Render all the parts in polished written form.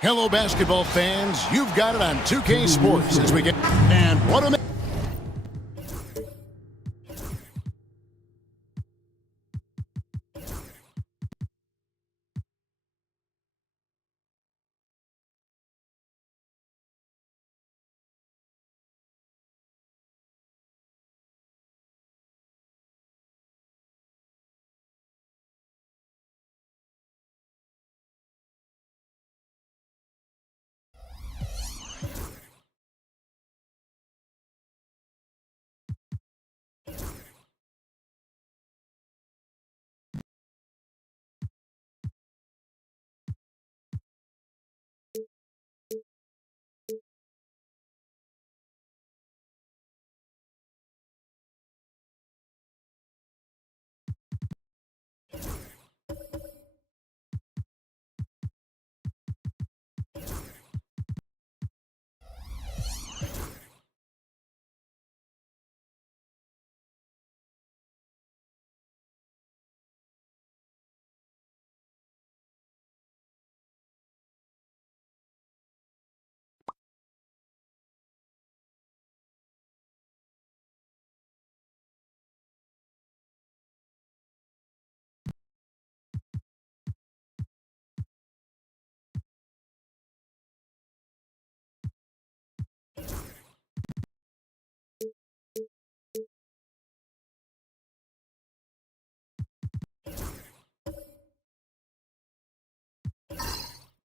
Hello, basketball fans. You've got it on 2K Sports as we get... And what a...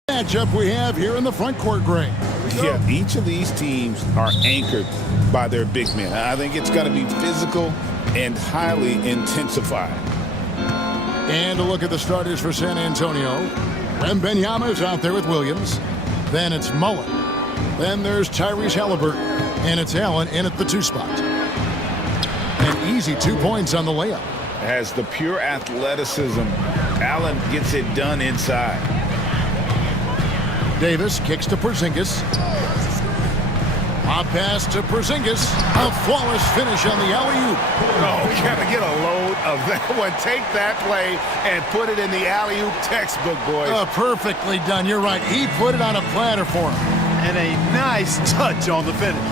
matchup we have here in the front court, Greg. Yeah, each of these teams are anchored by their big men. I think it's going to be physical and highly intensified. And a look at the starters for San Antonio. Wembanyama is out there with Williams. Then it's Mullen. Then there's Tyrese Halliburton. And it's Allen in at the 2 spot. An easy 2 points on the layup. Has the pure athleticism. Allen gets it done inside. Davis kicks to Porzingis. A pass to Porzingis. A flawless finish on the alley-oop. Oh, got to get a load of that one. Take that play and put it in the alley-oop textbook, boys. Perfectly done. You're right. He put it on a platter for him. And a nice touch on the finish.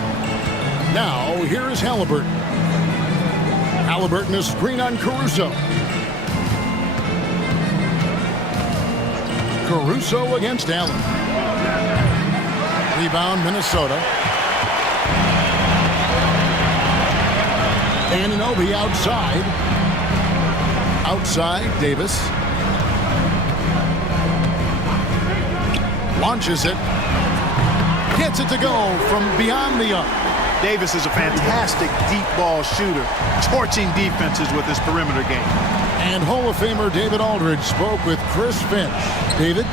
Now, here is Halliburton. Halliburton is screen on Caruso. Caruso against Allen. Rebound, Minnesota. Anunoby outside. Outside, Davis. Launches it. Gets it to go from beyond the arc. Davis is a fantastic deep ball shooter, torching defenses with his perimeter game. And Hall of Famer David Aldridge spoke with Chris Finch. David?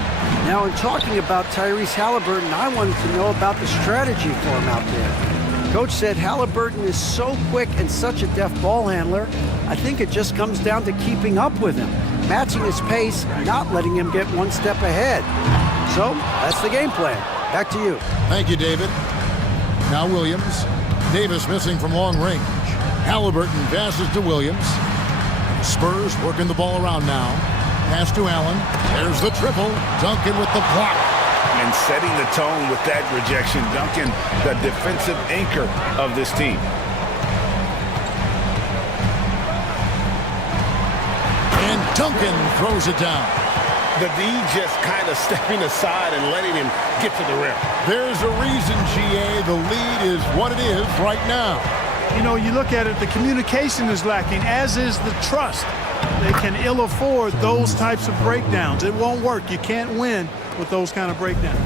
Now, in talking about Tyrese Halliburton, I wanted to know about the strategy for him out there. Coach said Halliburton is so quick and such a deft ball handler, I think it just comes down to keeping up with him, matching his pace, not letting him get one step ahead. So, that's the game plan. Back to you. Thank you, David. Now Williams. Davis missing from long range. Halliburton passes to Williams. Spurs working the ball around now. Pass to Allen. There's the triple. Duncan with the block. And setting the tone with that rejection. Duncan, the defensive anchor of this team. And Duncan throws it down. The D just kind of stepping aside and letting him get to the rim. There's a reason, GA, the lead is what it is right now. You know, you look at it, the communication is lacking, as is the trust. They can ill afford those types of breakdowns. It won't work. You can't win with those kind of breakdowns.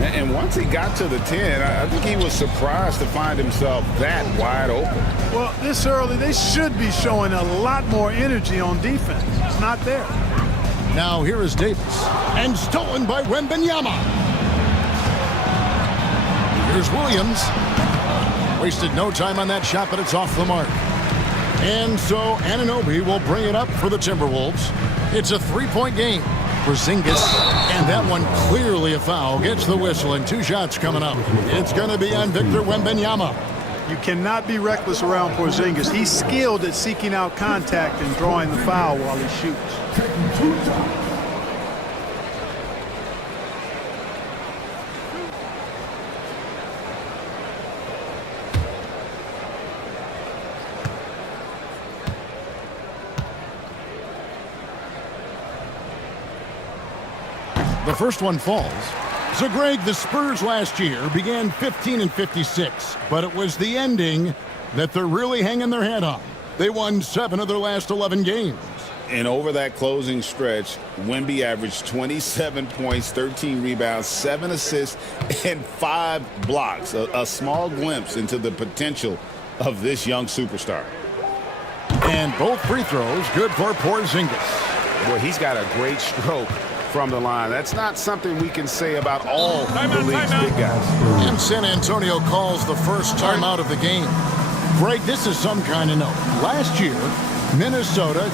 And once he got to the 10, I think he was surprised to find himself that wide open. Well, this early, they should be showing a lot more energy on defense. It's not there. Now here is Davis. And stolen by Wembanyama. Here's Williams. Wasted no time on that shot, but it's off the mark. And so Anunoby will bring it up for the Timberwolves. It's a 3-point game. Porzingis, and that one clearly a foul, gets the whistle, and 2 shots coming up. It's going to be on Victor Wembanyama. You cannot be reckless around Porzingis. He's skilled at seeking out contact and drawing the foul while he shoots. The first one falls. So, Greg, the Spurs last year began 15-56, but it was the ending that they're really hanging their head on. They won 7 of their last 11 games. And over that closing stretch, Wemby averaged 27 points, 13 rebounds, 7 assists, and 5 blocks. A small glimpse into the potential of this young superstar. And both free throws good for Porzingis. Boy, he's got a great stroke from the line. That's not something we can say about all the league's big guys. And San Antonio calls the first timeout of the game. Greg, this is some kind of note. Last year, Minnesota,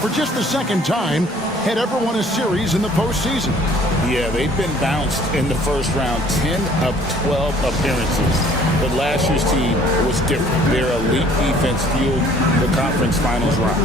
for just the second time, had ever won a series in the postseason. Yeah, they've been bounced in the first round 10 of 12 appearances. But last year's team was different. Their elite defense fueled the conference finals run.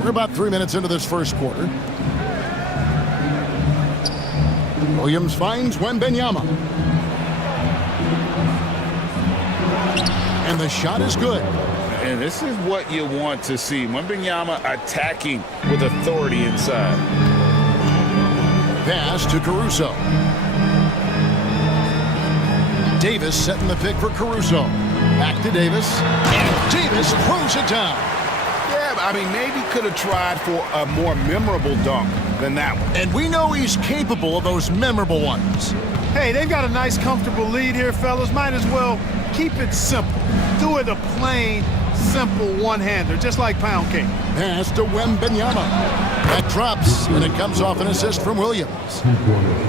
We're about 3 minutes into this first quarter. Williams finds Wembanyama. And the shot is good. And this is what you want to see. Wembanyama attacking with authority inside. Pass to Caruso. Davis setting the pick for Caruso. Back to Davis. And Davis throws it down. Yeah, I mean, maybe could have tried for a more memorable dunk than that one. And we know he's capable of those memorable ones. Hey, they've got a nice, comfortable lead here, fellas. Might as well keep it simple. Do it a plain, simple one-hander, just like pound cake. Pass to Wembanyama. That drops, and it comes off an assist from Williams.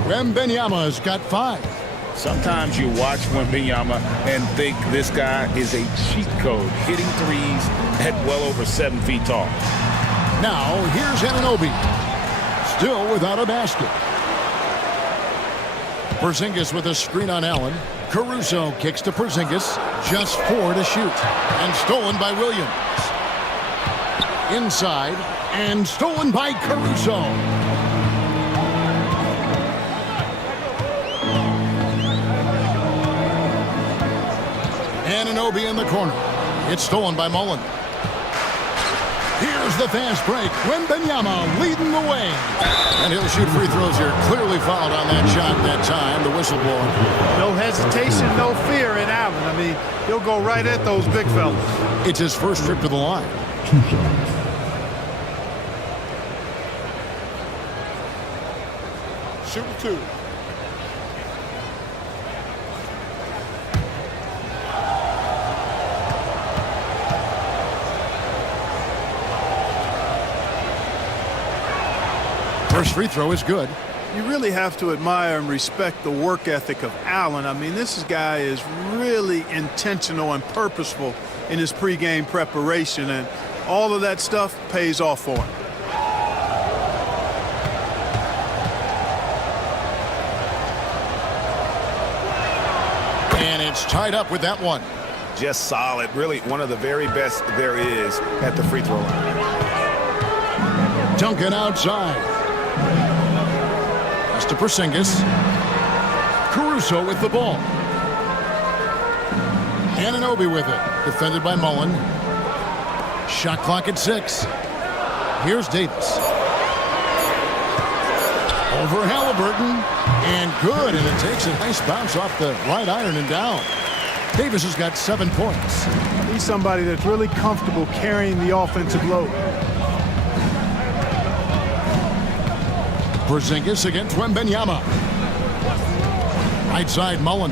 Wembanyama's got 5. Sometimes you watch Wembanyama and think this guy is a cheat code, hitting threes at well over 7 feet tall. Now, here's Anunoby. Still without a basket. Porzingis with a screen on Allen. Caruso kicks to Porzingis. Just 4 to shoot. And stolen by Williams. Inside. And stolen by Caruso. Anunoby in the corner. It's stolen by Mullen. Here's the fast break. Wembanyama leading the way. And he'll shoot free throws here. Clearly fouled on that shot that time. The whistle blowing. No hesitation, no fear in Allen. I mean, he'll go right at those big fellas. It's his first trip to the line. Shoot 2. First free throw is good. You really have to admire and respect the work ethic of Allen. I mean, this guy is really intentional and purposeful in his pregame preparation, and all of that stuff pays off for him. And it's tied up with that one. Just solid. Really one of the very best there is at the free throw line. Duncan outside. Pass to Porzingis. Caruso with the ball. Anunoby with it. Defended by Mullen. Shot clock at 6. Here's Davis. Over Halliburton. And good. And it takes a nice bounce off the right iron and down. Davis has got 7 points. He's somebody that's really comfortable carrying the offensive load. Porzingis against Wembanyama. Right side Mullen.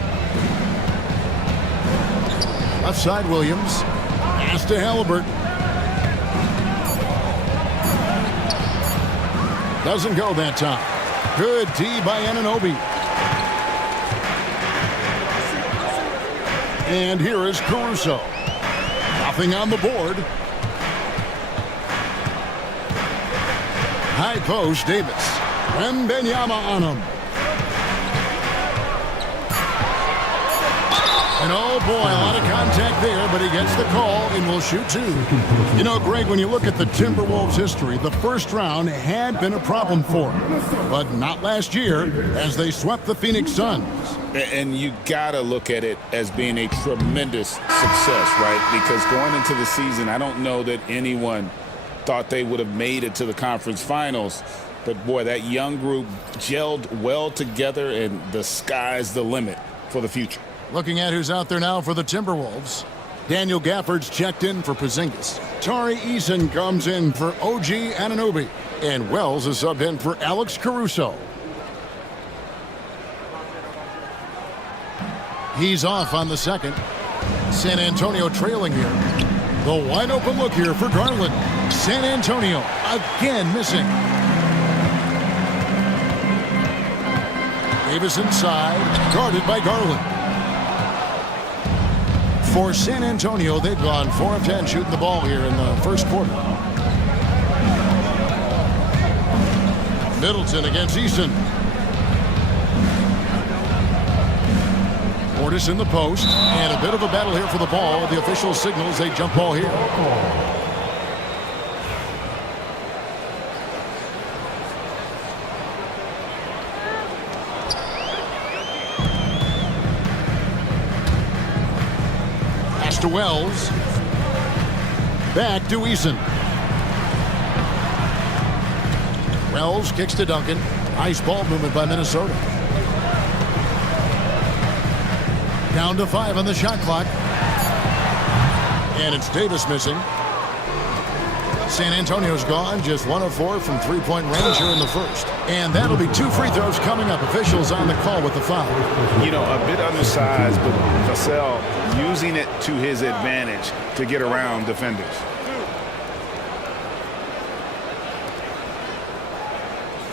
Left side Williams. Pass to Halliburton. Doesn't go that time. Good D by Anunoby. And here is Caruso. Nothing on the board. High post, Davis. Wembanyama on him. And oh boy, a lot of contact there, but he gets the call and will shoot two. You know, Greg, when you look at the Timberwolves' history, the first round had been a problem for them, but not last year as they swept the Phoenix Suns. And you got to look at it as being a tremendous success, right? Because going into the season, I don't know that anyone thought they would have made it to the conference finals. But, boy, that young group gelled well together, and the sky's the limit for the future. Looking at who's out there now for the Timberwolves. Daniel Gafford's checked in for Porzingis. Tari Eason comes in for OG Anunoby. And Wells is subbed in for Alex Caruso. He's off on the second. San Antonio trailing here. The wide open look here for Garland. San Antonio again missing. Davis inside, guarded by Garland. For San Antonio, they've gone 4 of 10 shooting the ball here in the first quarter. Middleton against Eason. Portis in the post, and a bit of a battle here for the ball. The official signals a jump ball here. To Wells. Back to Eason. Wells kicks to Duncan. Nice ball movement by Minnesota. Down to 5 on the shot clock. And it's Davis missing. San Antonio's gone just 1 of 4 from three-point range here in the first. And that'll be 2 free throws coming up. Officials on the call with the foul. You know, a bit undersized, but Vassell using it to his advantage to get around defenders.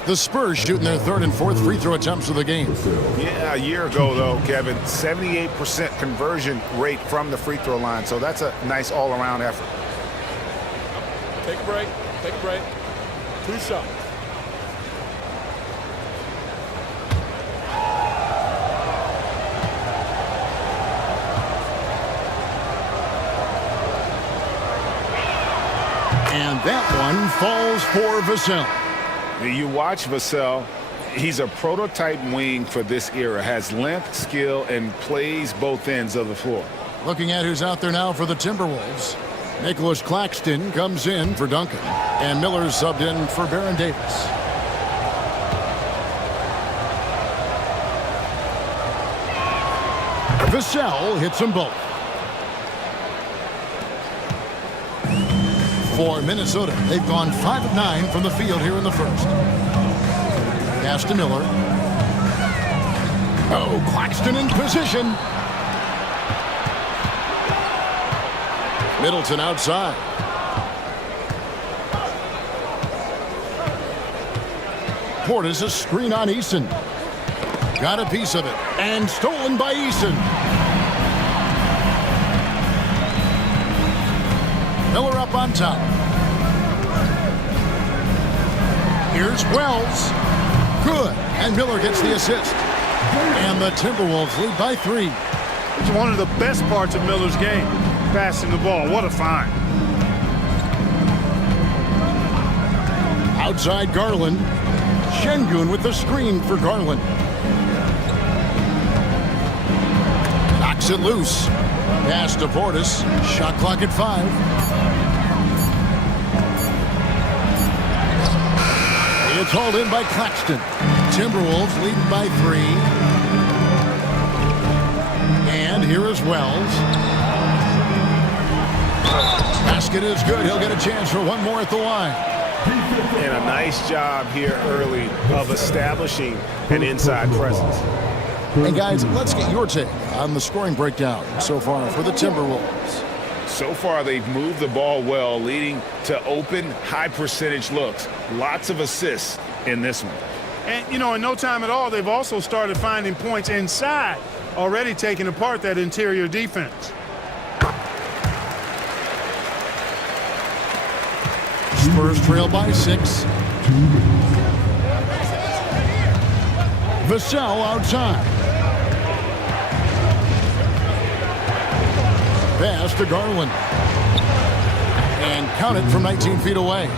The Spurs shooting their 3rd and 4th free throw attempts of the game. Yeah, a year ago, though, Kevin, 78% conversion rate from the free throw line. So that's a nice all-around effort. Take a break. Take a break. 2 shots. And that one falls for Vassell. You watch Vassell. He's a prototype wing for this era. Has length, skill, and plays both ends of the floor. Looking at who's out there now for the Timberwolves. Nicholas Claxton comes in for Duncan. And Miller's subbed in for Baron Davis. Vassell hits them both. For Minnesota, they've gone 5 of 9 from the field here in the first. Pass to Miller. Oh, Claxton in position. Middleton outside. Portis a screen on Eason. Got a piece of it. And stolen by Eason. Miller up on top. Here's Wells. Good. And Miller gets the assist. And the Timberwolves lead by 3. It's one of the best parts of Miller's game. Passing the ball. What a find. Outside Garland. Şengün with the screen for Garland. Knocks it loose. Pass to Portis. Shot clock at 5. It's hauled in by Claxton. Timberwolves leading by 3. And here is Wells. Basket is good. He'll get a chance for one more at the line. And a nice job here early of establishing an inside presence. And guys, let's get your take on the scoring breakdown so far for the Timberwolves. So far, they've moved the ball well, leading to open, high-percentage looks. Lots of assists in this one. And, you know, in no time at all, they've also started finding points inside already taking apart that interior defense. Spurs trail by 6. Vassell outside. Pass to Garland. And count it from 19 feet away.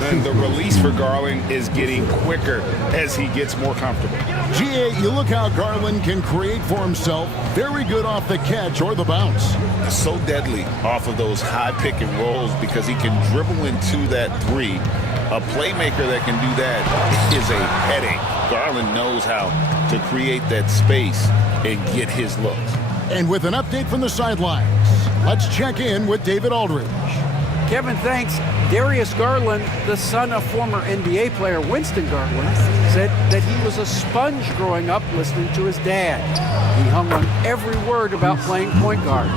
Then the release for Garland is getting quicker as he gets more comfortable. GA, you look how Garland can create for himself. Very good off the catch or the bounce. So deadly off of those high pick and rolls because he can dribble into that three. A playmaker that can do that is a headache. Garland knows how to create that space and get his looks. And with an update from the sidelines, let's check in with David Aldridge. Kevin, thanks. Darius Garland, the son of former NBA player Winston Garland, said that he was a sponge growing up listening to his dad. He hung on every word about playing point guard.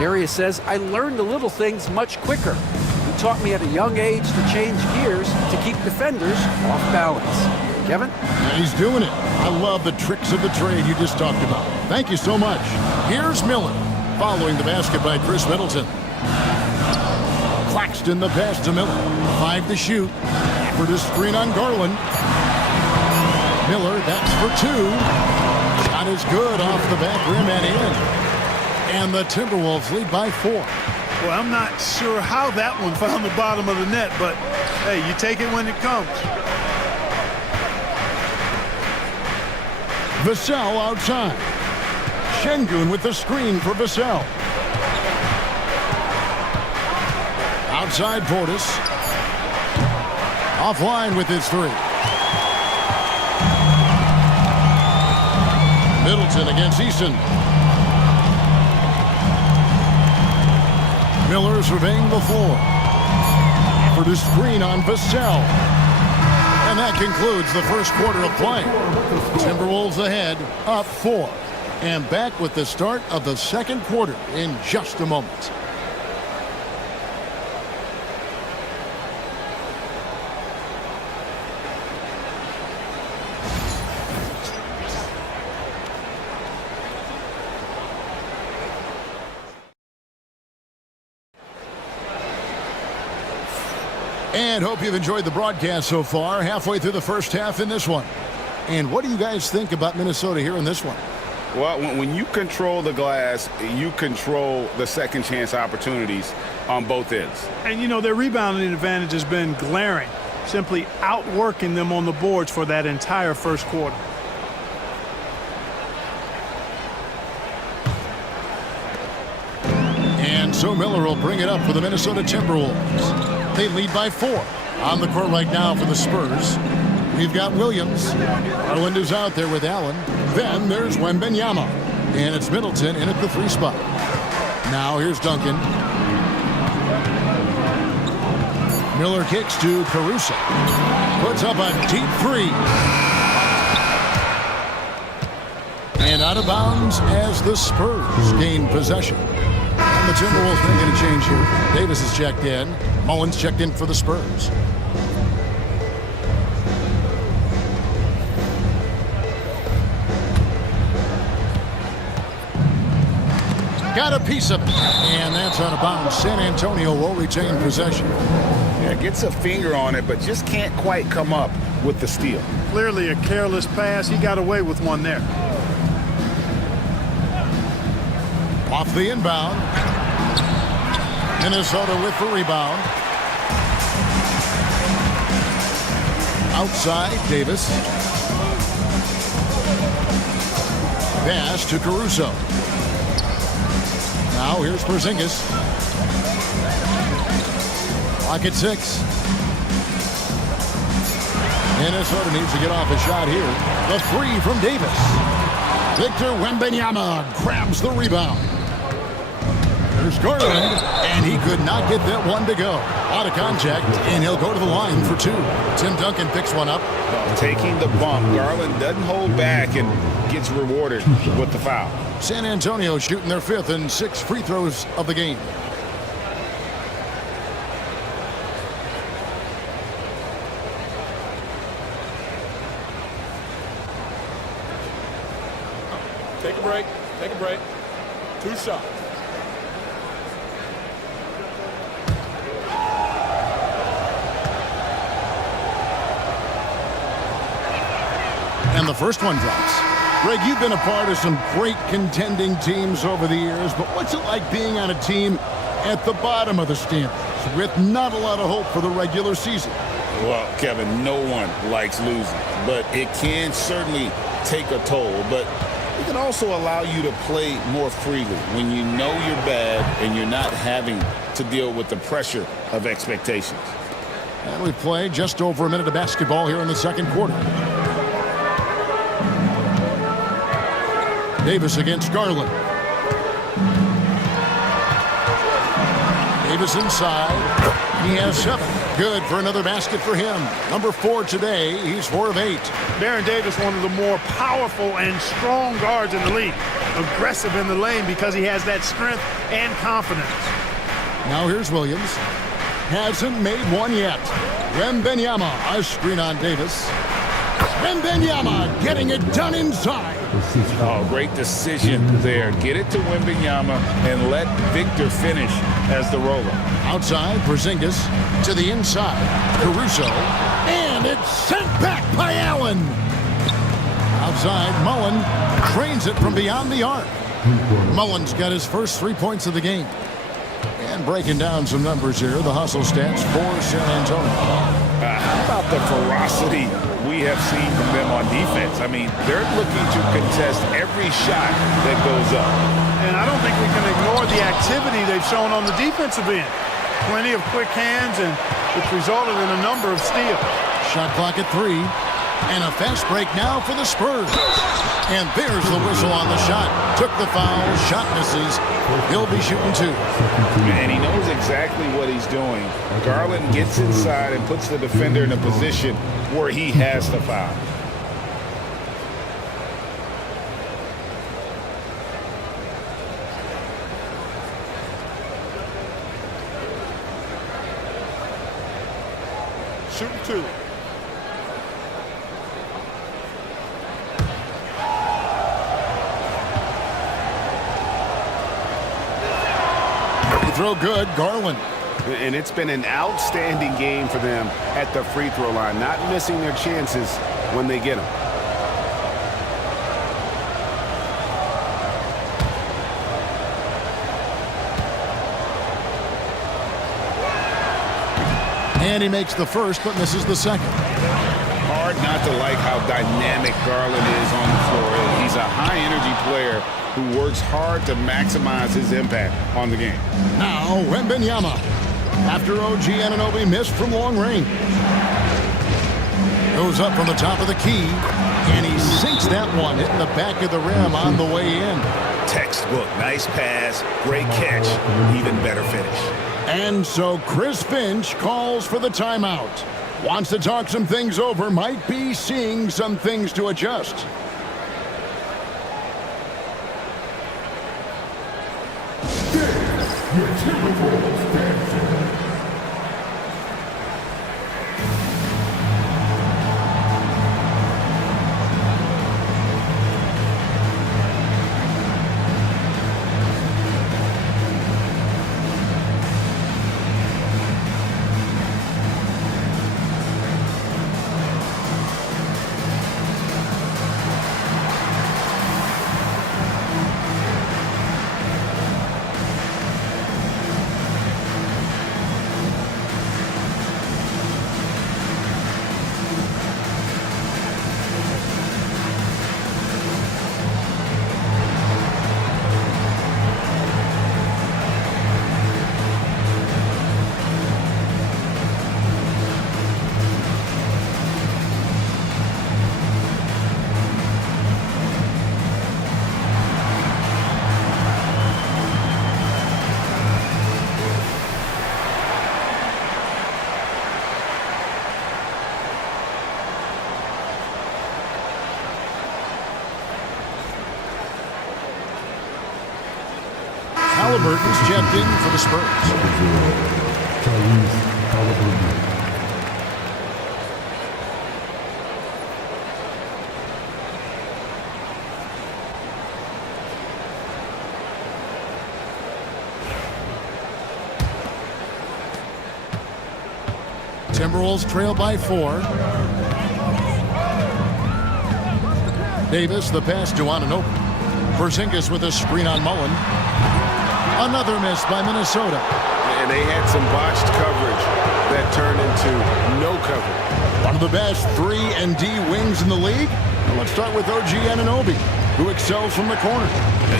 Darius says, I learned the little things much quicker. He taught me at a young age to change gears to keep defenders off balance. Kevin? Yeah, he's doing it. I love the tricks of the trade you just talked about. Thank you so much. Here's Miller, following the basket by Chris Middleton. Claxton the pass to Miller. 5 to shoot. Effort to screen on Garland. Miller, that's for 2. Shot is good off the back rim and in. And the Timberwolves lead by 4. Well, I'm not sure how that one found the bottom of the net, but hey, you take it when it comes. Vassell outside. Şengün with the screen for Vassell. Outside Portis. Offline with his 3. Middleton against Easton. Miller surveying the floor. For the screen on Vassell. And that concludes the first quarter of play. Timberwolves ahead, up 4. And back with the start of the second quarter in just a moment. And hope you've enjoyed the broadcast so far. Halfway through the first half in this one. And what do you guys think about Minnesota here in this one? Well, when you control the glass, you control the second chance opportunities on both ends. And, you know, their rebounding advantage has been glaring, simply outworking them on the boards for that entire first quarter. And so Miller will bring it up for the Minnesota Timberwolves. They lead by 4. On the court right now for the Spurs, we've got Williams. Garland is out there with Allen. Then there's Wembanyama. And it's Middleton in at the 3 spot. Now here's Duncan. Miller kicks to Caruso. Puts up a deep 3. And out of bounds as the Spurs gain possession. And the Timberwolves making a change here. Davis is checked in. Mullins checked in for the Spurs. Got a piece of it. And that's out of bounds. San Antonio will retain possession. Yeah, gets a finger on it, but just can't quite come up with the steal. Clearly a careless pass. He got away with one there. Off the inbound. Minnesota with the rebound. Outside, Davis. Pass to Caruso. Now here's Porzingis. Clock at 6. Minnesota needs to get off a shot here. The 3 from Davis. Victor Wembanyama grabs the rebound. There's Garland, and he could not get that one to go. Out of contact, and he'll go to the line for 2. Tim Duncan picks one up. Taking the bump, Garland doesn't hold back and gets rewarded with the foul. San Antonio shooting their 5th and 6th free throws of the game. Take a break. break. 2 shots. And the first one drops. Greg, you've been a part of some great contending teams over the years, but what's it like being on a team at the bottom of the standings with not a lot of hope for the regular season? Well, Kevin, no one likes losing, but it can certainly take a toll. But it can also allow you to play more freely when you know you're bad and you're not having to deal with the pressure of expectations. And we play just over a minute of basketball here in the second quarter. Davis against Garland. Davis inside. He has 7. Good for another basket for him. Number 4 today. He's 4 of 8. Baron Davis, one of the more powerful and strong guards in the league. Aggressive in the lane because he has that strength and confidence. Now here's Williams. Hasn't made one yet. Wembanyama, a screen on Davis. Wembanyama getting it done inside. Oh, great decision there. Get it to Wembanyama and let Victor finish as the roller. Outside, Porzingis to the inside. Caruso. And it's sent back by Allen. Outside, Mullen trains it from beyond the arc. Mullen's got his first 3 points of the game. And breaking down some numbers here, the hustle stats for San Antonio. How about the ferocity we have seen from them on defense? I mean, they're looking to contest every shot that goes up. And I don't think we can ignore the activity they've shown on the defensive end. Plenty of quick hands, and it's resulted in a number of steals. Shot clock at 3. And a fast break now for the Spurs. And there's the whistle on the shot. Took the foul. Shot misses. He'll be shooting 2. And he knows exactly what he's doing. Garland gets inside and puts the defender in a position where he has to foul. Shooting 2. Throw good, Garland. And it's been an outstanding game for them at the free throw line, not missing their chances when they get them. And he makes the first, but misses the second. Hard not to like how dynamic Garland is on the floor. He's a high-energy player who works hard to maximize his impact on the game. Now, Wembanyama. After OG Anunoby missed from long range. Goes up from the top of the key. And he sinks that one, hitting the back of the rim on the way in. Textbook. Nice pass. Great catch. Even better finish. And so Chris Finch calls for the timeout. Wants to talk some things over. Might be seeing some things to adjust. Halliburton's checked in for the Spurs. Timberwolves trail by 4. Davis, the pass to Anunoby. Porzingis with a screen on Mullen. Another miss by Minnesota. And they had some botched coverage that turned into no coverage. One of the best 3-and-D wings in the league. Well, let's start with OG Anunoby, who excels from the corner.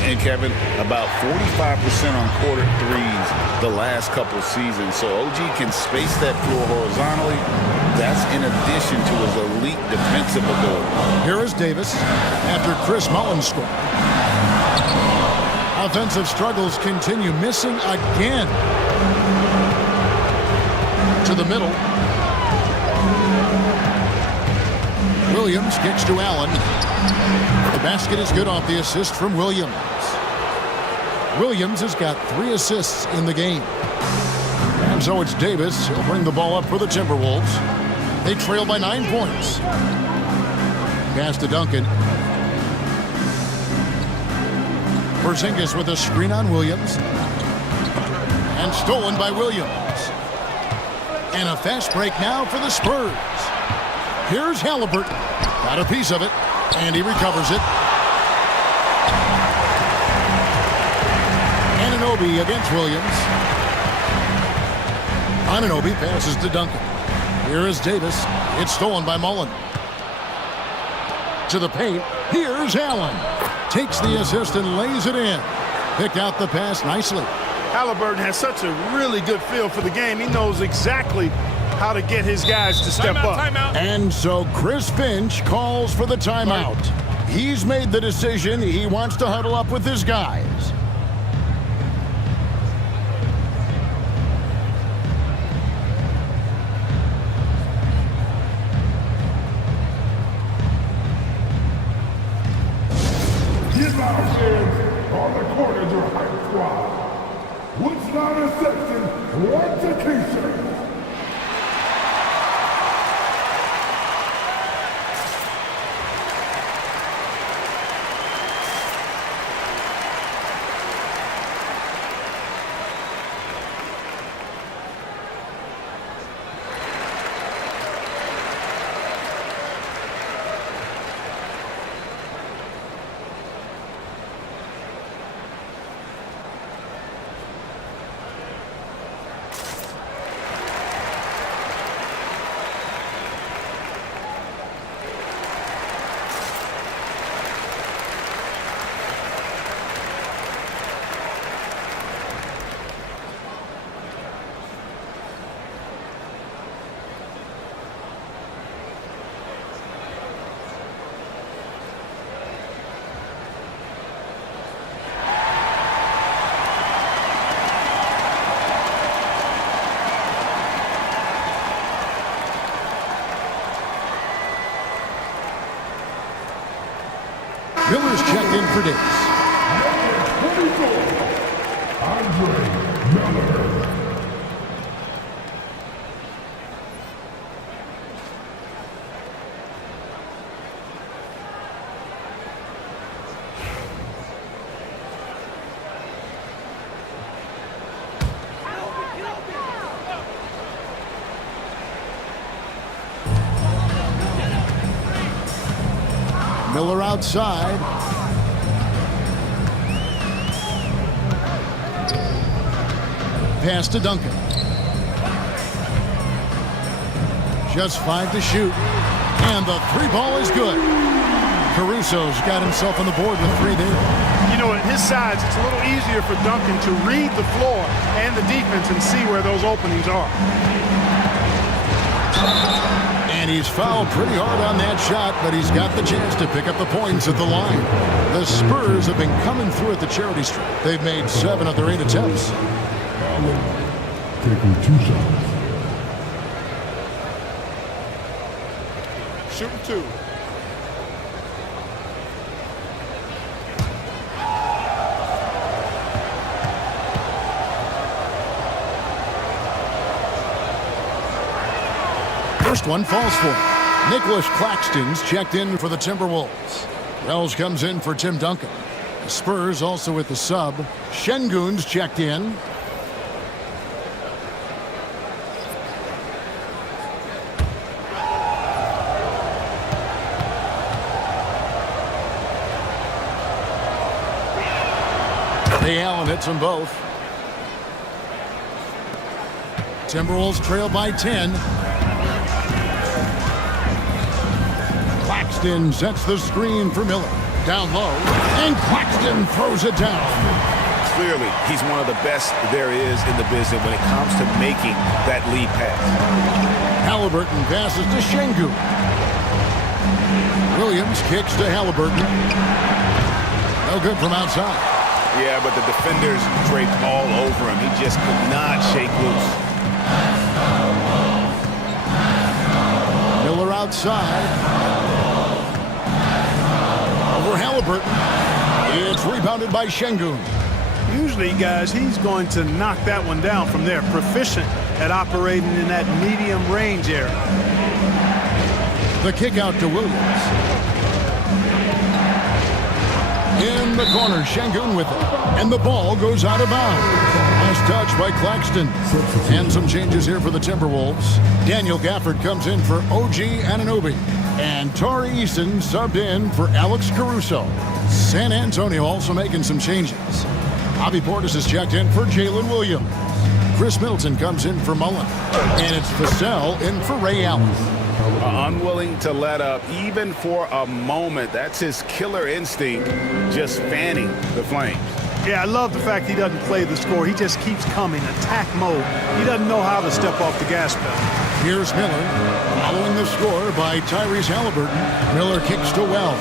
And Kevin, about 45% on quarter threes the last couple seasons. So OG can space that floor horizontally. That's in addition to his elite defensive ability. Here is Davis after Chris Mullin scored. Offensive struggles continue, missing again. To the middle. Williams kicks to Allen. The basket is good off the assist from Williams. Williams has got 3 assists in the game. And so it's Davis. He'll bring the ball up for the Timberwolves. They trail by 9 points. Pass to Duncan. Porzingis with a screen on Williams. And stolen by Williams. And a fast break now for the Spurs. Here's Halliburton. Got a piece of it. And he recovers it. Anunoby against Williams. Anunoby passes to Duncan. Here is Davis. It's stolen by Mullen. To the paint. Here's Allen. Takes the assist and lays it in. Picked out the pass nicely. Halliburton has such a really good feel for the game. He knows exactly how to get his guys to step up. Timeout. And so Chris Finch calls for the timeout. He's made the decision. He wants to huddle up with his guys. Give our hands on the corners of Hype Squad. What's not a section, what's a t-shirt? Miller's checked in for Davis. Number 24, Andre Miller. Miller outside. Pass to Duncan. Just 5 to shoot. And the 3-ball is good. Caruso's got himself on the board with 3 there. You know, at his size, it's a little easier for Duncan to read the floor and the defense and see where those openings are. And he's fouled pretty hard on that shot, but he's got the chance to pick up the points at the line. The Spurs have been coming through at the charity stripe. They've made 7 of their 8 attempts. Taking 2 shots. Shooting 2. First one falls for him. Nicholas Claxton's checked in for the Timberwolves. Wells comes in for Tim Duncan. The Spurs also with the sub. Şengün's checked in. Ray Allen hits them both. Timberwolves trail by 10. Claxton sets the screen for Miller. Down low, and Claxton throws it down. Clearly, he's one of the best there is in the business when it comes to making that lead pass. Halliburton passes to Şengün. Williams kicks to Halliburton. No good from outside. Yeah, but the defenders draped all over him. He just could not shake loose. Miller outside. Over Halliburton. It's rebounded by Şengün. Usually, guys, he's going to knock that one down from there. Proficient at operating in that medium range area. The kick out to Williams. In the corner, Şengün with it. And the ball goes out of bounds. Last touch by Claxton. And some changes here for the Timberwolves. Daniel Gafford comes in for OG Anunoby. And Tari Eason subbed in for Alex Caruso. San Antonio also making some changes. Bobby Portis is checked in for Jalen Williams. Chris Middleton comes in for Mullen. And it's Vassell in for Ray Allen. Unwilling to let up even for a moment. That's his killer instinct, just fanning the flames. Yeah, I love the fact he doesn't play the score. He just keeps coming, attack mode. He doesn't know how to step off the gas pedal. Here's Miller, following the score by Tyrese Halliburton. Miller kicks to Wells.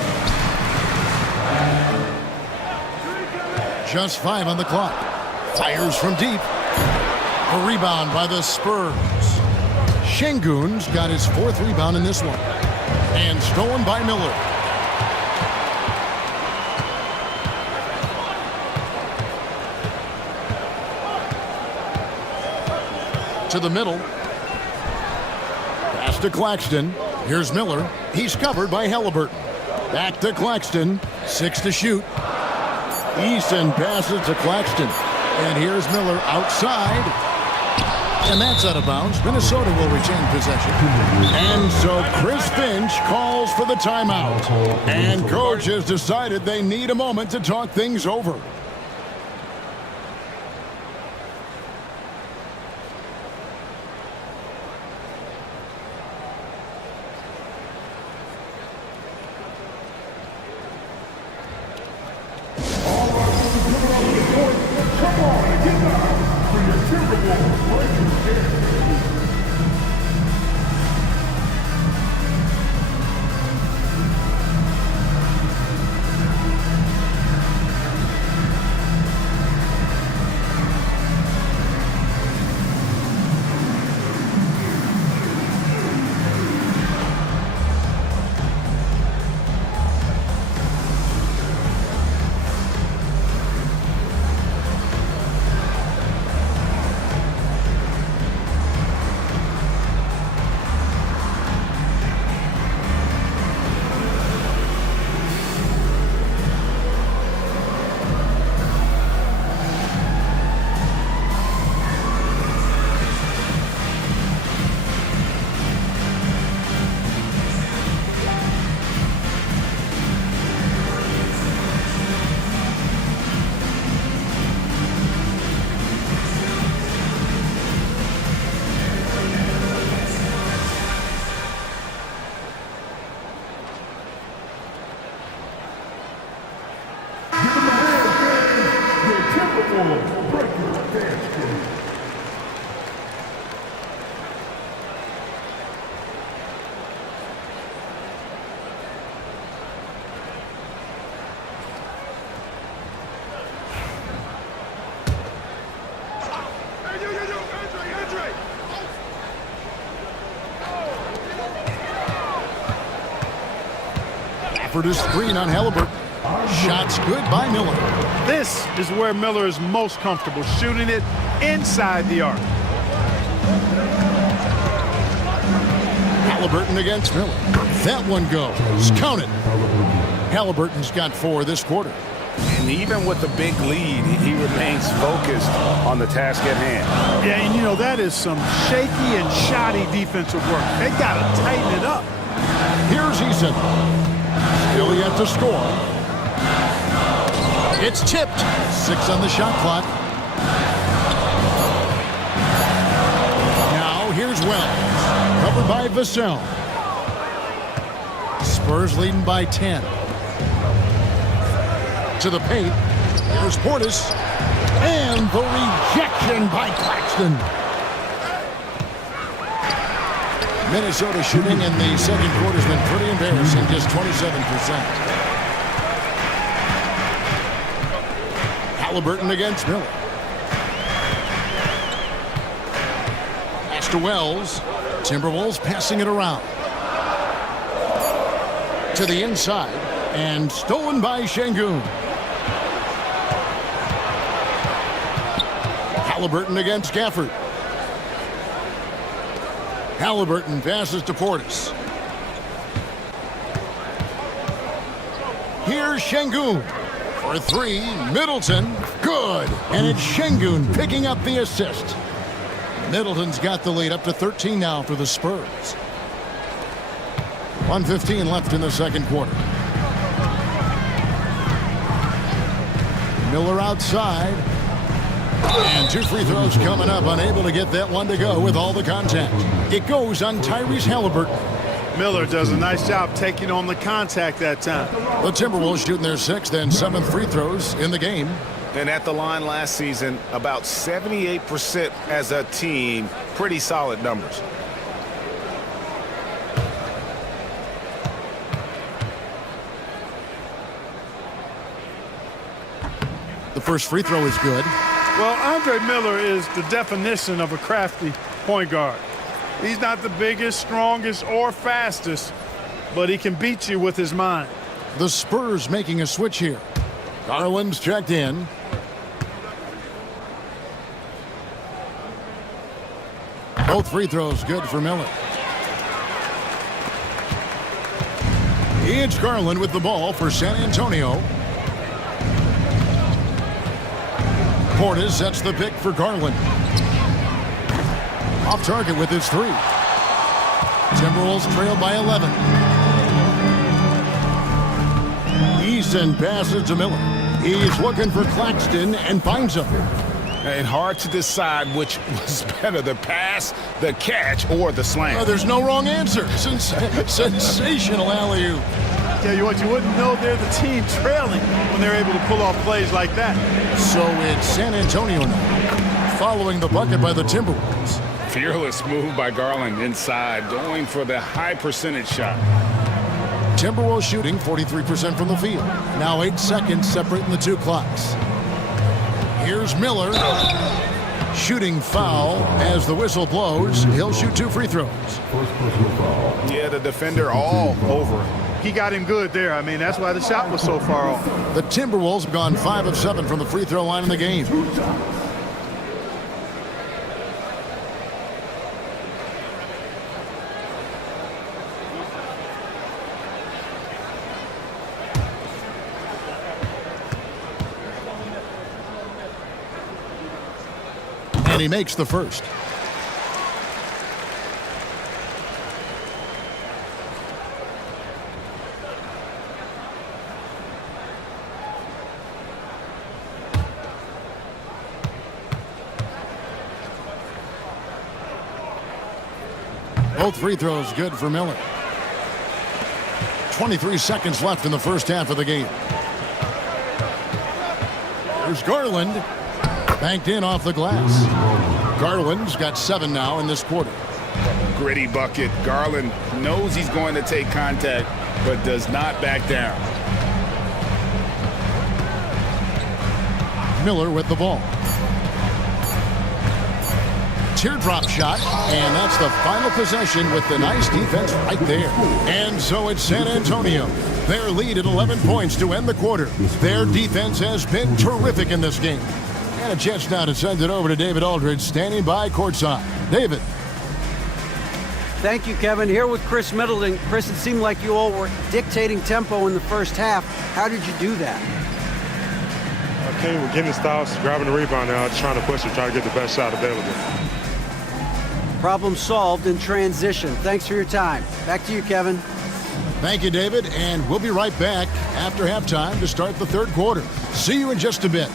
Just 5 on the clock. Fires from deep. A rebound by the Spurs. Şengün's got his 4th rebound in this one. And stolen by Miller. To the middle. Pass to Claxton. Here's Miller. He's covered by Halliburton. Back to Claxton. 6 to shoot. Eason passes to Claxton. And here's Miller outside. And that's out of bounds. Minnesota will retain possession. And so Chris Finch calls for the timeout. And coach has decided they need a moment to talk things over. For the screen on Halliburton. Shots good by Miller. This is where Miller is most comfortable, shooting it inside the arc. Halliburton against Miller. That one goes. Count it. Halliburton's got 4 this quarter. And even with the big lead, he remains focused on the task at hand. Yeah, and you know, that is some shaky and shoddy defensive work. They got to tighten it up. Here's Eason. Still yet to score. It's tipped. 6 on the shot clock. Now here's Wells. Covered by Vassell. Spurs leading by 10. To the paint. Here's Portis. And the rejection by Claxton. Minnesota shooting in the second quarter has been pretty embarrassing, just 27%. Halliburton against Miller. Pass to Wells. Timberwolves passing it around. To the inside. And stolen by Şengün. Halliburton against Gafford. Halliburton passes to Portis. Here's Şengün. For 3, Middleton. Good. And it's Şengün picking up the assist. Middleton's got the lead up to 13 now for the Spurs. 1:15 left in the second quarter. Miller outside. And 2 free throws coming up. Unable to get that one to go with all the contact. It goes on Tyrese Halliburton. Miller does a nice job taking on the contact that time. The Timberwolves shooting their 6th and 7th free throws in the game. And at the line last season, about 78% as a team. Pretty solid numbers. The first free throw is good. Well, Andre Miller is the definition of a crafty point guard. He's not the biggest, strongest, or fastest, but he can beat you with his mind. The Spurs making a switch here. Garland's checked in. Both free throws good for Miller. It's Garland with the ball for San Antonio. Portis sets the pick for Garland. Off target with his 3. Timberwolves trail by 11. Eason passes to Miller. He's looking for Claxton and finds him. And hard to decide which was better, the pass, the catch, or the slam. Oh, there's no wrong answer. Sensational alley-oop. Tell you what, you wouldn't know they're the team trailing when they're able to pull off plays like that. So it's San Antonio now, following the bucket by the Timberwolves. Fearless move by Garland inside, going for the high percentage shot. Timberwolves shooting 43% from the field. Now 8 seconds separating the 2 clocks. Here's Miller. Shooting foul as the whistle blows. He'll shoot 2 free throws. Yeah, the defender all over him. He got him good there. I mean, that's why the shot was so far off. The Timberwolves have gone 5 of 7 from the free throw line in the game. And he makes the first. Both free throws good for Miller. 23 seconds left in the first half of the game. There's Garland. Banked in off the glass. Garland's got 7 now in this quarter. Gritty bucket. Garland knows he's going to take contact, but does not back down. Miller with the ball. Teardrop shot, and that's the final possession with the nice defense right there. And so it's San Antonio. Their lead at 11 points to end the quarter. Their defense has been terrific in this game. And a chance now to send it over to David Aldridge, standing by courtside. David. Thank you, Kevin. Here with Chris Middleton. Chris, it seemed like you all were dictating tempo in the first half. How did you do that? Okay, we're getting the styles, grabbing the rebound now, trying to push it, trying to get the best shot available. Problem solved in transition. Thanks for your time. Back to you, Kevin. Thank you, David, and we'll be right back after halftime to start the third quarter. See you in just a bit.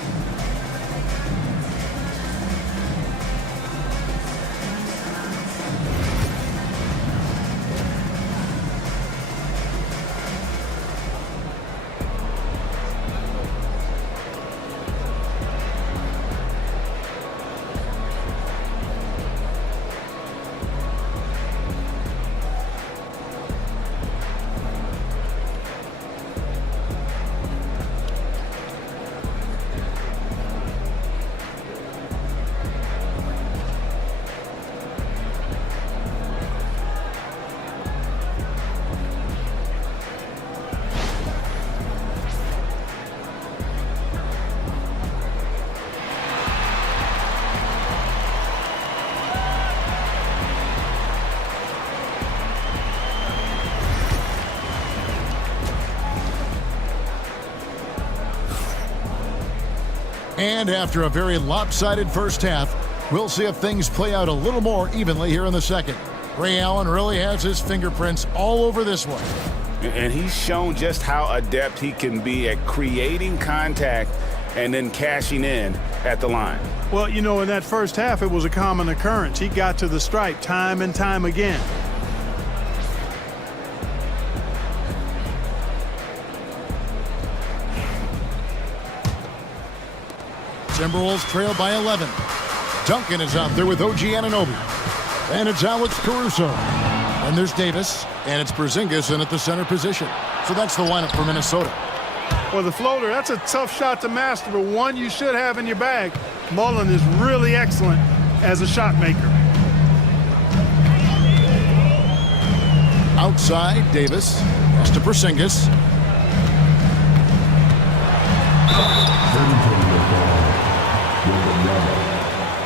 And after a very lopsided first half, we'll see if things play out a little more evenly here in the second. Ray Allen really has his fingerprints all over this one. And he's shown just how adept he can be at creating contact and then cashing in at the line. Well, you know, in that first half, it was a common occurrence. He got to the stripe time and time again. Timberwolves trail by 11. Duncan is out there with OG Anunoby. And it's Alex Caruso. And there's Davis. And it's Porzingis in at the center position. So that's the lineup for Minnesota. Well, the floater, that's a tough shot to master, but one you should have in your bag. Mullen is really excellent as a shot maker. Outside, Davis. Pass to Porzingis.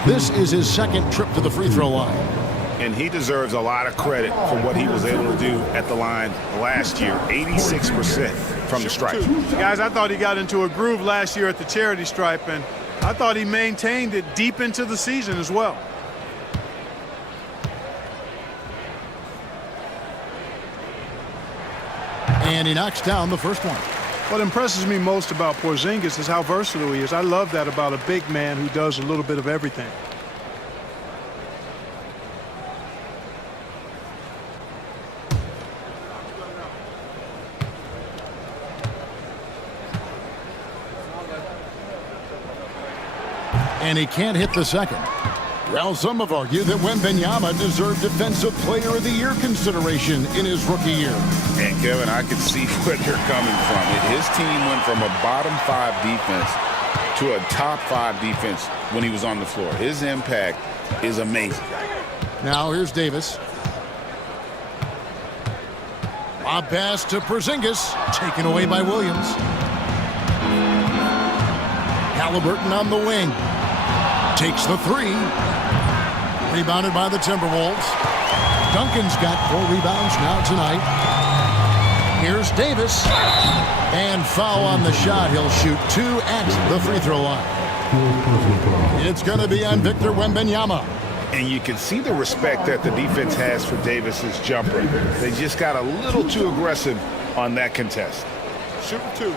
This is his second trip to the free throw line. And he deserves a lot of credit for what he was able to do at the line last year. 86% from the stripe. Guys, I thought he got into a groove last year at the charity stripe, and I thought he maintained it deep into the season as well. And he knocks down the first one. What impresses me most about Porzingis is how versatile he is. I love that about a big man who does a little bit of everything. And he can't hit the second. Well, some have argued that Wembanyama deserved Defensive Player of the Year consideration in his rookie year. And, Kevin, I can see where they're coming from. His team went from a bottom 5 defense to a top 5 defense when he was on the floor. His impact is amazing. Now here's Davis. Lob pass to Porzingis, taken away by Williams. Halliburton on the wing. Takes the three. Rebounded by the Timberwolves. Duncan's got 4 rebounds now tonight. Here's Davis. And foul on the shot. He'll shoot 2 at the free throw line. It's going to be on Victor Wembanyama. And you can see the respect that the defense has for Davis's jumper. They just got a little too aggressive on that contest. Shooting 2.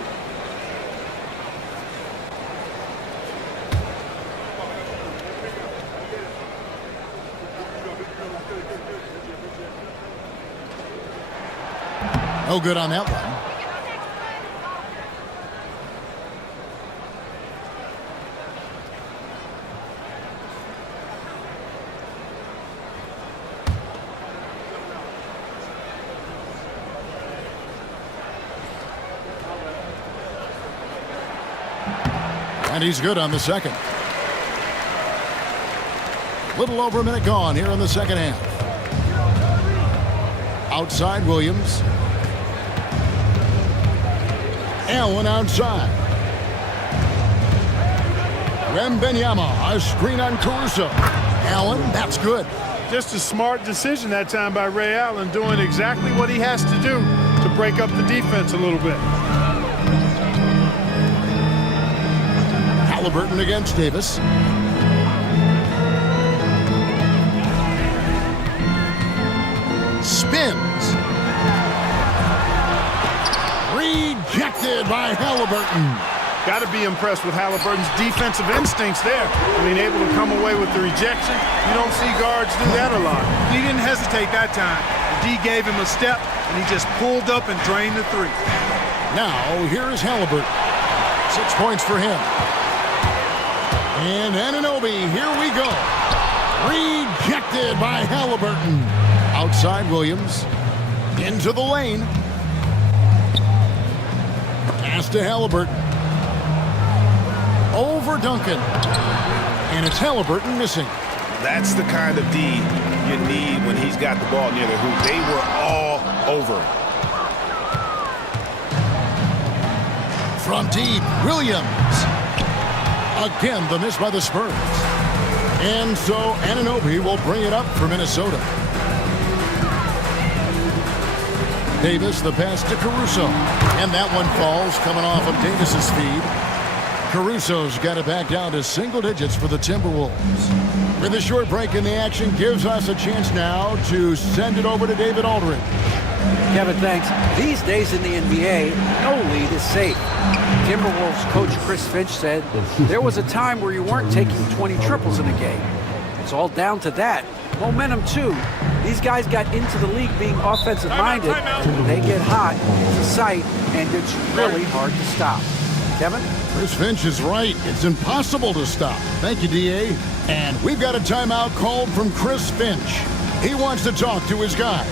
No good on that one. And he's good on the second. Little over a minute gone here in the second half. Outside Williams. Allen outside. Wembanyama, a screen on Caruso. Allen, that's good. Just a smart decision that time by Ray Allen, doing exactly what he has to do to break up the defense a little bit. Halliburton against Davis. Spins. rejected by Halliburton. Got to be impressed with Halliburton's defensive instincts there. I mean, able to come away with the rejection. You don't see guards do that a lot. He didn't hesitate that time. The D gave him a step, and he just pulled up and drained the three. Now, here is Halliburton. 6 points for him. And Anunoby, here we go. Rejected by Halliburton. Outside Williams. Into the lane. Pass to Halliburton. Over Duncan. And it's Halliburton missing. That's the kind of D you need when he's got the ball near the hoop. They were all over him. From deep, Williams. Again, the miss by the Spurs. And so Anunoby will bring it up for Minnesota. Davis, the pass to Caruso. And that one falls coming off of Davis's feed. Caruso's got it back down to single digits for the Timberwolves. With a short break in the action, gives us a chance now to send it over to David Aldridge. Kevin, thanks. These days in the NBA, no lead is safe. Timberwolves coach Chris Finch said there was a time where you weren't taking 20 triples in a game. It's all down to that. Momentum, too. These guys got into the league being offensive-minded. They get hot, it's a sight, and it's really hard to stop. Kevin? Chris Finch is right. It's impossible to stop. Thank you, D.A. And we've got a timeout called from Chris Finch. He wants to talk to his guys.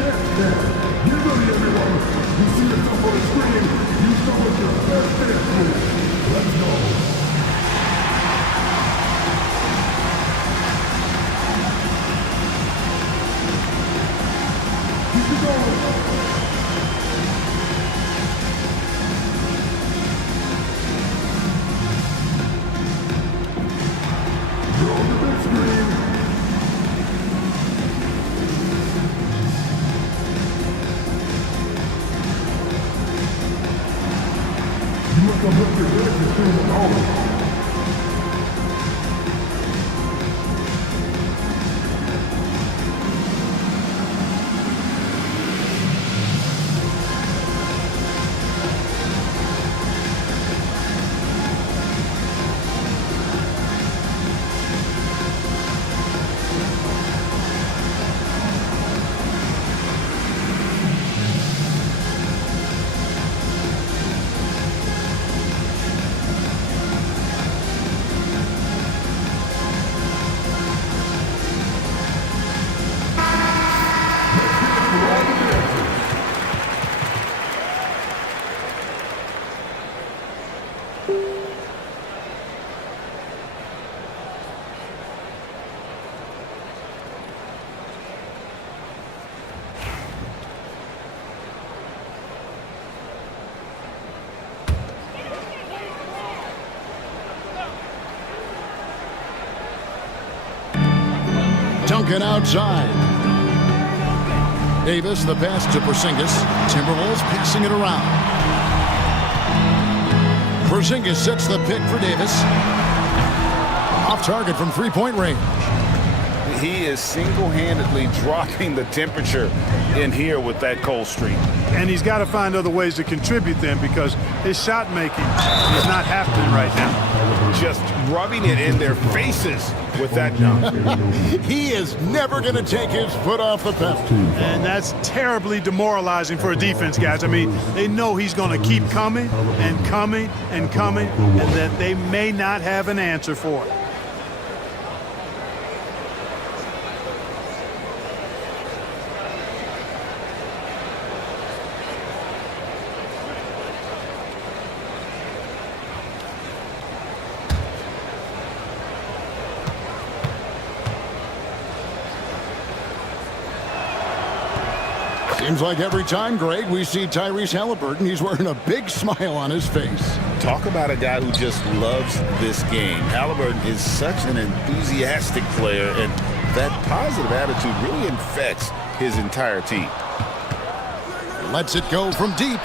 Get ready, everyone. You see yourself on the screen. You show us your best dance move. Let's go. Keep it going. You're on the big screen. You must have left your legs through the hole. Duncan outside. Davis, the pass to Porzingis. Timberwolves passing it around. Porzingis sets the pick for Davis. Off target from three-point range. He is single-handedly dropping the temperature in here with that cold streak. And he's got to find other ways to contribute then, because his shot making is not happening right now. Just rubbing it in their faces with that dunk. He is never going to take his foot off the pedal. And that's terribly demoralizing for a defense, guys. I mean, they know he's going to keep coming and coming and coming, and that they may not have an answer for it. Seems like every time, Greg, we see Tyrese Halliburton, he's wearing a big smile on his face. Talk about a guy who just loves this game. Halliburton is such an enthusiastic player, and that positive attitude really infects his entire team. Lets it go from deep.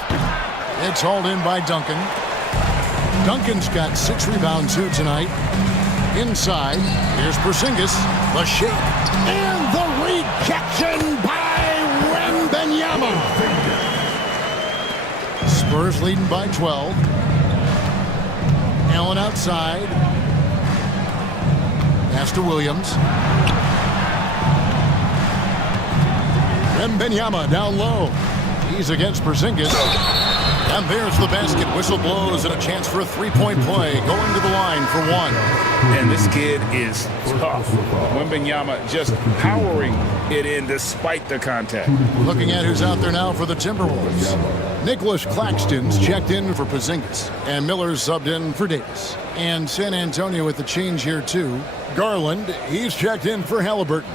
It's hauled in by Duncan. Duncan's got 6 rebounds here tonight. Inside, here's Porzingis, the shake, and the rejection. Spurs leading by 12. Allen outside. Pass to Williams. Wembanyama down low. He's against Porzingis. And there's the basket. Whistle blows and a chance for a three-point play. Going to the line for one. And this kid is tough. Wembanyama just powering it in despite the contact. Looking at who's out there now for the Timberwolves. Nicholas Claxton's checked in for Porzingis. And Miller's subbed in for Davis. And San Antonio with the change here too. Garland, he's checked in for Halliburton.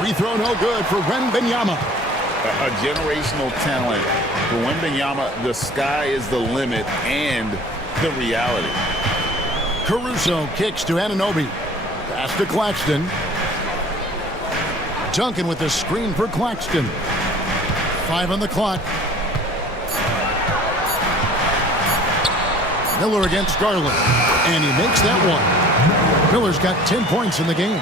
Free throw no good for Wembanyama. A generational talent. For Wembanyama, the sky is the limit and the reality. Caruso kicks to Anunoby. Pass to Claxton. Duncan with the screen for Claxton. 5 on the clock. Miller against Garland. And he makes that one. Miller's got 10 points in the game.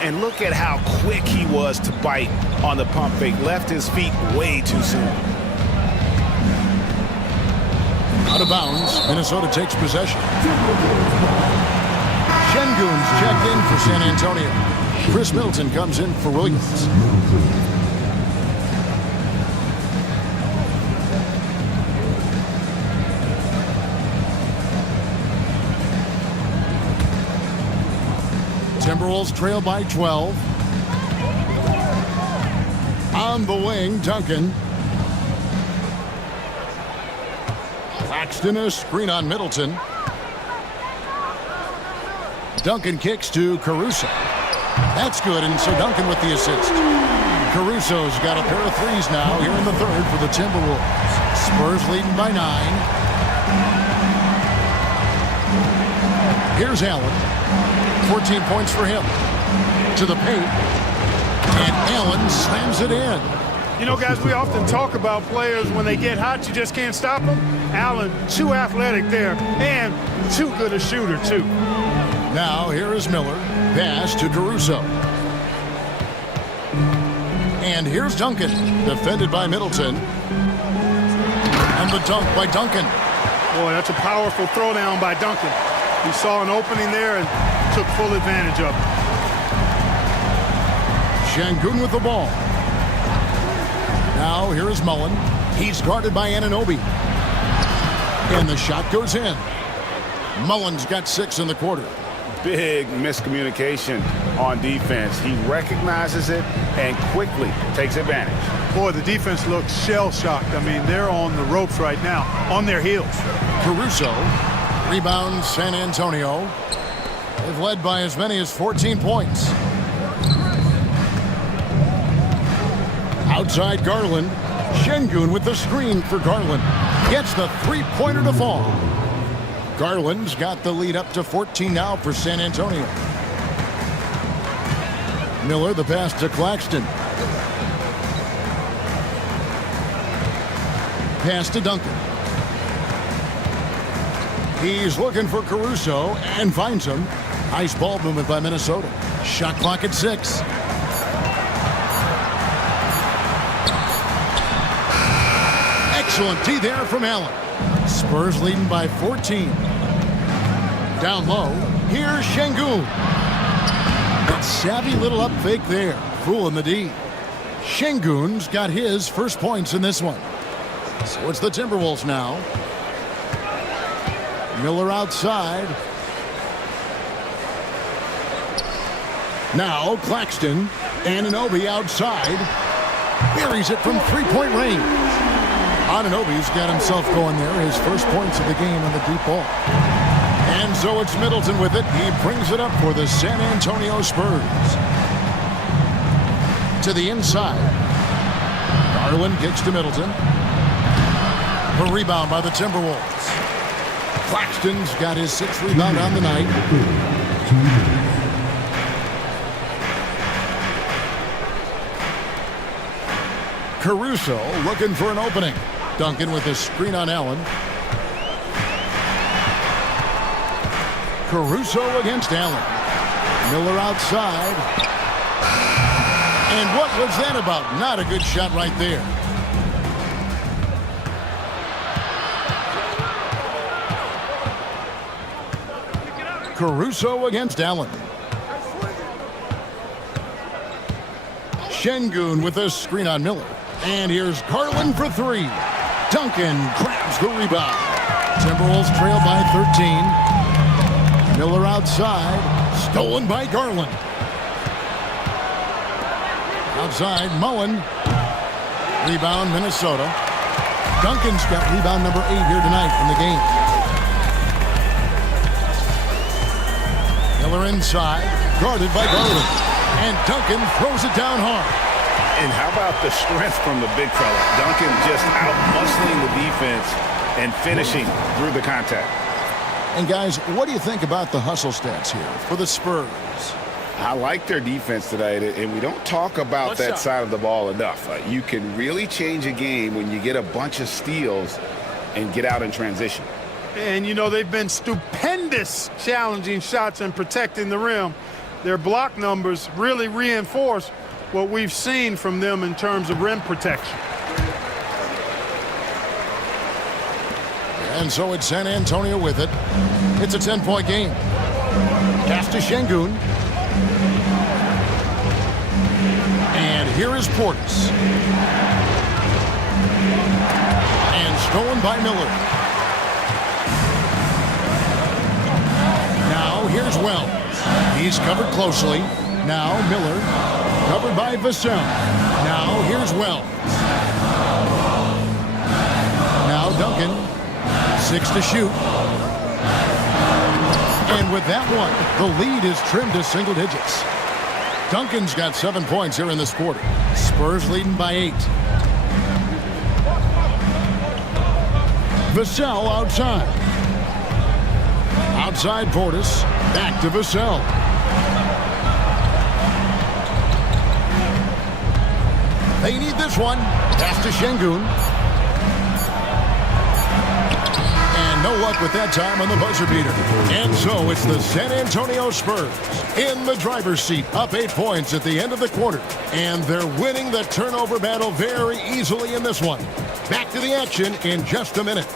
And look at how quick he was to bite on the pump fake. Left his feet way too soon. Out of bounds. Minnesota takes possession. Şengün's checked in for San Antonio. Chris Middleton comes in for Williams. Timberwolves trail by 12. On the wing, Duncan. Claxton, a screen on Middleton. Duncan kicks to Caruso. That's good, and so Duncan with the assist. Caruso's got a pair of threes now here in the third for the Timberwolves. Spurs leading by 9. Here's Allen. 14 points for him. To the paint. And Allen slams it in. You know, guys, we often talk about players when they get hot, you just can't stop them. Allen, too athletic there, and too good a shooter, too. Now, here is Miller. Pass to Caruso. And here's Duncan. Defended by Middleton. And the dunk by Duncan. Boy, that's a powerful throwdown by Duncan. He saw an opening there and took full advantage of it. Şengün with the ball. Now, here is Mullen. He's guarded by Anunoby. And the shot goes in. Mullen's got 6 in the quarter. Big miscommunication on defense. He recognizes it and quickly takes advantage. Boy, the defense looks shell-shocked. I mean, they're on the ropes right now, on their heels. Caruso rebounds San Antonio. They've led by as many as 14 points. Outside Garland. Şengün with the screen for Garland. Gets the three-pointer to fall. Garland's got the lead up to 14 now for San Antonio. Miller, the pass to Claxton. Pass to Duncan. He's looking for Caruso and finds him. Nice ball movement by Minnesota. Shot clock at 6. Excellent D there from Allen. Spurs leading by 14. Down low, here's Şengün. That savvy little up fake there, fooling the D. Şengün's got his first points in this one. So it's the Timberwolves now. Miller outside. Now Claxton. Anunoby outside. Buries it from three-point range. Anunoby's got himself going there. His first points of the game on the deep ball. And so it's Middleton with it. He brings it up for the San Antonio Spurs. To the inside. Garland kicks to Middleton. A rebound by the Timberwolves. Claxton's got his 6th rebound on the night. Caruso looking for an opening. Duncan with a screen on Allen. Caruso against Allen. Miller outside. And what was that about? Not a good shot right there. Caruso against Allen. Şengün with a screen on Miller. And here's Garland for three. Duncan grabs the rebound. Timberwolves trail by 13. Miller outside. Stolen by Garland. Outside, Mullen. Rebound, Minnesota. Duncan's got rebound number 8 here tonight in the game. Miller inside, guarded by Garland. And Duncan throws it down hard. And how about the strength from the big fella? Duncan just out-muscling the defense and finishing through the contact. And guys, what do you think about the hustle stats here for the Spurs? I like their defense tonight, and we don't talk about that side of the ball enough. You can really change a game when you get a bunch of steals and get out in transition. And, you know, they've been stupendous challenging shots and protecting the rim. Their block numbers really reinforce what we've seen from them in terms of rim protection. And so it's San Antonio with it. It's a 10-point game. Pass to Şengün. And here is Portis. And stolen by Miller. Now here's Wells. He's covered closely. Now Miller. Covered by Vassell. Now here's Wells. Now Duncan. 6 to shoot. And with that one, the lead is trimmed to single digits. Duncan's got 7 points here in this quarter. Spurs leading by 8. Vassell outside. Outside Portis. Back to Vassell. They need this one. Pass to Şengün. And no luck with that time on the buzzer beater. And so it's the San Antonio Spurs in the driver's seat, up 8 points at the end of the quarter. And they're winning the turnover battle very easily in this one. Back to the action in just a minute.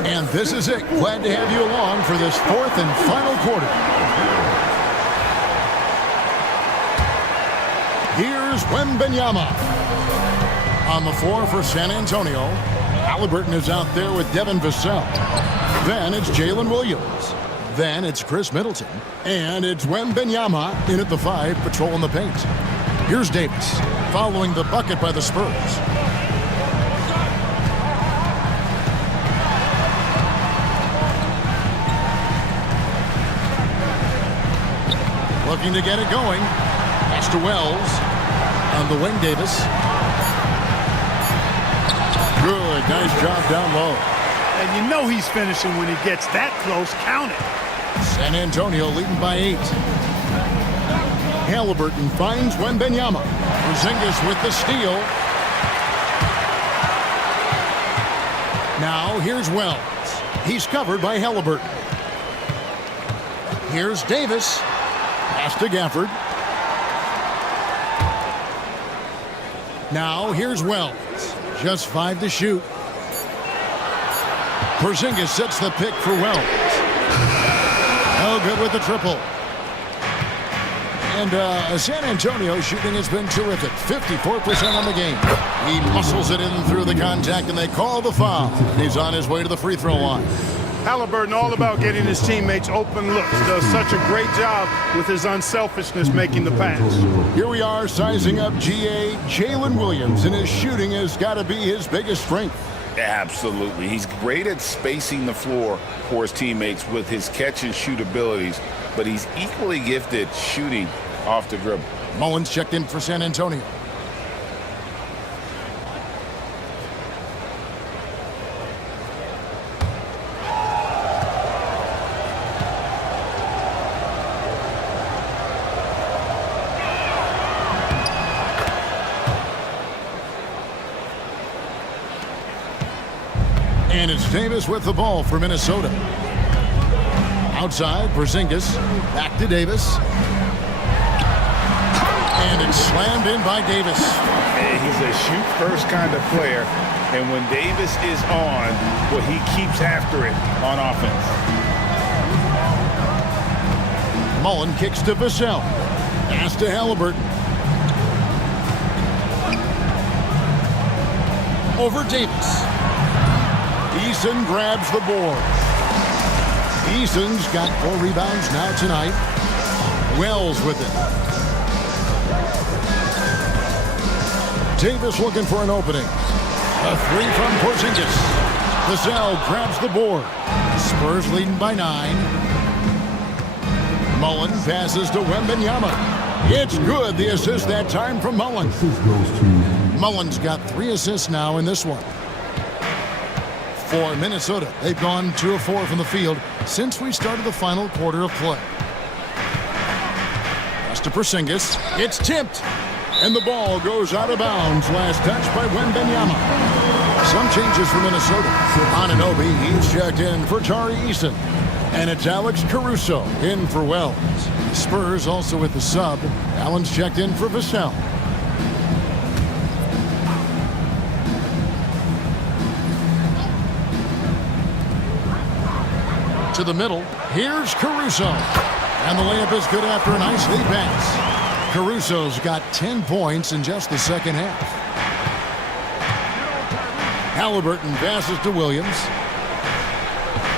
And this is it. Glad to have you along for this fourth and final quarter. Here's Wembanyama. On the floor for San Antonio, Haliburton is out there with Devin Vassell. Then it's Jalen Williams. Then it's Chris Middleton. And it's Wembanyama in at the 5, patrolling the paint. Here's Davis, following the bucket by the Spurs. Looking to get it going. Pass to Wells. On the wing, Davis. Good. Nice job down low. And you know he's finishing when he gets that close. Count it. San Antonio leading by 8. Haliburton finds Wembanyama. Porzingis with the steal. Now here's Wells. He's covered by Haliburton. Here's Davis. Pass to Gafford. Now here's Wells. Just 5 to shoot. Porzingis sets the pick for Wells. Oh, good with the triple. And San Antonio shooting has been terrific. 54% on the game. He muscles it in through the contact, and they call the foul. He's on his way to the free throw line. Haliburton all about getting his teammates open looks. Does such a great job with his unselfishness making the pass. Here we are sizing up GA Jalen Williams, and his shooting has got to be his biggest strength. Absolutely. He's great at spacing the floor for his teammates with his catch and shoot abilities, but he's equally gifted shooting off the dribble. Mullins checked in for San Antonio. And it's Davis with the ball for Minnesota. Outside, Porzingis. Back to Davis. And it's slammed in by Davis. And he's a shoot-first kind of player. And when Davis is on, well, he keeps after it on offense. Mullen kicks to Vassell. Pass to Halliburton. Over Davis. Eason grabs the board. Eason's got 4 rebounds now tonight. Wells with it. Davis looking for an opening. A 3 from Porzingis. Vassell grabs the board. Spurs leading by 9. Mullen passes to Wembanyama. It's good. The assist that time from Mullen. Mullen's got 3 assists now in this one. For Minnesota, they've gone 2 of 4 from the field since we started the final quarter of play. Pass to Porzingis. It's tipped. And the ball goes out of bounds. Last touch by Wembanyama. Some changes for Minnesota. Anunoby, he's checked in for Tari Eason. And it's Alex Caruso in for Wells. Spurs also with the sub. Allen's checked in for Vassell. To the middle. Here's Caruso. And the layup is good after a nice lead pass. Caruso's got 10 points in just the second half. Halliburton passes to Williams.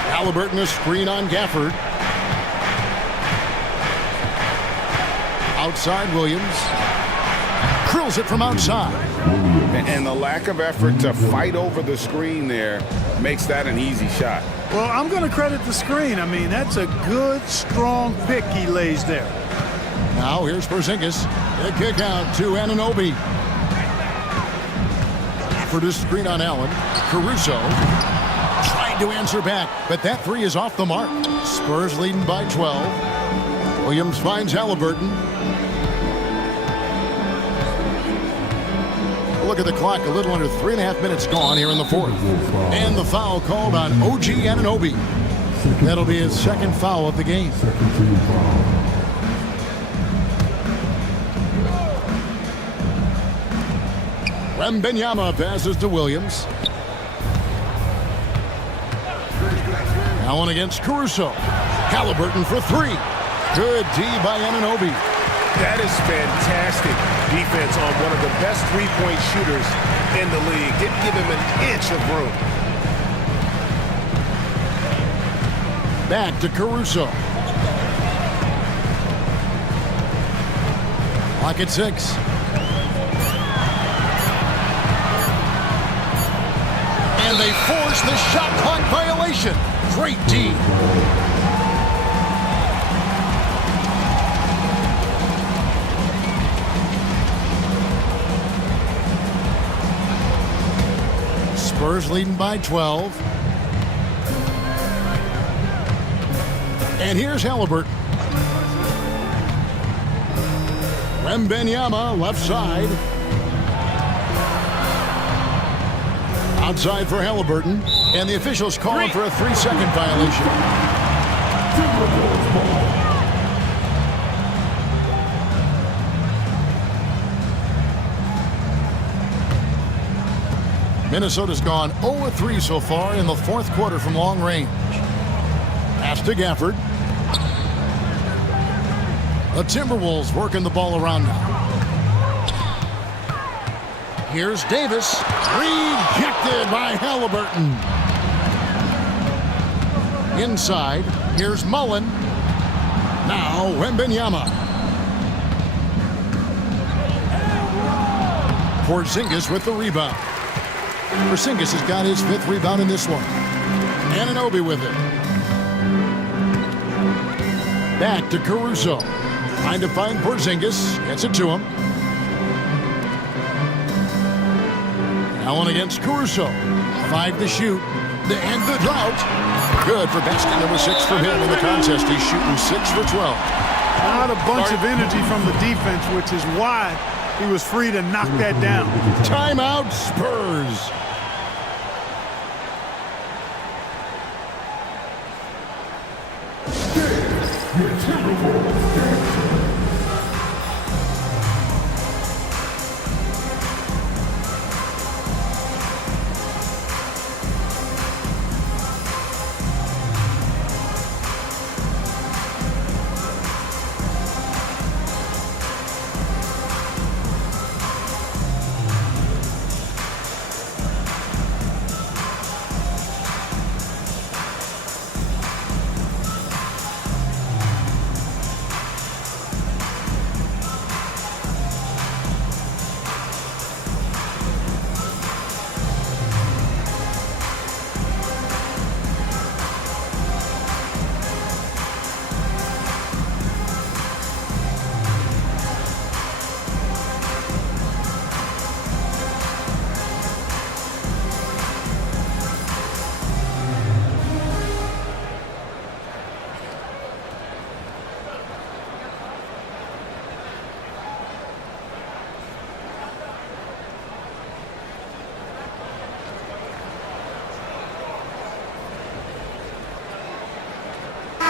Halliburton a screen on Gafford. Outside Williams. Drills it from outside. And the lack of effort to fight over the screen there makes that an easy shot. Well, I'm going to credit the screen. I mean, that's a good, strong pick he lays there. Now here's Porzingis. The kick out to Anunoby. For the screen on Allen. Caruso trying to answer back, but that 3 is off the mark. Spurs leading by 12. Williams finds Halliburton. Look at the clock, a little under 3.5 minutes gone here in the 4th. And the foul called on OG Anunoby. That'll be his 2nd foul of the game. Wembanyama passes to Williams. Allen against Caruso. Halliburton for 3. Good D by Anunoby. That is fantastic defense on one of the best three-point shooters in the league. Didn't give him an inch of room. Back to Caruso. Clock at 6. And they force the shot clock violation. Great D. Spurs leading by 12. And here's Halliburton. Wembanyama left side. Outside for Halliburton. And the officials calling for a 3-second violation. Minnesota's gone 0-3 so far in the 4th quarter from long range. Pass to Gafford. The Timberwolves working the ball around now. Here's Davis. Rejected by Halliburton. Inside. Here's Mullen. Now Wembanyama. Porzingis with the rebound. Porzingis has got his 5th rebound in this one. Anunoby with it. Back to Caruso. Trying to find Porzingis. Gets it to him. Allen against Caruso. 5 to shoot. To end the drought. Good for basket number 6 from him in the contest. He's shooting 6 for 12. Not a bunch of energy from the defense, which is why he was free to knock that down. Timeout, Spurs.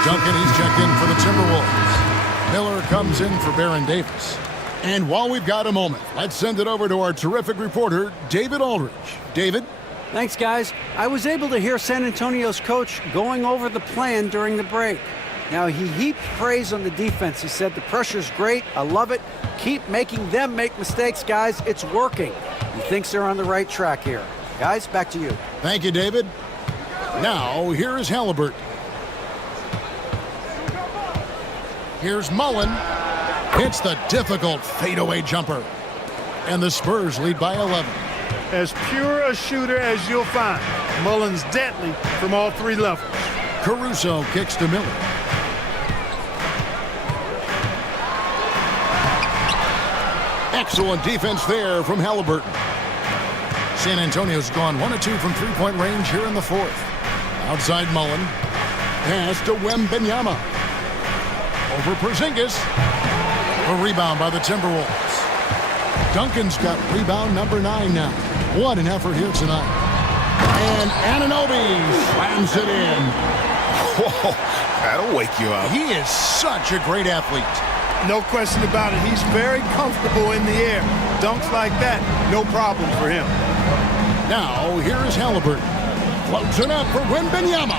Duncan, he's checked in for the Timberwolves. Miller comes in for Baron Davis. And while we've got a moment, let's send it over to our terrific reporter, David Aldridge. David? Thanks, guys. I was able to hear San Antonio's coach going over the plan during the break. Now, he heaped praise on the defense. He said, the pressure's great. I love it. Keep making them make mistakes, guys. It's working. He thinks they're on the right track here. Guys, back to you. Thank you, David. Now, here is Halliburton. Here's Mullen. Hits the difficult fadeaway jumper. And the Spurs lead by 11. As pure a shooter as you'll find. Mullen's deadly from all three levels. Caruso kicks to Miller. Excellent defense there from Halliburton. San Antonio's gone 1 of 2 from three-point range here in the fourth. Outside Mullen. Pass to Wembanyama. Over Porzingis. A rebound by the Timberwolves. Duncan's got rebound number 9 now. What an effort here tonight. And Anunoby slams it in. Whoa, that'll wake you up. He is such a great athlete. No question about it. He's very comfortable in the air. Dunks like that, no problem for him. Now, here is Halliburton. Floats it up for Wembanyama.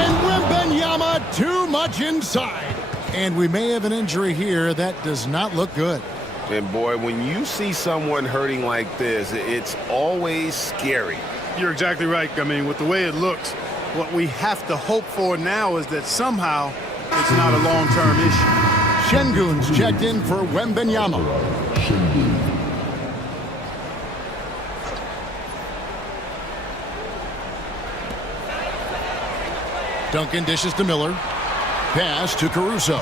And Wembanyama too much inside. And we may have an injury here. That does not look good. And boy, when you see someone hurting like this, it's always scary. You're exactly right. I mean, with the way it looks, what we have to hope for now is that somehow it's not a long-term issue. Şengün's checked in for Wembanyama. Duncan dishes to Miller. Pass to Caruso.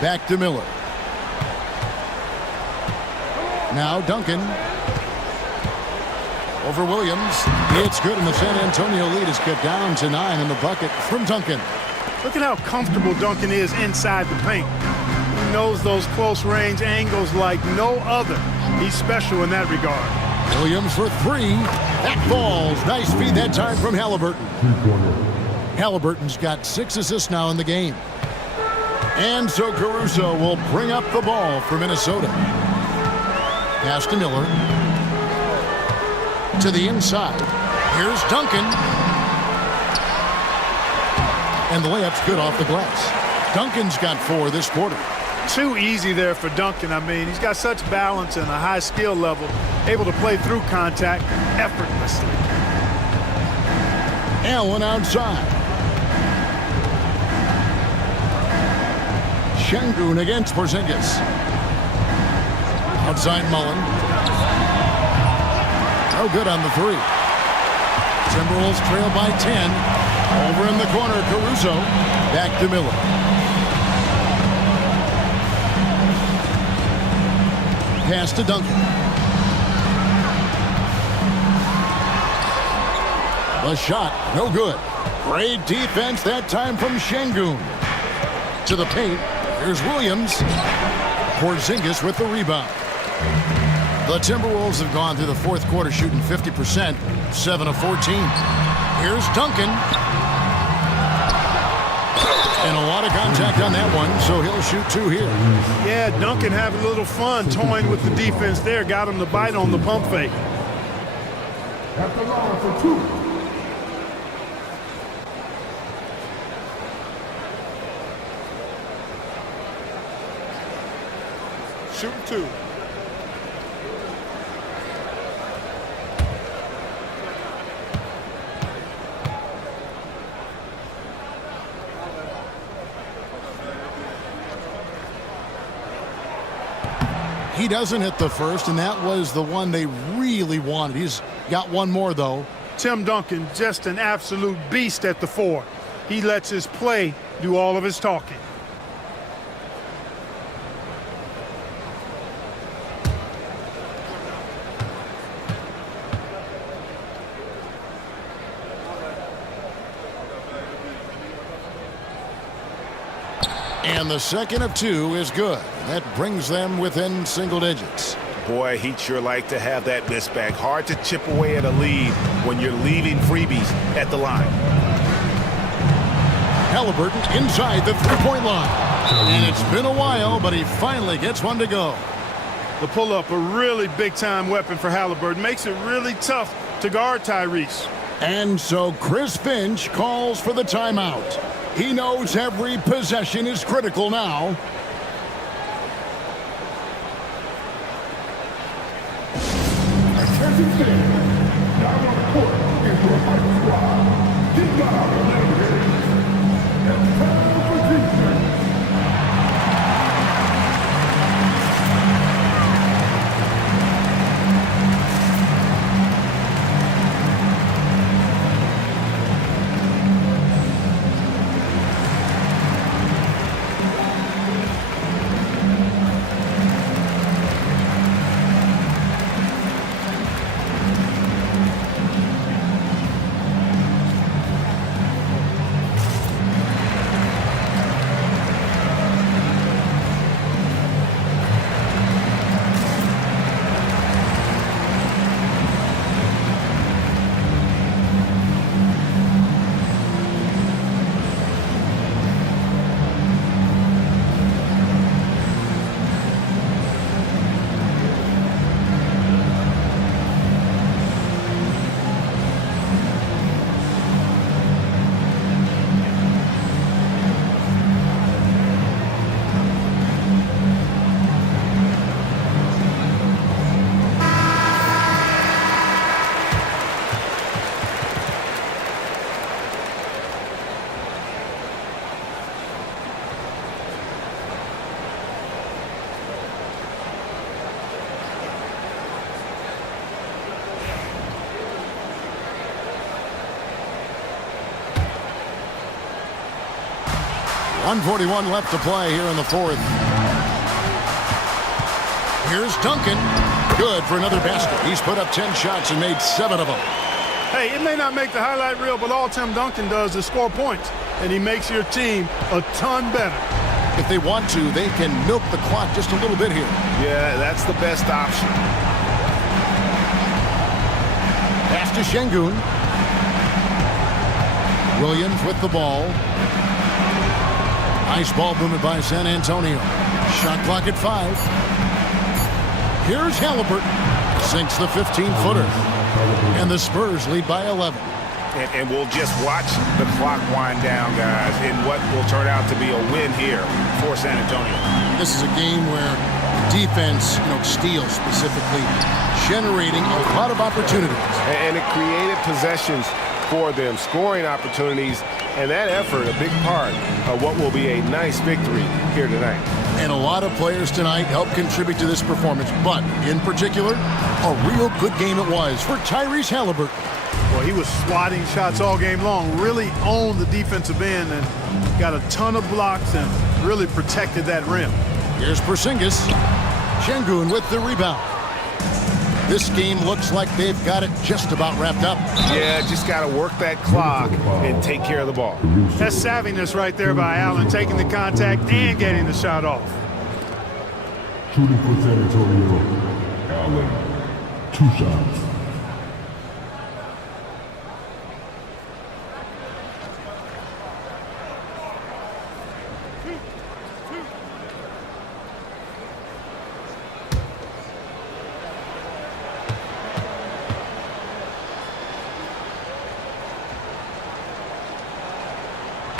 Back to Miller. Now Duncan. Over Williams. It's good, and the San Antonio lead is cut down to 9 in the bucket from Duncan. Look at how comfortable Duncan is inside the paint. He knows those close range angles like no other. He's special in that regard. Williams for 3. That falls. Nice feed that time from Halliburton. Halliburton's got 6 assists now in the game. And so Caruso will bring up the ball for Minnesota. Pass to Miller. To the inside. Here's Duncan. And the layup's good off the glass. Duncan's got 4 this quarter. Too easy there for Duncan. I mean, he's got such balance and a high skill level, able to play through contact effortlessly. Allen outside. Şengün against Porzingis. Outside Mullen. No good on the 3. Timberwolves trail by 10. Over in the corner, Caruso. Back to Miller. Pass to Duncan. The shot, no good. Great defense that time from Şengün. To the paint, here's Williams. Porzingis with the rebound. The Timberwolves have gone through the fourth quarter shooting 50%, 7 of 14. Here's Duncan. And a lot of contact on that one, so he'll shoot 2 here. Yeah, Duncan having a little fun toying with the defense there. Got him to bite on the pump fake. At the line for 2. Shooting 2. He doesn't hit the first, and that was the one they really wanted. He's got one more, though. Tim Duncan, just an absolute beast at the 4. He lets his play do all of his talking. And the second of 2 is good. That brings them within single digits. Boy, he'd sure like to have that miss back. Hard to chip away at a lead when you're leaving freebies at the line. Halliburton inside the three-point line. And it's been a while, but he finally gets one to go. The pull-up, a really big-time weapon for Halliburton. Makes it really tough to guard Tyrese. And so Chris Finch calls for the timeout. He knows every possession is critical now. Attention fans, now on the court is your hype squad. Get down, ladies. It's time for defense. .141 left to play here in the fourth. Here's Duncan. Good for another basket. He's put up 10 shots and made 7 of them. Hey, it may not make the highlight reel, but all Tim Duncan does is score points, and he makes your team a ton better. If they want to, they can milk the clock just a little bit here. Yeah, that's the best option. Pass to Şengün. Williams with the ball. Nice ball movement by San Antonio. Shot clock at 5. Here's Halliburton. Sinks the 15-footer. And the Spurs lead by 11. And we'll just watch the clock wind down, guys, in what will turn out to be a win here for San Antonio. This is a game where defense, steals specifically, generating a lot of opportunities. And it created possessions for them, scoring opportunities, and that effort a big part of what will be a nice victory here tonight. And a lot of players tonight helped contribute to this performance, but in particular, a real good game it was for Tyrese Halliburton. Well, he was swatting shots all game long, really owned the defensive end and got a ton of blocks and really protected that rim. Here's Porzingis. Şengün with the rebound. This game looks like they've got it just about wrapped up. Yeah, just got to work that clock and take care of the ball. That's savviness right there by Allen, taking the contact and getting the shot off. Shooting for San Antonio. Allen, 2 shots.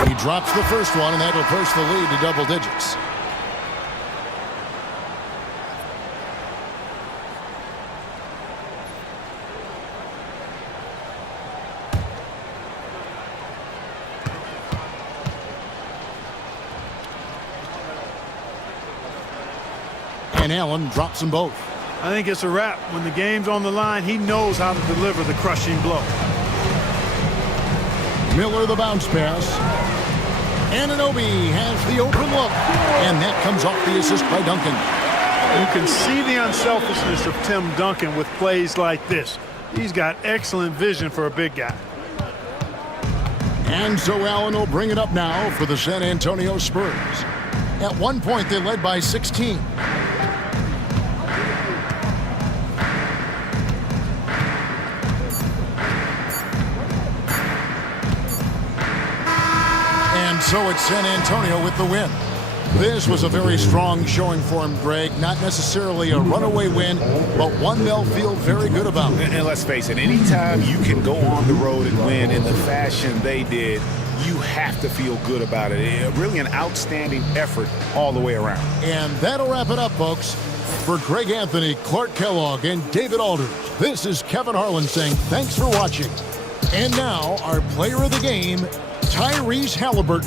He drops the first one, and that'll push the lead to double digits. And Allen drops them both. I think it's a wrap. When the game's on the line, he knows how to deliver the crushing blow. Miller the bounce pass. Anunoby has the open look. And that comes off the assist by Duncan. You can see the unselfishness of Tim Duncan with plays like this. He's got excellent vision for a big guy. And so Allen will bring it up now for the San Antonio Spurs. At one point, they led by 16. So it's San Antonio with the win. This was a very strong showing for him, Greg. Not necessarily a runaway win, but one they'll feel very good about. And let's face it, anytime you can go on the road and win in the fashion they did, you have to feel good about it. Really an outstanding effort all the way around. And that'll wrap it up, folks. For Greg Anthony, Clark Kellogg, and David Aldridge, this is Kevin Harlan saying thanks for watching. And now, our player of the game, Tyrese Halliburton.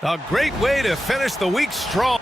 A great way to finish the week strong.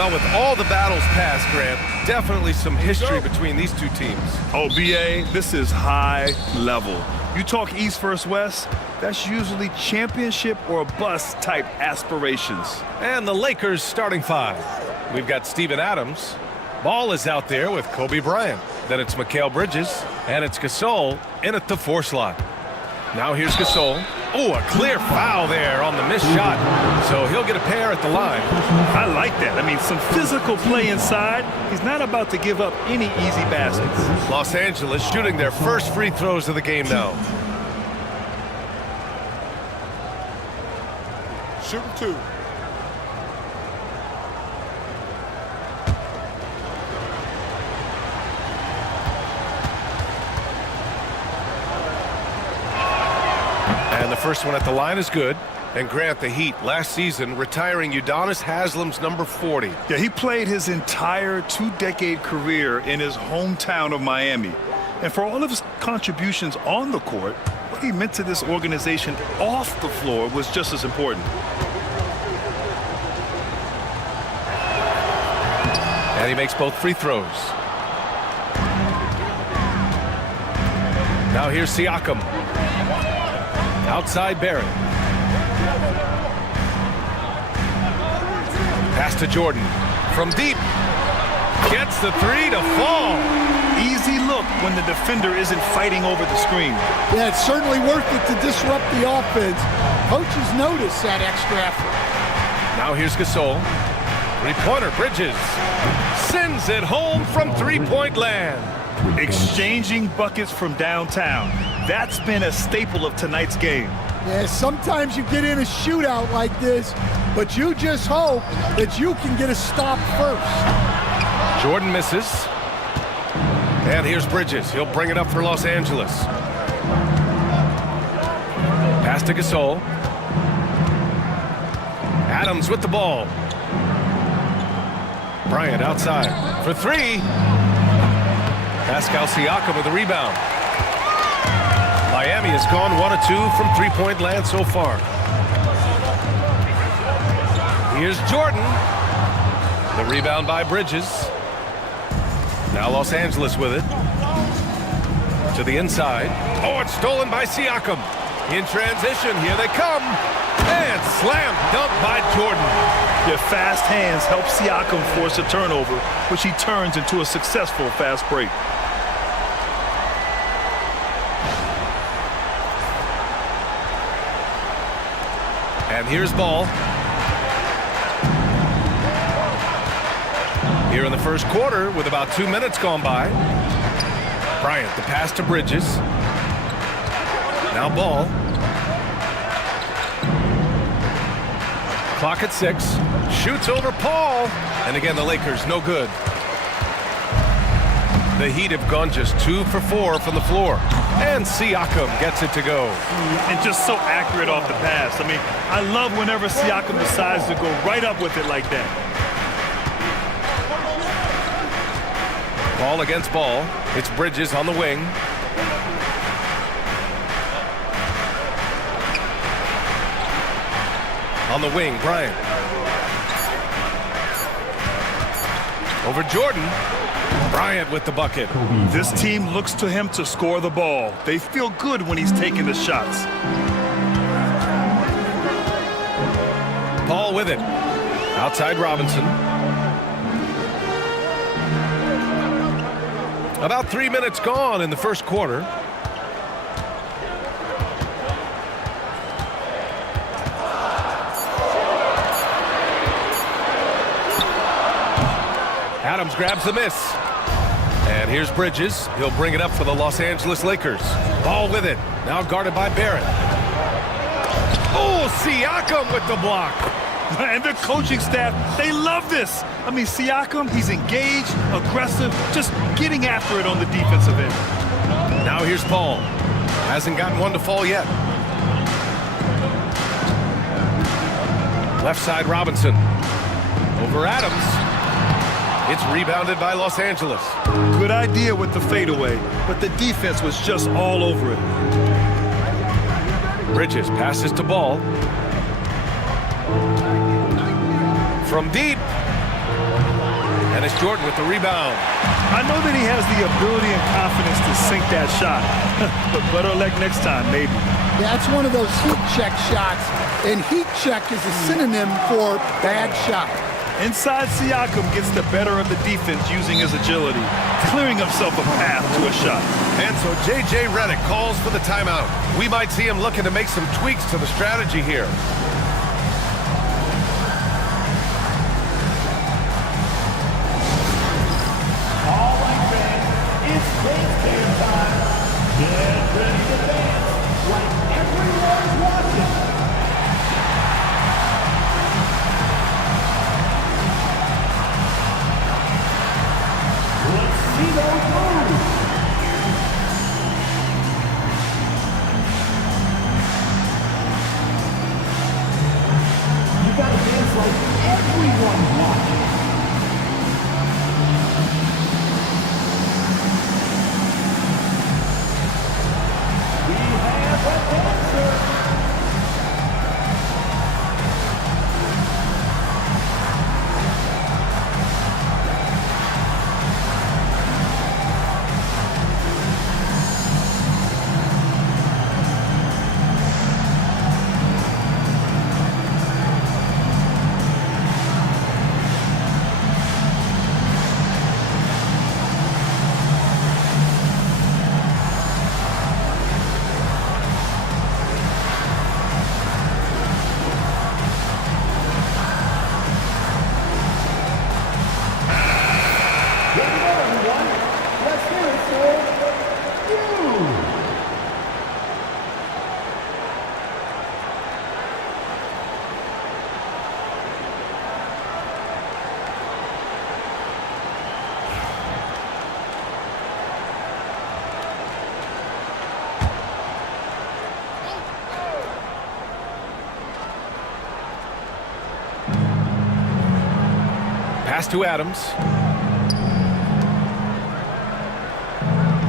Well, with all the battles past, Grant, definitely some history between these two teams. Oh, BA, this is high level. You talk East versus West, that's usually championship or bust type aspirations. And the Lakers starting five. We've got Steven Adams. Ball is out there with Kobe Bryant. Then it's Mikal Bridges, and it's Gasol in at the 4 slot. Now here's Gasol. Oh, a clear foul there on the missed shot. So he'll get a pair at the line. I like that. I mean, some physical play inside. He's not about to give up any easy baskets. Los Angeles shooting their first free throws of the game now. Shooting 2. And the first one at the line is good. And Grant, the Heat, last season, retiring Udonis Haslem's number 40. Yeah, he played his entire 2-decade career in his hometown of Miami. And for all of his contributions on the court, what he meant to this organization off the floor was just as important. And he makes both free throws. Now here's Siakam. Outside Barrett. Pass to Jordan. From deep. Gets the 3 to fall. easy look when the defender isn't fighting over the screen. Yeah, it's certainly worth it to disrupt the offense. Coaches notice that extra effort. Now here's Gasol. Three-pointer, Bridges. Sends it home from three-point land. Exchanging buckets from downtown. That's been a staple of tonight's game. Yeah, sometimes you get in a shootout like this, but you just hope that you can get a stop first. Jordan misses. And here's Bridges. He'll bring it up for Los Angeles. Pass to Gasol. Adams with the ball. Bryant outside for three. Pascal Siakam with the rebound. Miami has gone 1 of 2 from three-point land so far. Here's Jordan. The rebound by Bridges. Now Los Angeles with it. To the inside. Oh, it's stolen by Siakam. In transition, here they come. And slam dunk by Jordan. Their fast hands help Siakam force a turnover, which he turns into a successful fast break. And here's Ball. Here in the first quarter with about 2 minutes gone by. Bryant, the pass to Bridges. Now Ball. Clock at 6. Shoots over Paul. And again, the Lakers, no good. The Heat have gone just 2 for 4 from the floor. And Siakam gets it to go. And just so accurate off the pass. I mean, I love whenever Siakam decides to go right up with it like that. Ball against Ball. It's Bridges on the wing. On the wing, Bryant. Over Jordan. Bryant with the bucket. This team looks to him to score the ball. They feel good when he's taking the shots. Paul with it. Outside Robinson. About 3 minutes gone in the first quarter. Adams grabs the miss. And here's Bridges. He'll bring it up for the Los Angeles Lakers. Ball with it. Now guarded by Barrett. Oh, Siakam with the block. And the coaching staff, they love this. I mean, Siakam, he's engaged, aggressive, just getting after it on the defensive end. Now here's Paul. Hasn't gotten one to fall yet. Left side Robinson. Over Adams. It's rebounded by Los Angeles. Good idea with the fadeaway, but the defense was just all over it. Bridges passes to Ball. From deep. And it's Jordan with the rebound. I know that he has the ability and confidence to sink that shot, but better luck next time, maybe. Yeah, that's one of those heat check shots, and heat check is a synonym for bad shot. Inside Siakam gets the better of the defense using his agility, clearing himself a path to a shot. And so J.J. Redick calls for the timeout. We might see him looking to make some tweaks to the strategy here. All right, fans, it's dance game time. Get ready to dance like everyone's watching. Let's see those moves. You gotta dance like everyone's watching. We have a dancer. Pass to Adams.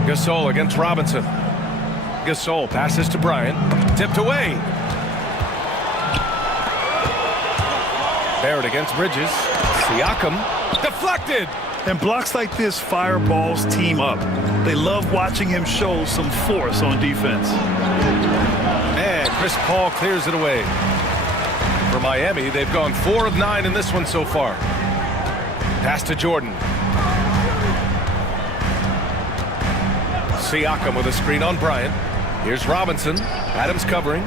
Gasol against Robinson. Gasol passes to Bryant. Tipped away. Barrett against Bridges. Siakam. Deflected. And blocks like this fire Ball's team up. They love watching him show some force on defense. And Chris Paul clears it away. For Miami, they've gone 4 of 9 in this one so far. Pass to Jordan. Siakam with a screen on Bryant. Here's Robinson. Adams covering.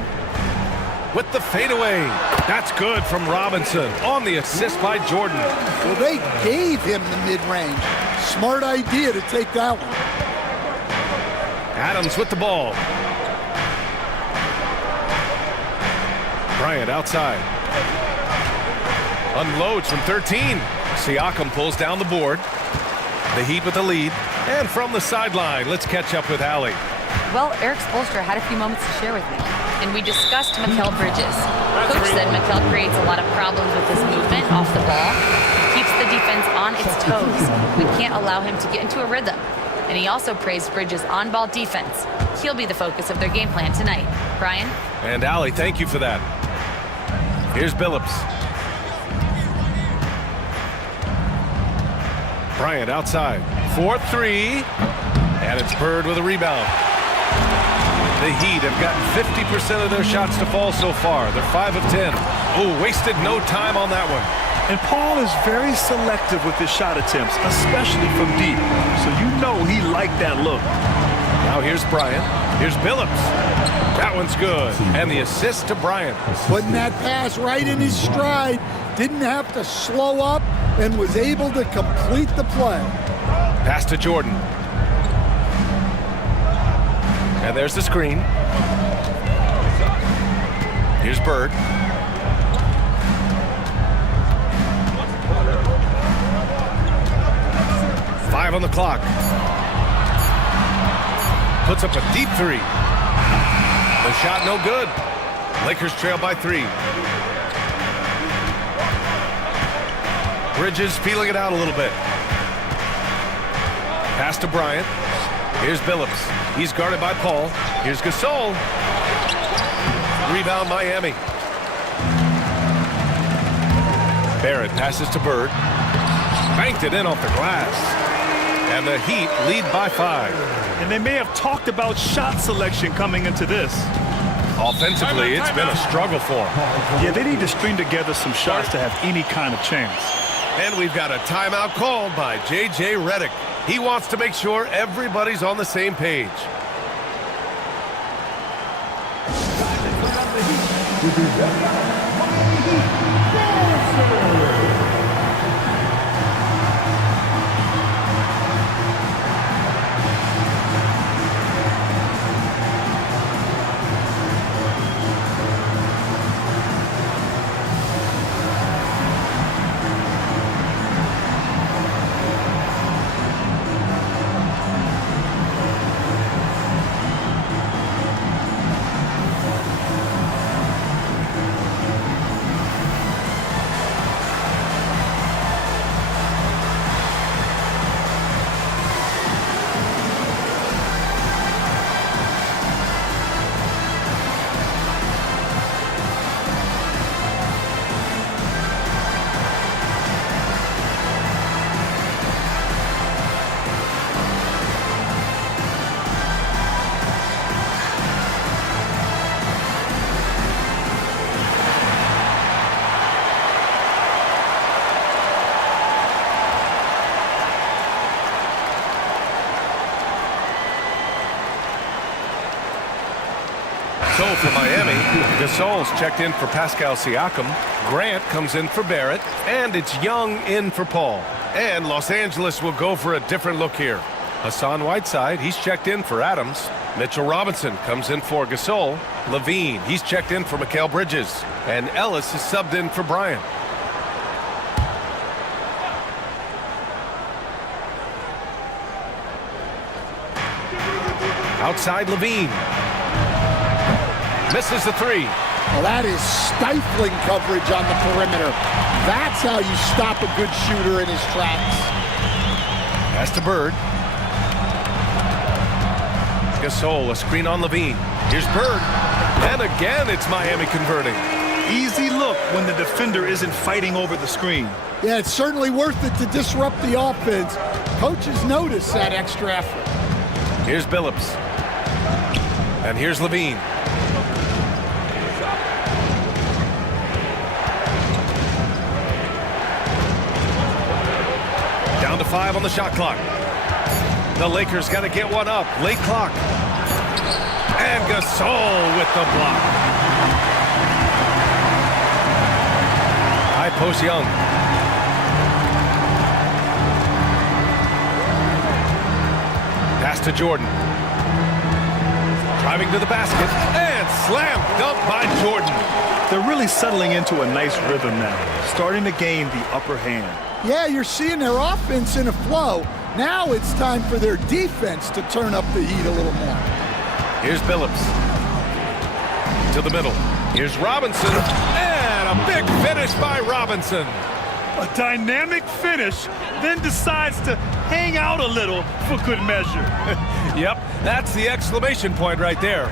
With the fadeaway. That's good from Robinson on the assist by Jordan. Well, they gave him the mid-range. Smart idea to take that one. Adams with the ball. Bryant outside. Unloads from 13. Siakam pulls down the board. The Heat with the lead. And from the sideline, let's catch up with Allie. Well, Eric Spoelstra had a few moments to share with me, and we discussed Mikal Bridges. Coach said Mikal creates a lot of problems with his movement off the ball. He keeps the defense on its toes. We can't allow him to get into a rhythm. And he also praised Bridges' on-ball defense. He'll be the focus of their game plan tonight. Brian? And Allie, thank you for that. Here's Billups. Bryant outside. 4-3. And it's Bird with a rebound. The Heat have gotten 50% of their shots to fall so far. They're 5 of 10. Oh, wasted no time on that one. And Paul is very selective with his shot attempts, especially from deep. So you know he liked that look. Now here's Bryant. Here's Billups. That one's good. And the assist to Bryant. Putting that pass right in his stride. Didn't have to slow up and was able to complete the play. Pass to Jordan. And there's the screen. Here's Bird. Five on the clock. Puts up a deep three. The shot no good. Lakers trail by 3. Bridges feeling it out a little bit. Pass to Bryant. Here's Billups. He's guarded by Paul. Here's Gasol. Rebound Miami. Barrett passes to Bird. Banked it in off the glass. And the Heat lead by 5. And they may have talked about shot selection coming into this. Offensively, it's been a struggle for them. Yeah, they need to string together some shots to have any kind of chance. And we've got a timeout called by J.J. Redick. He wants to make sure everybody's on the same page. So for Miami, Gasol's checked in for Pascal Siakam. Grant comes in for Barrett. And it's Young in for Paul. And Los Angeles will go for a different look here. Hassan Whiteside, he's checked in for Adams. Mitchell Robinson comes in for Gasol. Levine, he's checked in for Mikal Bridges. And Ellis is subbed in for Bryant. Outside Levine. Misses the 3. Well, that is stifling coverage on the perimeter. That's how you stop a good shooter in his tracks. Pass to Bird. Gasol, a screen on Levine. Here's Bird. And again, it's Miami converting. Easy look when the defender isn't fighting over the screen. Yeah, it's certainly worth it to disrupt the offense. Coaches notice that extra effort. Here's Billups. And here's Levine. Down to 5 on the shot clock. The Lakers got to get one up. Late clock. And Gasol with the block. High post Young. Pass to Jordan. Driving to the basket. And slam dunk by Jordan. They're really settling into a nice rhythm now, starting to gain the upper hand. Yeah, you're seeing their offense in a flow. Now it's time for their defense to turn up the heat a little more. Here's Billups. To the middle. Here's Robinson. And a big finish by Robinson. A dynamic finish, then decides to hang out a little for good measure. Yep, that's the exclamation point right there.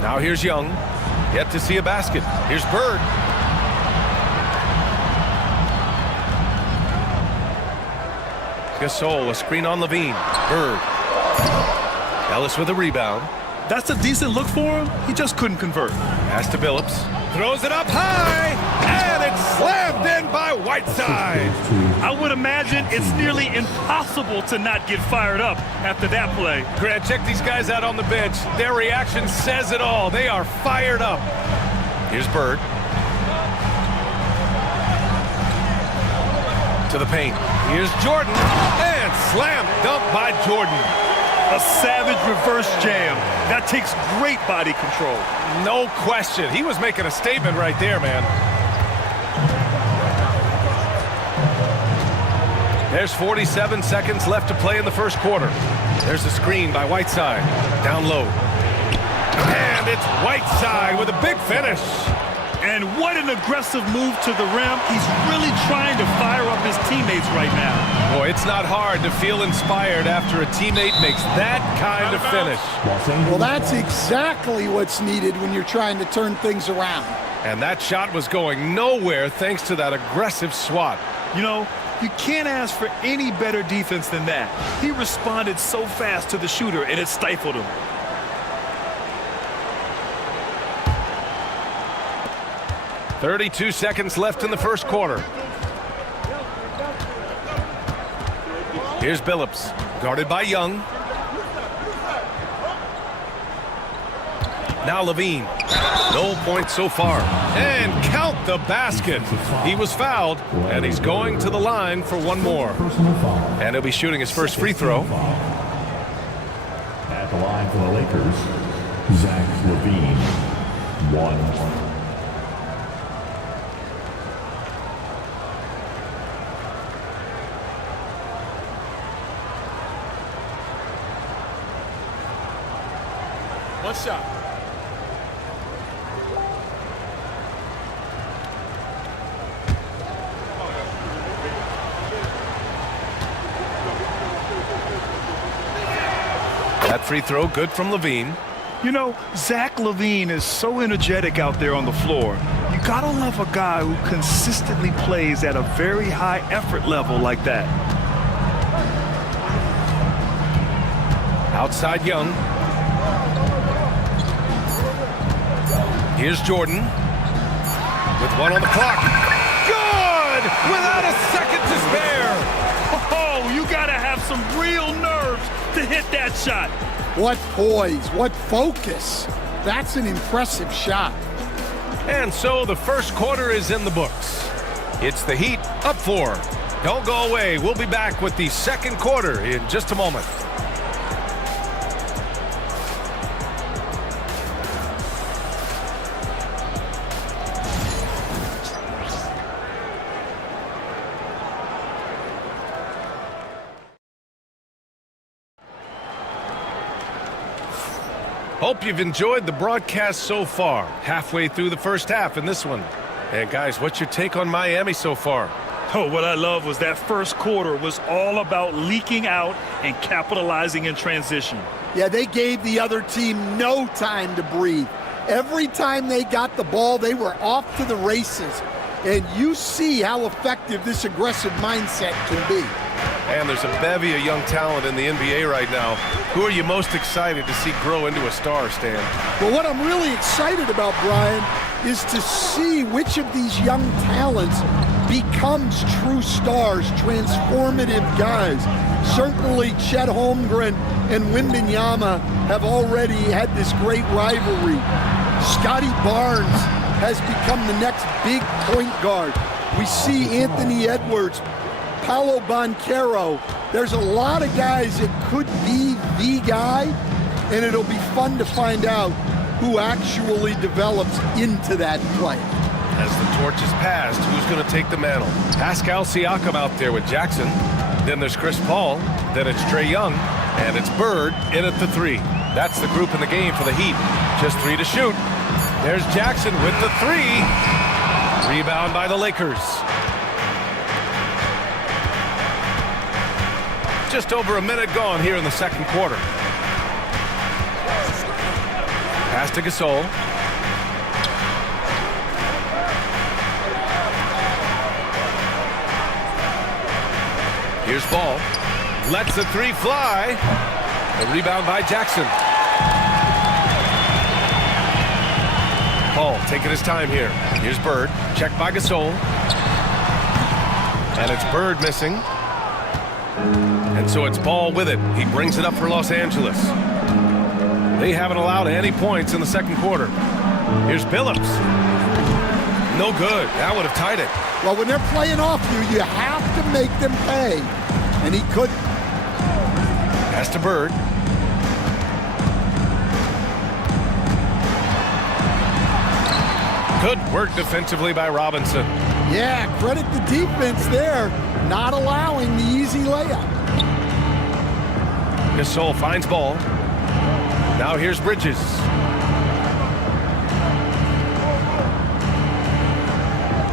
Now here's Young. Yet to see a basket. Here's Bird. Gasol, a screen on Levine. Bird. Ellis with a rebound. That's a decent look for him. He just couldn't convert. Pass to Billups. Throws it up high. And it's slammed in by Whiteside. I would imagine it's nearly impossible to not get fired up after that play. Grant, check these guys out on the bench. Their reaction says it all. They are fired up. Here's Bird. To the paint. Here's Jordan. And slam dunk by Jordan. A savage reverse jam. That takes great body control. No question. He was making a statement right there, man. There's 47 seconds left to play in the first quarter. There's a screen by Whiteside. Down low. And it's Whiteside with a big finish. And what an aggressive move to the rim. He's really trying to fire up his teammates right now. Boy, it's not hard to feel inspired after a teammate makes that kind of finish. Well, that's exactly what's needed when you're trying to turn things around. And that shot was going nowhere thanks to that aggressive swat. You know, you can't ask for any better defense than that. He responded so fast to the shooter, and it stifled him. .32 seconds left in the first quarter. Here's Billups, guarded by Young. Now Levine. No points so far. And count the basket. He was fouled, and he's going to the line for one more. And he'll be shooting his first free throw. At the line for the Lakers, Zach Levine. 1. One shot. That free throw good from Levine. You know, Zach Levine is so energetic out there on the floor. You gotta love a guy who consistently plays at a very high effort level like that. Outside Young. Here's Jordan with one on the clock. Good! Without a second to spare. Oh, you gotta have some real nerves to hit that shot. What poise, what focus. That's an impressive shot. And so the first quarter is in the books. It's the Heat up 4. Don't go away. We'll be back with the second quarter in just a moment. Hope you've enjoyed the broadcast so far. Halfway through the first half in this one. And guys, what's your take on Miami so far? Oh, what I love was that first quarter was all about leaking out and capitalizing in transition. Yeah, they gave the other team no time to breathe. Every time they got the ball, they were off to the races. And you see how effective this aggressive mindset can be. And there's a bevy of young talent in the NBA right now. Who are you most excited to see grow into a star, Stan? Well, what I'm really excited about, Brian, is to see which of these young talents becomes true stars, transformative guys. Certainly Chet Holmgren and Wembanyama have already had this great rivalry. Scotty Barnes has become the next big point guard. We see Anthony Edwards, Paolo Banchero. There's a lot of guys that could be the guy, and it'll be fun to find out who actually develops into that play. As the torch is passed, who's going to take the mantle? Pascal Siakam out there with Jackson. Then there's Chris Paul. Then it's Trae Young. And it's Bird in at the 3. That's the group in the game for the Heat. Just 3 to shoot. There's Jackson with the 3. Rebound by the Lakers. Just over a minute gone here in the second quarter. Pass to Gasol. Here's Ball. Lets the 3 fly. A rebound by Jackson. Paul taking his time here. Here's Bird. Checked by Gasol. And it's Bird missing. And so it's Ball with it. He brings it up for Los Angeles. They haven't allowed any points in the second quarter. Here's Billups. No good. That would have tied it. Well, when they're playing off you have to make them pay. And he couldn't. Pass to Bird. Good work defensively by Robinson. Yeah, credit the defense there, not allowing the easy layup. Gasol finds Ball. Now here's Bridges.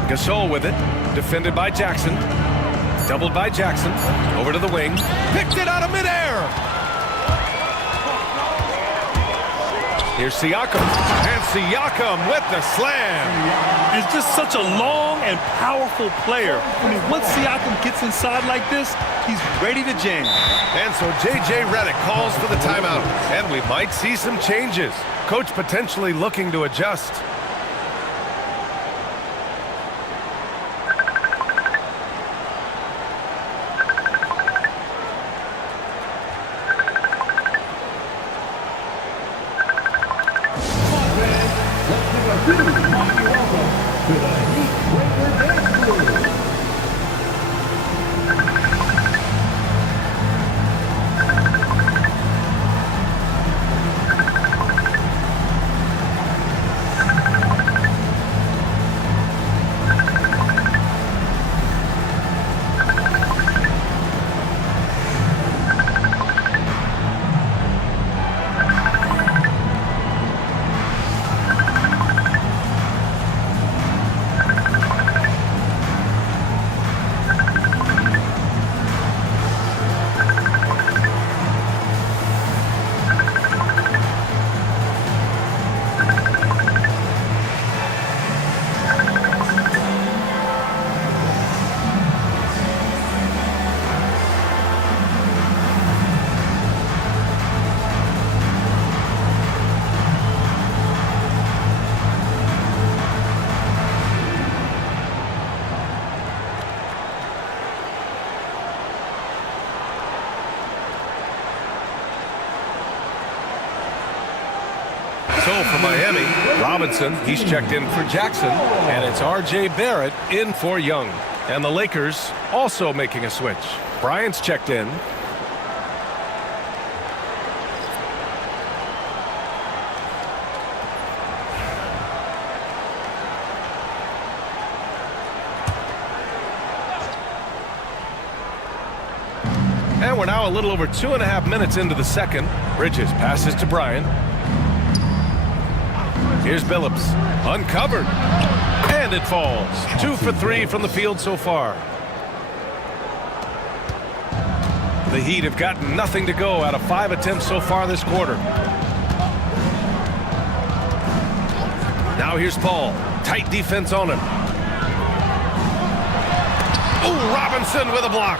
Gasol with it. Defended by Jackson. Doubled by Jackson. Over to the wing. Picked it out of midair. Here's Siakam. And Siakam with the slam. He's just such a long and powerful player. I mean, once Siakam gets inside like this, he's ready to jam. And so J.J. Redick calls for the timeout. And we might see some changes. Coach potentially looking to adjust. So for Miami, Robinson, he's checked in for Jackson, and it's R.J. Barrett in for Young. And the Lakers also making a switch. Bryant's checked in. And we're now a little over 2.5 minutes into the second. Bridges passes to Bryant. Here's Billups, uncovered, And it falls. 2 for 3 from the field so far. The Heat have gotten nothing to go out of 5 attempts so far this quarter. Now here's Paul. Tight defense on him. Oh, Robinson with a block.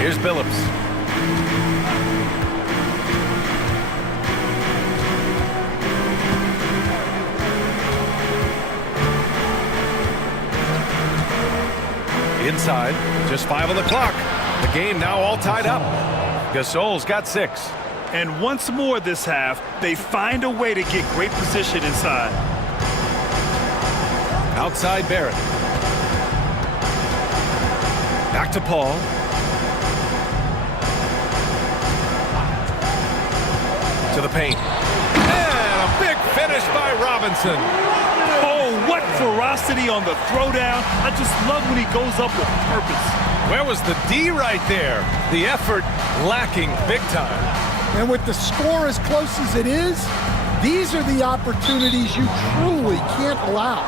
Here's Billups. Inside, just 5 on the clock. The game now all tied up. Gasol's got 6. And once more this half, they find a way to get great position inside. Outside Barrett. Back to Paul. To the paint. And a big finish by Robinson. Oh, what ferocity on the throwdown. I just love when he goes up with purpose. Where was the D right there? The effort lacking big time. And with the score as close as it is, these are the opportunities you truly can't allow.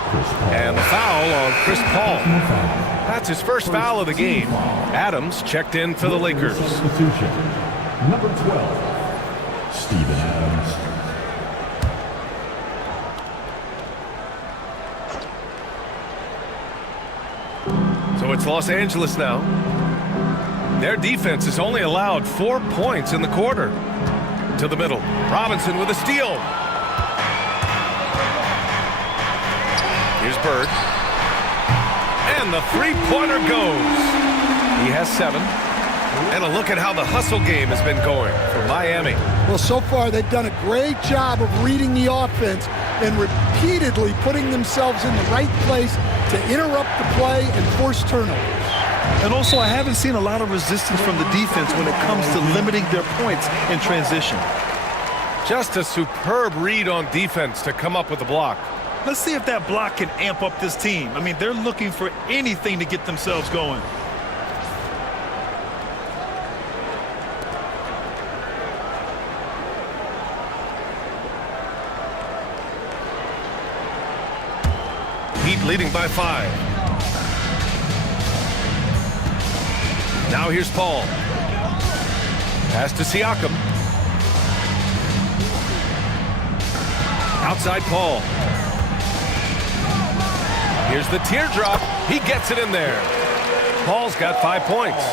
And the foul on Chris Paul. That's his first foul of the game. Adams checked in for the Lakers. Substitution. Number 12, Steven Adams. So it's Los Angeles now. Their defense has only allowed 4 points in the quarter. To the middle. Robinson with a steal. Here's Bird. And the three-pointer goes. He has 7. And a look at how the hustle game has been going for Miami. Well, so far they've done a great job of reading the offense and repeatedly putting themselves in the right place to interrupt the play and force turnovers. And also, I haven't seen a lot of resistance from the defense when it comes to limiting their points in transition. Just a superb read on defense to come up with the block. Let's see if that block can amp up this team. I mean, they're looking for anything to get themselves going. Heat leading by 5. Now here's Paul. Pass to Siakam. Outside Paul. Here's the teardrop. He gets it in there. Paul's got 5 points.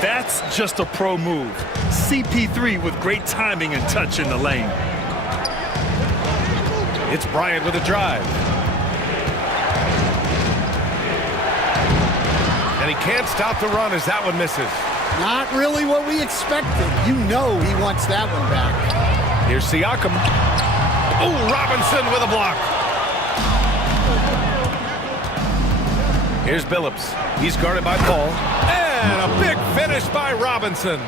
That's just a pro move. CP3 with great timing and touch in the lane. It's Bryant with a drive. And he can't stop the run as that one misses. Not really what we expected. You know he wants that one back. Here's Siakam. Oh, Robinson with a block. Here's Billups. He's guarded by Paul. And a big finish by Robinson.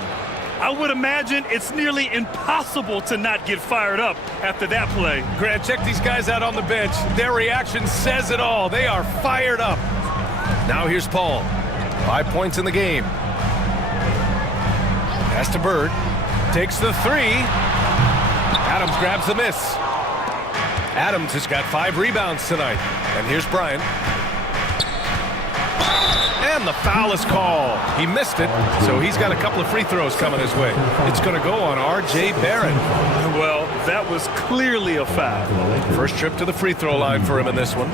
I would imagine it's nearly impossible to not get fired up after that play. Grant, check these guys out on the bench. Their reaction says it all. They are fired up. Now here's Paul. 5 points in the game. Pass to Bird. Takes the 3. Adams grabs the miss. Adams has got 5 rebounds tonight. And here's Bryant. And the foul is called. He missed it, so he's got a couple of free throws coming his way. It's going to go on R.J. Barrett. Well, that was clearly a foul. First trip to the free throw line for him in this one.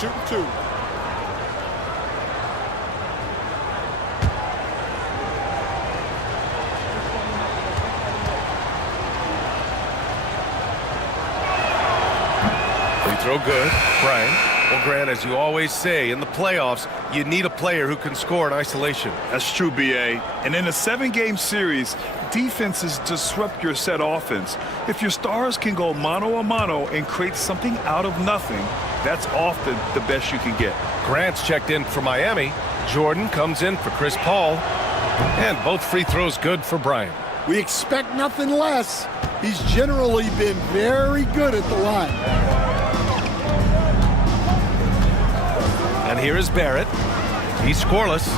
Shooting 2. Throw good. Brian. Well, Grant, as you always say, in the playoffs, you need a player who can score in isolation. That's true, B.A. And in a 7-game series, defenses disrupt your set offense. If your stars can go mano-a-mano and create something out of nothing, that's often the best you can get. Grant's checked in for Miami. Jordan comes in for Chris Paul. And both free throws good for Brian. We expect nothing less. He's generally been very good at the line. And here is Barrett. He's scoreless.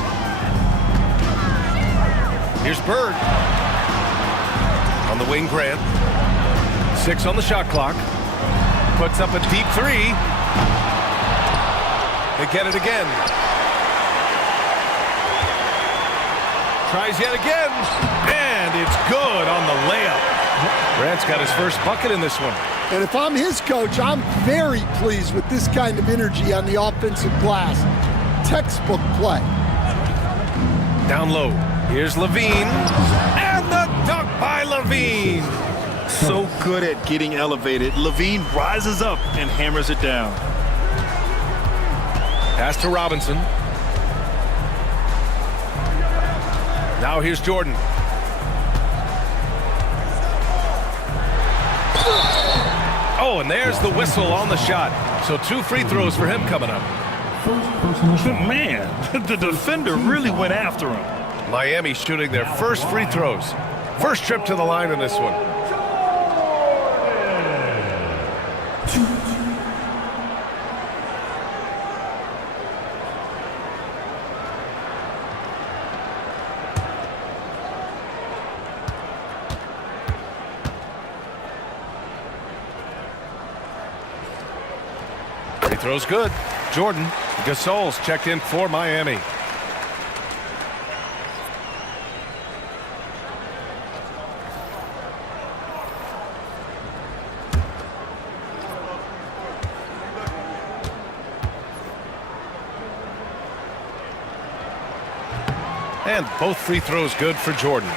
Here's Bird. On the wing, Grant. 6 on the shot clock. Puts up a deep 3. They get it again. Tries yet again. And it's good on the layup. Grant's got his first bucket in this one. And if I'm his coach, I'm very pleased with this kind of energy on the offensive glass. Textbook play. Down low. Here's Levine. And the dunk by Levine. So good at getting elevated. Levine rises up and hammers it down. Pass to Robinson. Now here's Jordan. Oh, and there's the whistle on the shot. So 2 free throws for him coming up. Man, the defender really went after him. Miami shooting their first free throws. First trip to the line in this one. Free throw's good. Jordan. Gasol's checked in for Miami. And both free throws good for Jordan.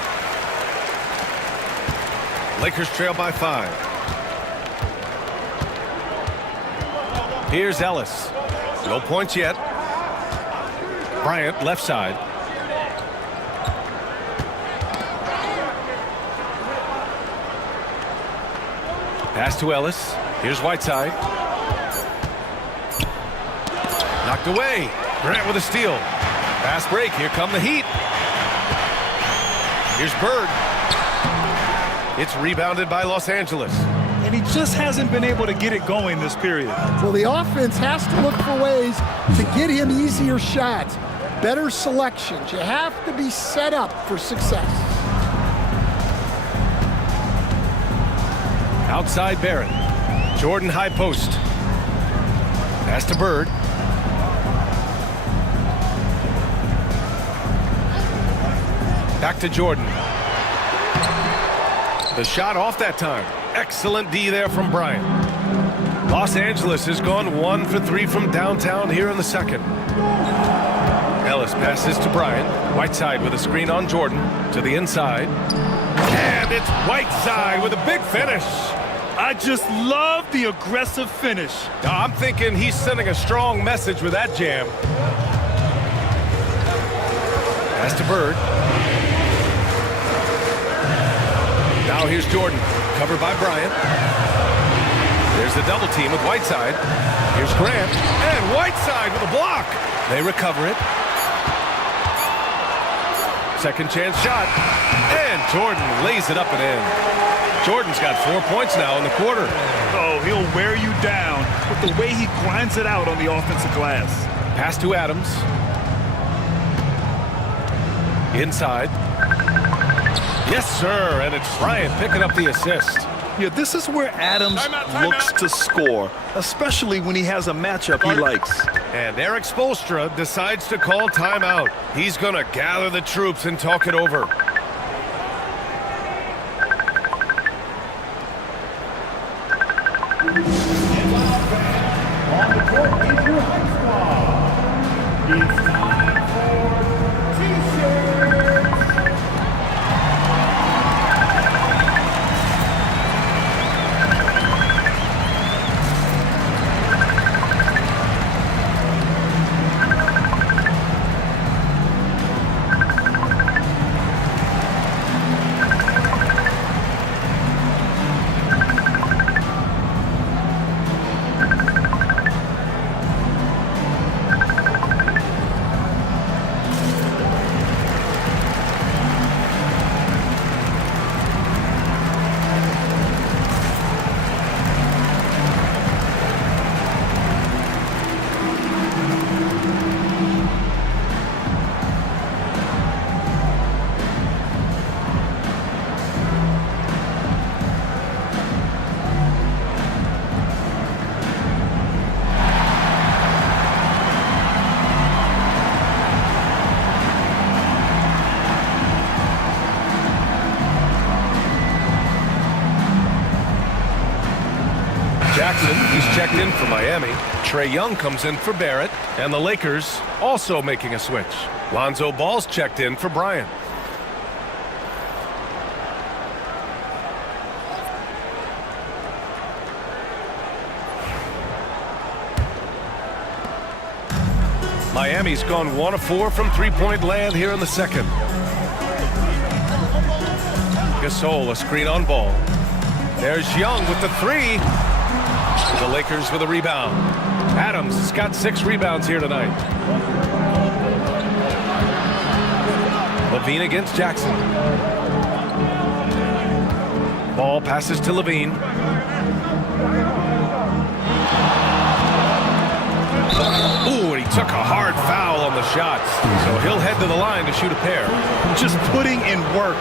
Lakers trail by 5. Here's Ellis. No points yet. Bryant left side. Pass to Ellis. Here's Whiteside. Knocked away. Grant with a steal. Fast break. Here come the Heat. Here's Bird. It's rebounded by Los Angeles. And he just hasn't been able to get it going this period. Well, the offense has to look for ways to get him easier shots, better selections. You have to be set up for success. Outside Barrett. Jordan high post. Pass to Bird. Back to Jordan. The shot off that time. Excellent D there from Bryant. Los Angeles has gone 1 for 3 from downtown here in the second. Ellis passes to Bryant. Whiteside with a screen on Jordan to the inside. And it's Whiteside with a big finish. I just love the aggressive finish. I'm thinking he's sending a strong message with that jam. Pass to Bird. Now here's Jordan, covered by Bryant. There's the double team with Whiteside. Here's Grant, and Whiteside with a block. They recover it. Second chance shot, and Jordan lays it up and in. Jordan's got 4 points now in the quarter. Oh, he'll wear you down with the way he grinds it out on the offensive glass. Pass to Adams. Inside. Yes, sir, and it's Bryant picking up the assist. Yeah, this is where Adams looks to score, especially when he has a matchup he likes. And Eric Spoelstra decides to call timeout. He's going to gather the troops and talk it over. On the court is your high squad. It's time for T-shirts. He's checked in for Miami. Trae Young comes in for Barrett. And the Lakers also making a switch. Lonzo Ball's checked in for Bryant. Miami's gone 1 of 4 from three-point land here in the second. Gasol, a screen on Ball. There's Young with the three. The Lakers with a rebound. Adams has got 6 rebounds here tonight. Levine against Jackson. Ball passes to Levine. Ooh, and he took a hard foul on the shot. So he'll head to the line to shoot a pair. Just putting in work.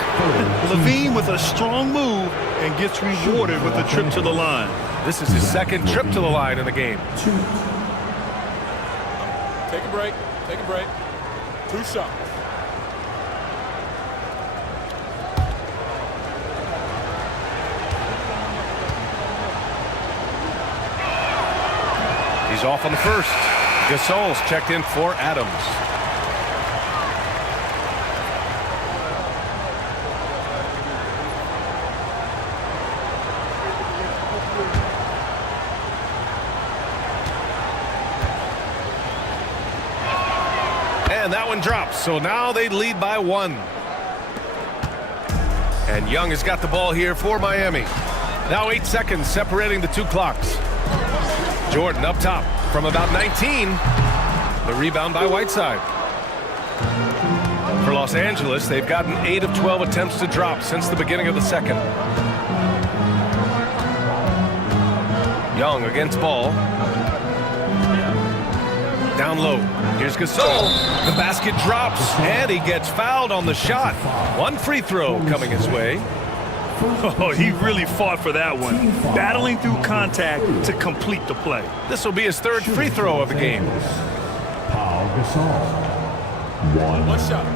Levine with a strong move and gets rewarded with a trip to the line. This is his second trip to the line in the game. Take a break. Take a break. 2 shots. He's off on the first. Gasol's checked in for Adams. And that one drops. So now they lead by 1. And Young has got the ball here for Miami. Now 8 seconds separating the 2 clocks. Jordan up top from about 19. The rebound by Whiteside. For Los Angeles, they've gotten 8 of 12 attempts to drop since the beginning of the second. Young against Ball. Down low. Here's Gasol. The basket drops, and he gets fouled on the shot. 1 free throw coming his way. Oh, he really fought for that one. Battling through contact to complete the play. This will be his 3rd free throw of the game. Paul Gasol. 1 shot.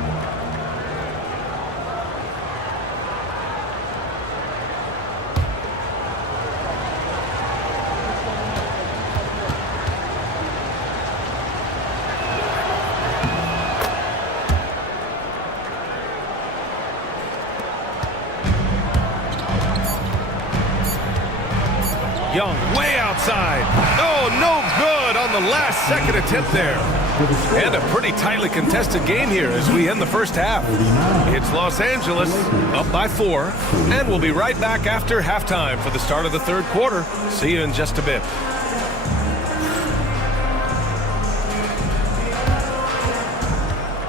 Young way outside. Oh, no good on the last second attempt there. And a pretty tightly contested game here as we end the first half. It's Los Angeles up by 4. And we'll be right back after halftime for the start of the 3rd quarter. See you in just a bit.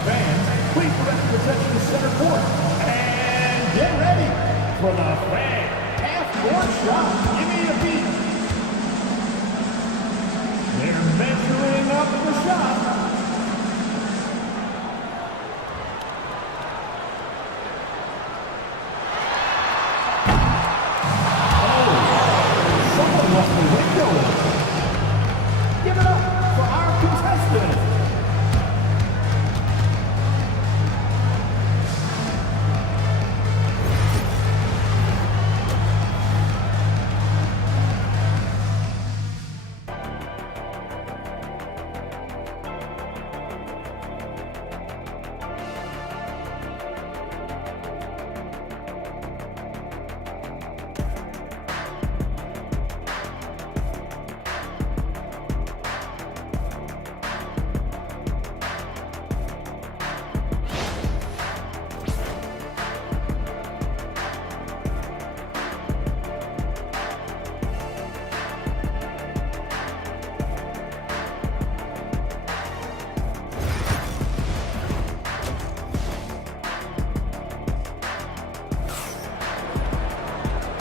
Fans, please represent the center court. And get ready for the fan half-court shot. Give me a beat. They're measuring up the shot. Oh, someone left the window. Give it up for our contestant.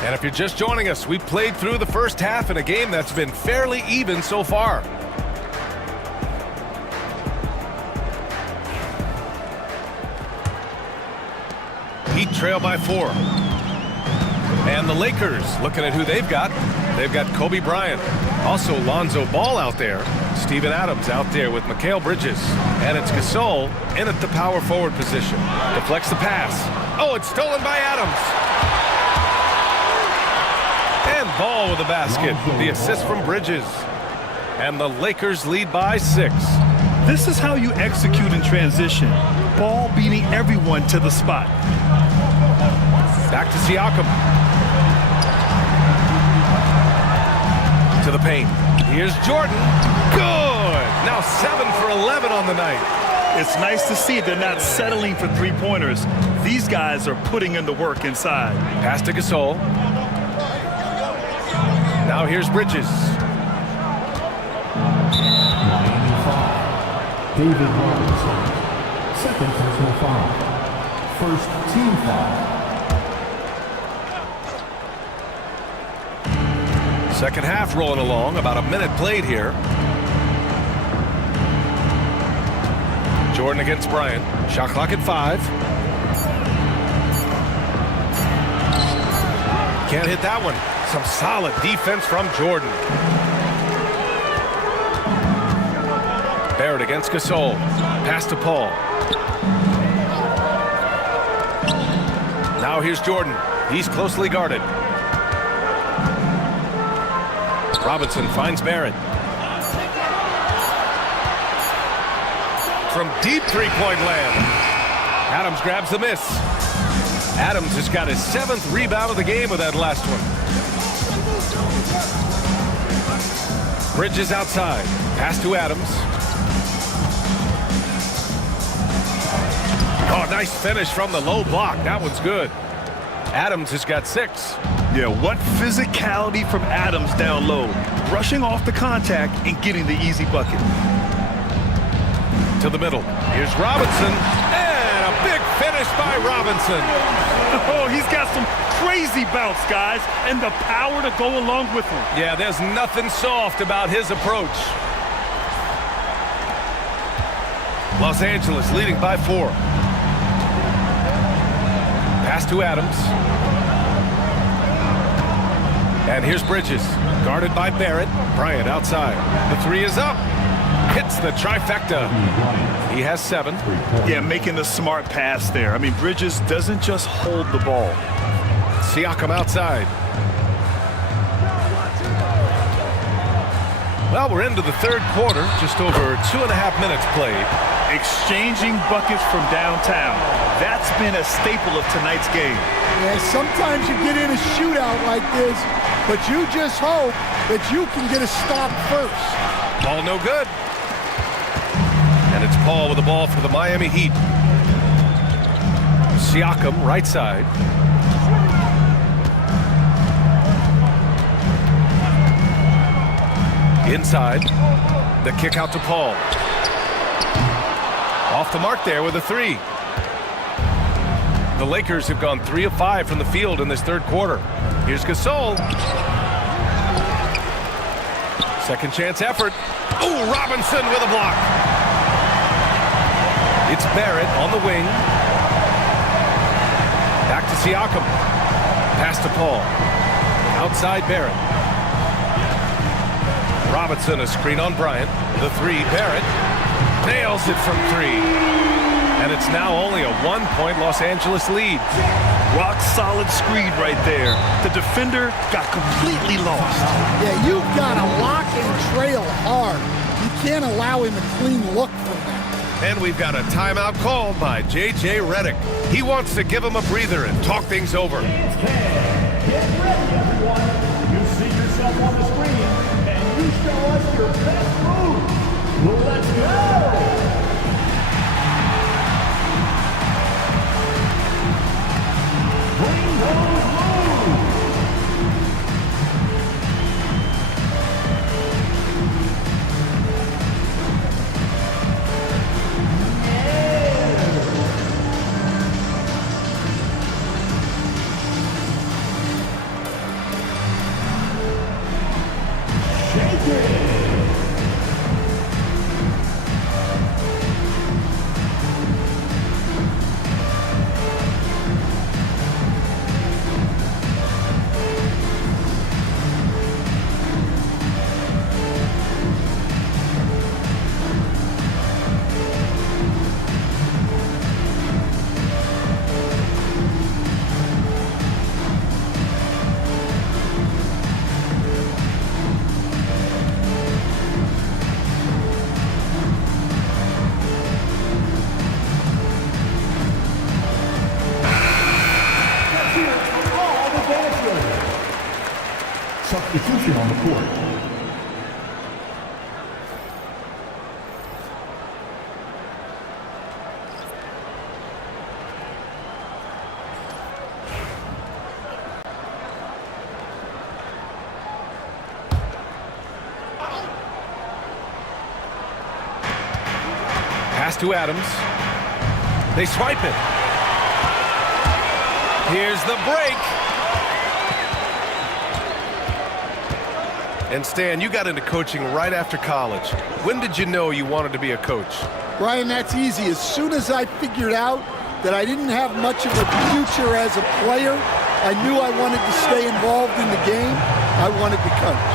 And if you're just joining us, we've played through the first half in a game that's been fairly even so far. Heat trail by 4. And the Lakers, looking at who they've got. They've got Kobe Bryant. Also Lonzo Ball out there. Steven Adams out there with Mikal Bridges. And it's Gasol in at the power forward position. Deflects the pass. Oh, it's stolen by Adams. And Ball with the basket. The assist from Bridges. And the Lakers lead by 6. This is how you execute in transition. Ball beating everyone to the spot. Back to Siakam. To the paint. Here's Jordan. Good. Now 7 for 11 on the night. It's nice to see they're not settling for three-pointers. These guys are putting in the work inside. Pass to Gasol. Now here's Bridges. Miami foul. David Robinson. Second personal foul. First team foul. Second half rolling along. About a minute played here. Jordan against Bryant. Shot clock at 5. Can't hit that one. Some solid defense from Jordan. Barrett against Gasol. Pass to Paul. Now here's Jordan. He's closely guarded. Robinson finds Barrett. From deep three-point land. Adams grabs the miss. Adams has got his 7th rebound of the game with that last one. Bridges outside. Pass to Adams. Oh, nice finish from the low block. That one's good. Adams has got 6. Yeah, what physicality from Adams down low. Brushing off the contact and getting the easy bucket. To the middle. Here's Robinson. And a big finish by Robinson. Oh, he's got some crazy bounce, guys, and the power to go along with him. Yeah, there's nothing soft about his approach. Los Angeles leading by 4. Pass to Adams. And here's Bridges. Guarded by Barrett. Bryant outside. The 3 is up. Hits the trifecta. He has 7. Yeah, making the smart pass there. I mean, Bridges doesn't just hold the ball. Siakam outside. Well, we're into the 3rd quarter. Just over 2.5 minutes played. Exchanging buckets from downtown. That's been a staple of tonight's game. Yeah, sometimes you get in a shootout like this, but you just hope that you can get a stop first. Ball no good. And it's Paul with the ball for the Miami Heat. Siakam, right side. Inside. The kick out to Paul. Off the mark there with a 3. The Lakers have gone 3 of 5 from the field in this 3rd quarter. Here's Gasol. Second chance effort. Ooh, Robinson with a block. It's Barrett on the wing. Back to Siakam. Pass to Paul. Outside Barrett. Robinson, a screen on Bryant. The 3, Barrett. Nails it from 3. And it's now only a 1-point Los Angeles lead. Rock solid screen right there. The defender got completely lost. Yeah, you've got to lock and trail hard. You can't allow him a clean look from that. And we've got a timeout called by J.J. Redick. He wants to give him a breather and talk things over. Get ready, everyone. You see yourself on the screen, and you show us your best move. Let's go! Bring those moves! Substitution on the court. Pass to Adams. They swipe it. Here's the break. And Stan, you got into coaching right after college. When did you know you wanted to be a coach? Brian, that's easy. As soon as I figured out that I didn't have much of a future as a player, I knew I wanted to stay involved in the game. I wanted to coach.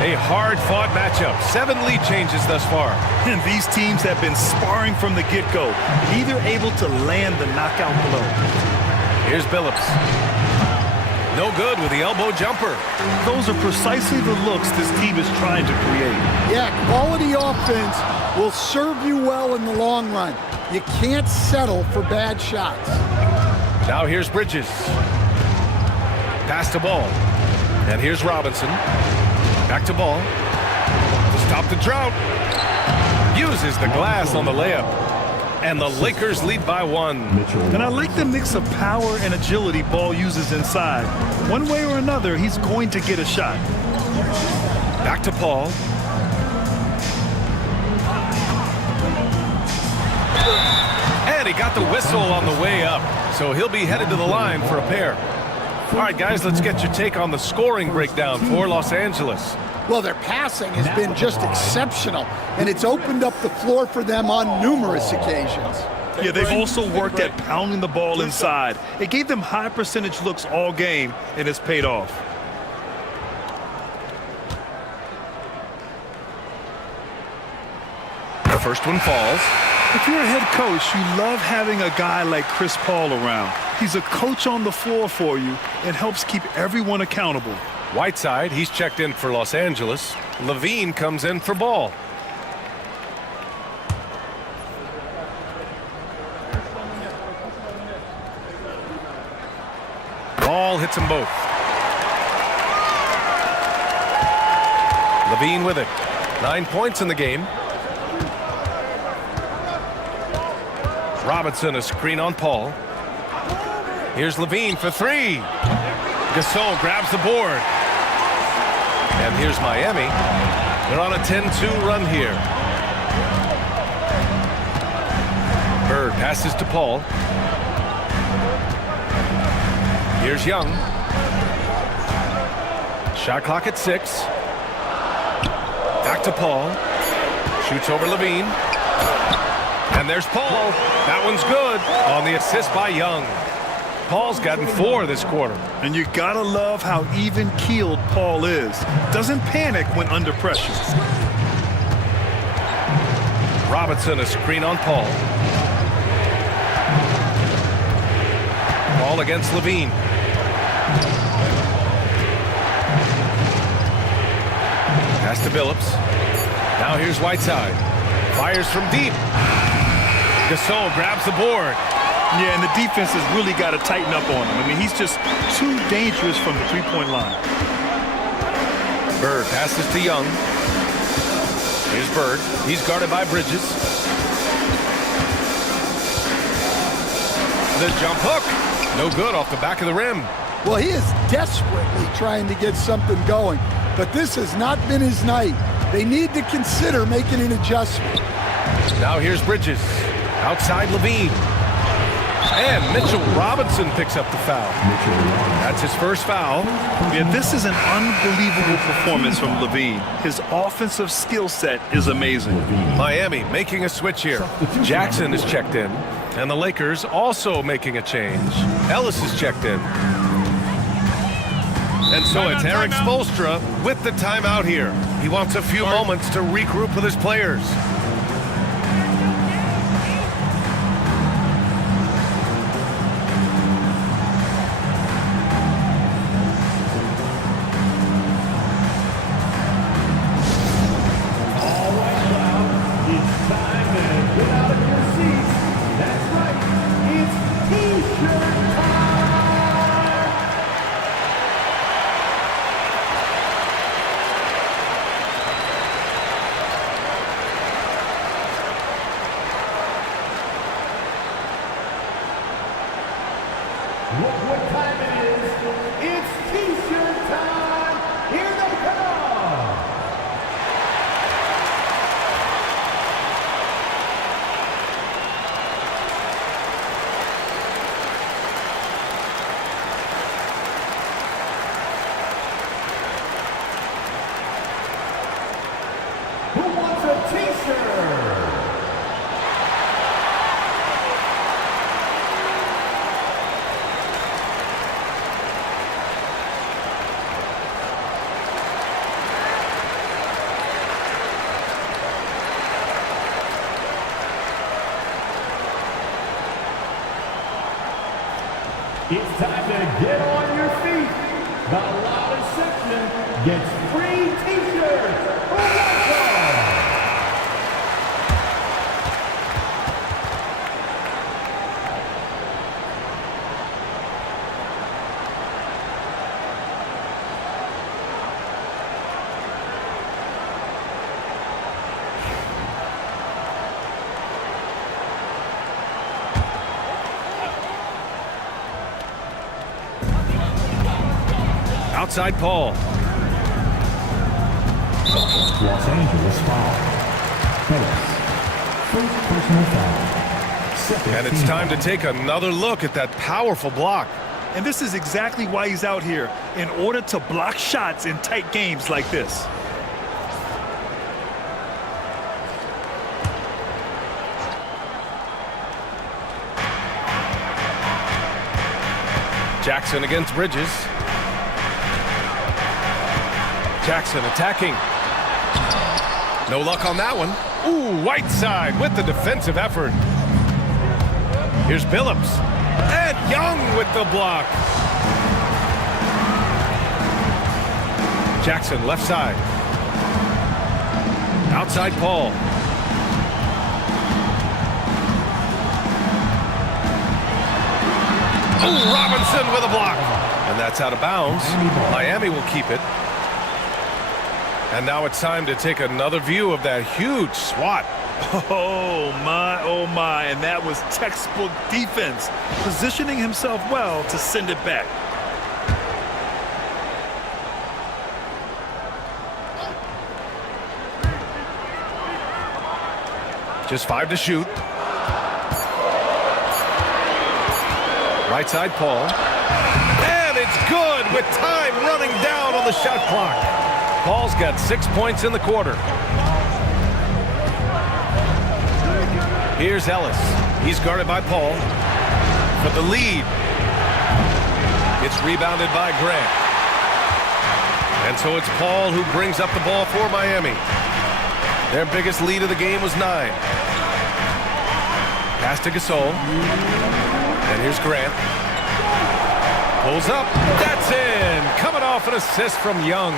A hard-fought matchup. 7 lead changes thus far. And these teams have been sparring from the get-go, neither able to land the knockout blow. Here's Billups. No good with the elbow jumper. Those are precisely the looks this team is trying to create. Yeah, quality offense will serve you well in the long run. You can't settle for bad shots. Now here's Bridges. Pass to Ball. And here's Robinson. Back to Ball. To stop the drought. Uses the glass on the layup. And the Lakers lead by 1. And I like the mix of power and agility Ball uses inside. One way or another, he's going to get a shot. Back to Paul. And he got the whistle on the way up. So he'll be headed to the line for a pair. All right, guys, let's get your take on the scoring breakdown for Los Angeles. Well, their passing has been just exceptional, and it's opened up the floor for them on numerous occasions. Yeah, they've also worked at pounding the ball inside. It gave them high percentage looks all game, and it's paid off. The first one falls. If you're a head coach, you love having a guy like Chris Paul around. He's a coach on the floor for you and helps keep everyone accountable. Whiteside, he's checked in for Los Angeles. Levine comes in for Ball. Ball hits them both. Levine with it. 9 points in the game. Robinson, a screen on Paul. Here's Levine for 3. Gasol grabs the board. And here's Miami. They're on a 10-2 run here. Bird passes to Paul. Here's Young. Shot clock at 6. Back to Paul. Shoots over Levine. And there's Paul. That one's good on the assist by Young. Paul's gotten 4 this quarter. And you gotta love how even-keeled Paul is. Doesn't panic when under pressure. Robinson, a screen on Paul. Paul against Levine. Pass to Billups. Now here's Whiteside. Fires from deep. Gasol grabs the board. Yeah, and the defense has really got to tighten up on him. I mean, he's just too dangerous from the three-point line. Bird passes to Young. Here's Bird. He's guarded by Bridges. The jump hook. No good off the back of the rim. Well, he is desperately trying to get something going, but this has not been his night. They need to consider making an adjustment. Now here's Bridges. Outside Levine. And Mitchell Robinson picks up the foul. That's his first foul. Yeah, this is an unbelievable performance from Levine. His offensive skill set is amazing. Miami making a switch here. Jackson is checked in. And the Lakers also making a change. Ellis is checked in. And so it's Eric Spoelstra with the timeout here. He wants a few moments to regroup with his players. Look what time it is. It's T-shirt time. Here they come. Who wants a T-shirt? It's time to get on your feet. The loudest section gets free T-shirts. Who wants one? Outside Paul. Los Angeles foul. Phillips. First personal foul. And it's time to take another look at that powerful block. And this is exactly why he's out here, in order to block shots in tight games like this. Jackson against Bridges. Jackson attacking. No luck on that one. Ooh, Whiteside with the defensive effort. Here's Billups. And Young with the block. Jackson left side. Outside Paul. Ooh, Robinson with a block. And that's out of bounds. Miami will keep it. And now it's time to take another view of that huge swat. Oh my, and that was textbook defense, positioning himself well to send it back. Just 5 to shoot. Right side Paul. And it's good with time running down on the shot clock. Paul's got 6 points in the quarter. Here's Ellis. He's guarded by Paul. For the lead. It's rebounded by Grant. And so it's Paul who brings up the ball for Miami. Their biggest lead of the game was 9. Pass to Gasol. And here's Grant. Pulls up. That's in. Coming off an assist from Young.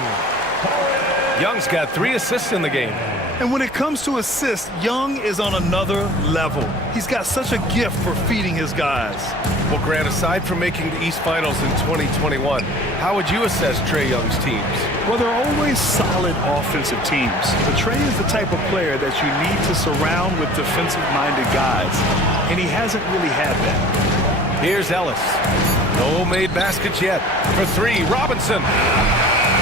Young's got 3 assists in the game. And when it comes to assists, Young is on another level. He's got such a gift for feeding his guys. Well, Grant, aside from making the East Finals in 2021, how would you assess Trae Young's teams? Well, they're always solid offensive teams. But Trae is the type of player that you need to surround with defensive-minded guys. And he hasn't really had that. Here's Ellis. No made baskets yet. For 3, Robinson.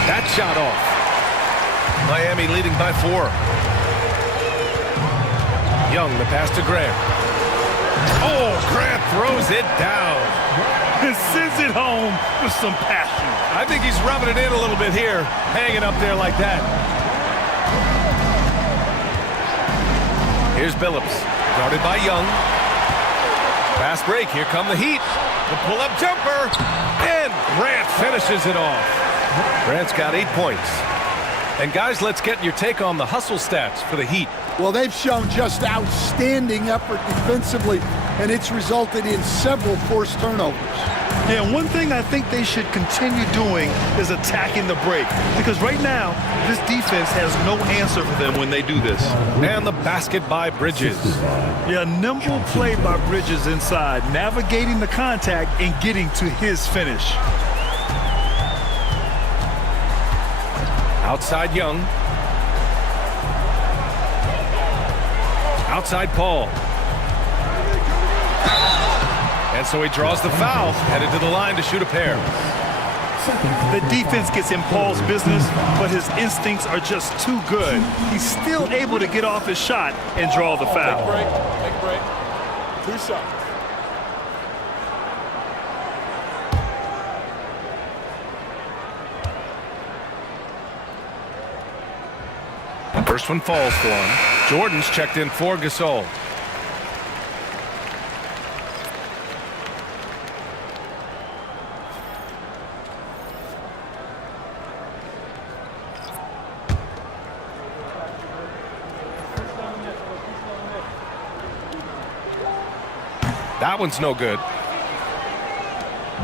That shot off. Miami leading by 4. Young, the pass to Grant. Oh, Grant throws it down. And sends it home with some passion. I think he's rubbing it in a little bit here, hanging up there like that. Here's Billups, guarded by Young. Fast break, here come the Heat. The pull-up jumper, and Grant finishes it off. Grant's got 8 points. And guys, let's get your take on the hustle stats for the Heat. Well, they've shown just outstanding effort defensively, and it's resulted in several forced turnovers. Yeah, one thing I think they should continue doing is attacking the break. Because right now, this defense has no answer for them when they do this. And the basket by Bridges. Yeah, nimble play by Bridges inside, navigating the contact and getting to his finish. Outside Young. Outside Paul. And so he draws the foul, headed to the line to shoot a pair. The defense gets in Paul's business, but his instincts are just too good. He's still able to get off his shot and draw the foul. Take a break. Take a break. 2 shots. The first one falls for him. Jordan's checked in for Gasol. That one's no good.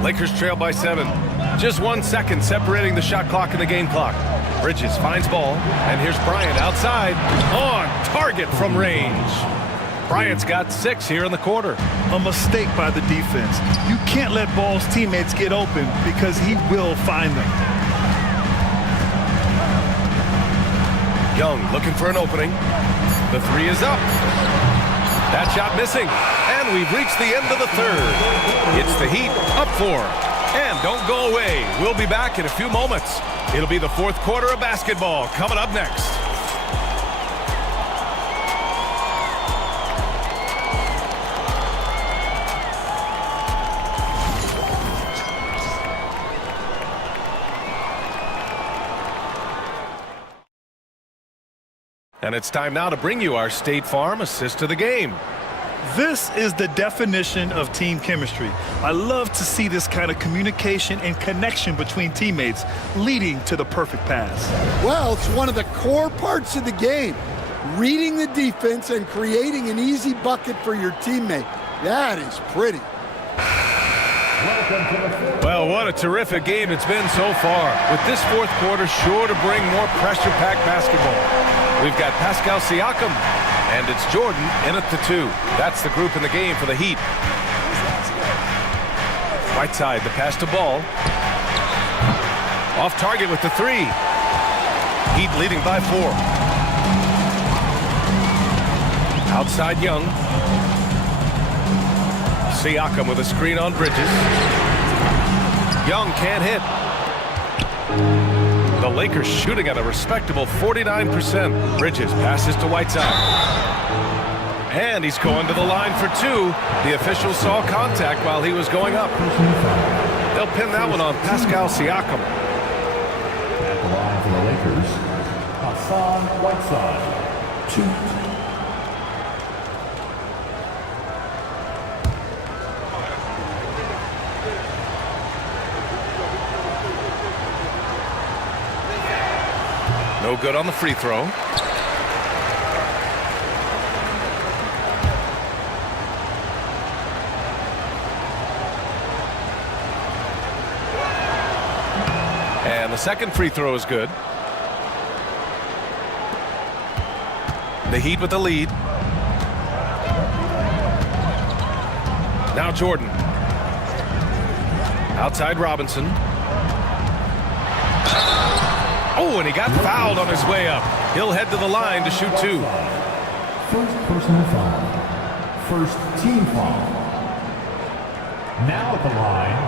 Lakers trail by 7. Just 1 second separating the shot clock and the game clock. Bridges finds ball, and here's Bryant outside. On target from range. Bryant's got 6 here in the quarter. A mistake by the defense. You can't let Ball's teammates get open because he will find them. Young looking for an opening. The 3 is up. That shot missing. And we've reached the end of the third. It's the Heat up 4. And don't go away. We'll be back in a few moments. It'll be the fourth quarter of basketball coming up next. And it's time now to bring you our State Farm assist of the game. This is the definition of team chemistry. I love to see this kind of communication and connection between teammates leading to the perfect pass. Well, it's one of the core parts of the game. Reading the defense and creating an easy bucket for your teammate. That is pretty. Well, what a terrific game it's been so far. With this fourth quarter sure to bring more pressure-packed basketball. We've got Pascal Siakam, and it's Jordan in at the 2. That's the group in the game for the Heat. Right side, the pass to Ball. Off target with the 3. Heat leading by 4. Outside Young. Siakam with a screen on Bridges. Young can't hit. The Lakers shooting at a respectable 49%. Bridges passes to Whiteside. And he's going to the line for 2. The official saw contact while he was going up. They'll pin that one on Pascal Siakam. At the line for the Lakers, Hassan Whiteside, 2. No good on the free throw. And the second free throw is good. The Heat with the lead. Now Jordan. Outside Robinson. Oh, and he got fouled on his way up. He'll head to the line to shoot 2. First personal foul. First team foul. Now at the line,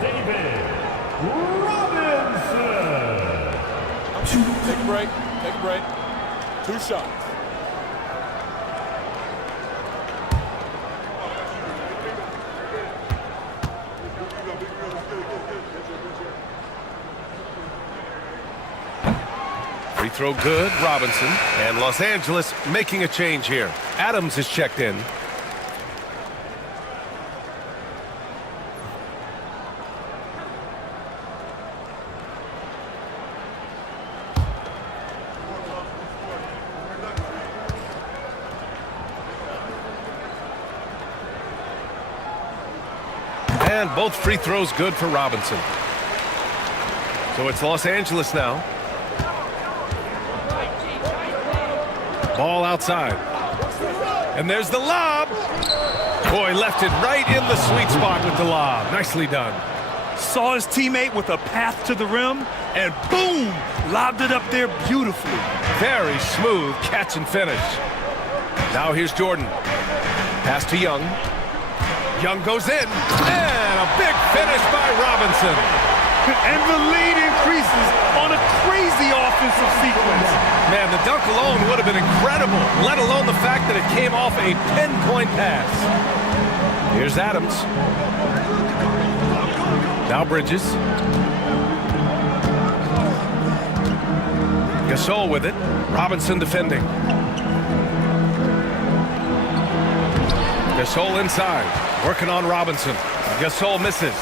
David Robinson. Take a break. Take a break. 2 shots. Free throw good, Robinson. And Los Angeles making a change here. Adams is checked in. And both free throws good for Robinson. So it's Los Angeles now. Ball outside. And there's the lob. Boy, left it right in the sweet spot with the lob. Nicely done. Saw his teammate with a path to the rim, and boom, lobbed it up there beautifully. Very smooth catch and finish. Now here's Jordan. Pass to Young. Young goes in, and a big finish by Robinson. And the lead increases on a crazy offensive sequence. Man, the dunk alone would have been incredible, let alone the fact that it came off a pinpoint pass. Here's Adams. Now Bridges. Gasol with it. Robinson defending. Gasol inside. Working on Robinson. Gasol misses.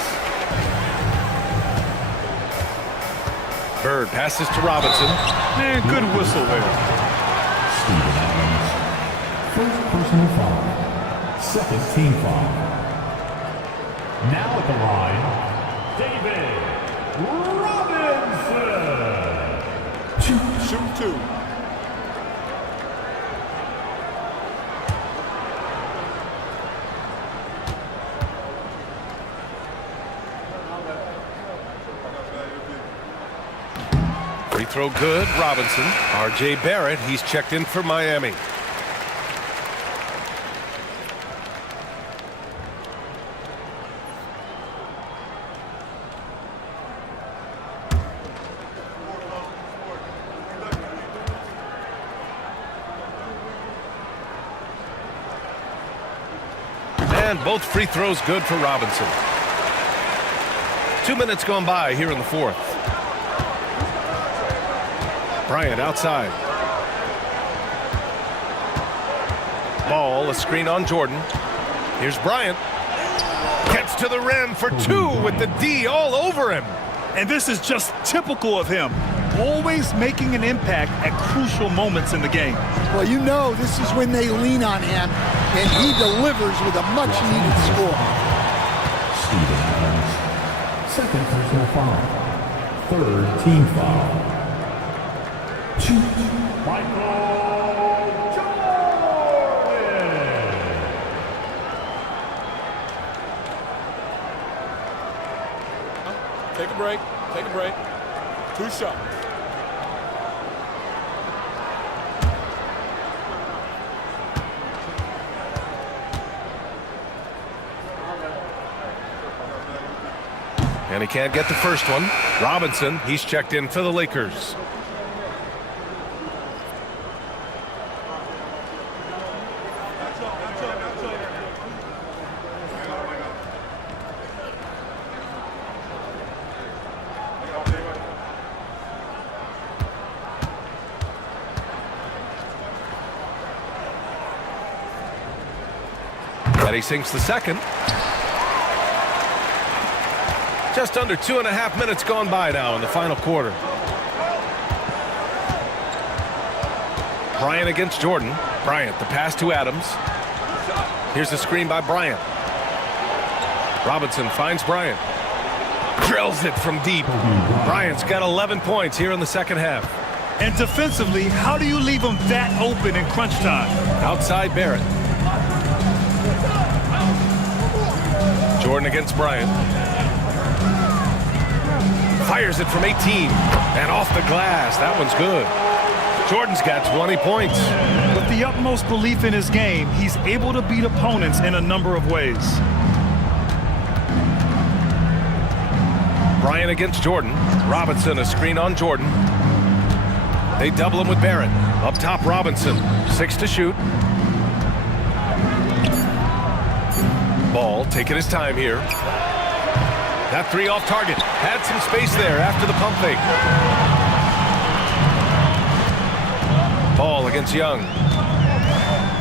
Bird passes to Robinson. Man, good whistle there. Steven Adams. First personal foul. Second team foul. Now at the line, David Robinson. Shoot two. Free throw good, Robinson. R.J. Barrett, he's checked in for Miami. And both free throws good for Robinson. 2 minutes gone by here in the fourth. Bryant outside. Ball, a screen on Jordan. Here's Bryant. Gets to the rim for two with the D all over him. And this is just typical of him. Always making an impact at crucial moments in the game. Well, you know this is when they lean on him, and he delivers with a much-needed score. Steven Adams. Second personal foul. Third team foul. Michael Jordan. Take a break. Take a break. 2 shots. And he can't get the first one. Robinson, he's checked in for the Lakers. He sinks the second. Just under 2.5 minutes gone by now in the final quarter. Bryant against Jordan. Bryant, the pass to Adams. Here's the screen by Bryant. Robinson finds Bryant. Drills it from deep. Bryant's got 11 points here in the second half. And defensively, how do you leave him that open in crunch time? Outside Barrett. Jordan against Bryant. Fires it from 18 and off the glass. That one's good. Jordan's got 20 points. With the utmost belief in his game, he's able to beat opponents in a number of ways. Bryant against Jordan. Robinson, a screen on Jordan. They double him with Barrett. Up top, Robinson. 6 to shoot. Ball taking his time here. That three off target. Had some space there after the pump fake. Ball against Young.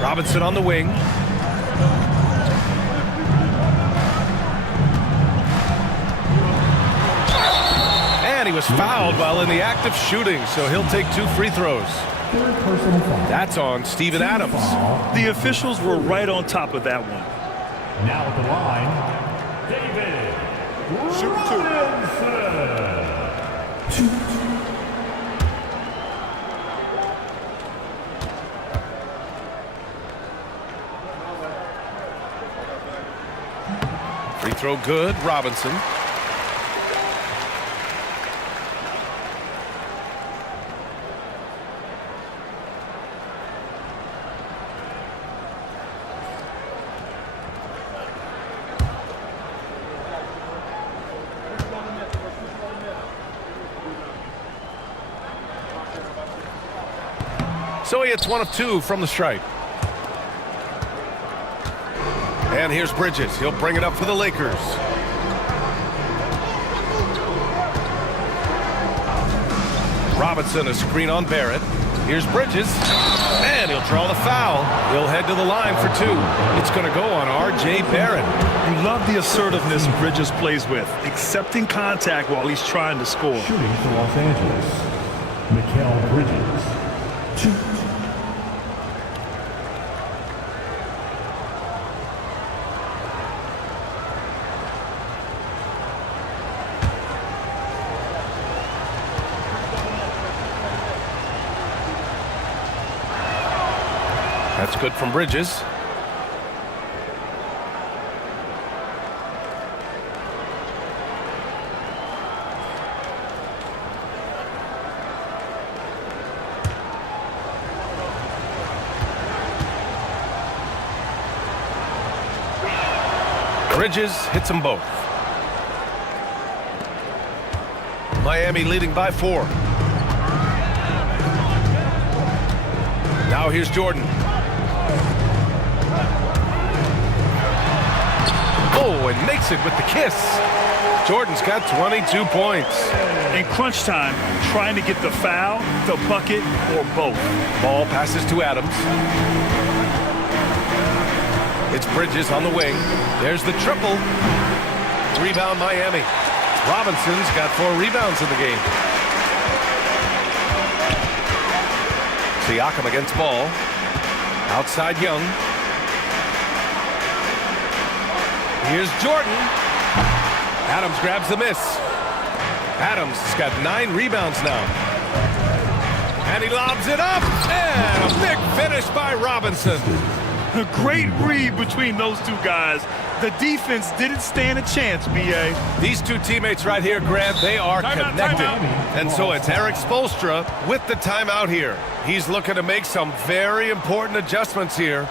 Robinson on the wing. And he was fouled while in the act of shooting, so he'll take 2 free throws. That's on Steven Adams. The officials were right on top of that one. Now at the line, David Robinson. Free throw good, Robinson. So he hits one of two from the stripe. And here's Bridges. He'll bring it up for the Lakers. Robinson, a screen on Barrett. Here's Bridges, and he'll draw the foul. He'll head to the line for two. It's going to go on R.J. Barrett. You love the assertiveness Bridges plays with, accepting contact while he's trying to score. Shooting for Los Angeles, Mikal Bridges. 2. That's good from Bridges. Bridges hits them both. Miami leading by 4. Now here's Jordan. Oh, and makes it with the kiss. Jordan's got 22 points. In crunch time, trying to get the foul, the bucket, or both. Ball passes to Adams. It's Bridges on the wing. There's the triple. Rebound Miami. Robinson's got 4 rebounds in the game. Siakam against Ball. Outside Young. Here's Jordan. Adams grabs the miss. Adams has got 9 rebounds now. And he lobs it up. And a big finish by Robinson. A great read between those two guys. The defense didn't stand a chance, B.A. These two teammates right here, Grant, they are connected. And so it's Eric Spoelstra with the timeout here. He's looking to make some very important adjustments here.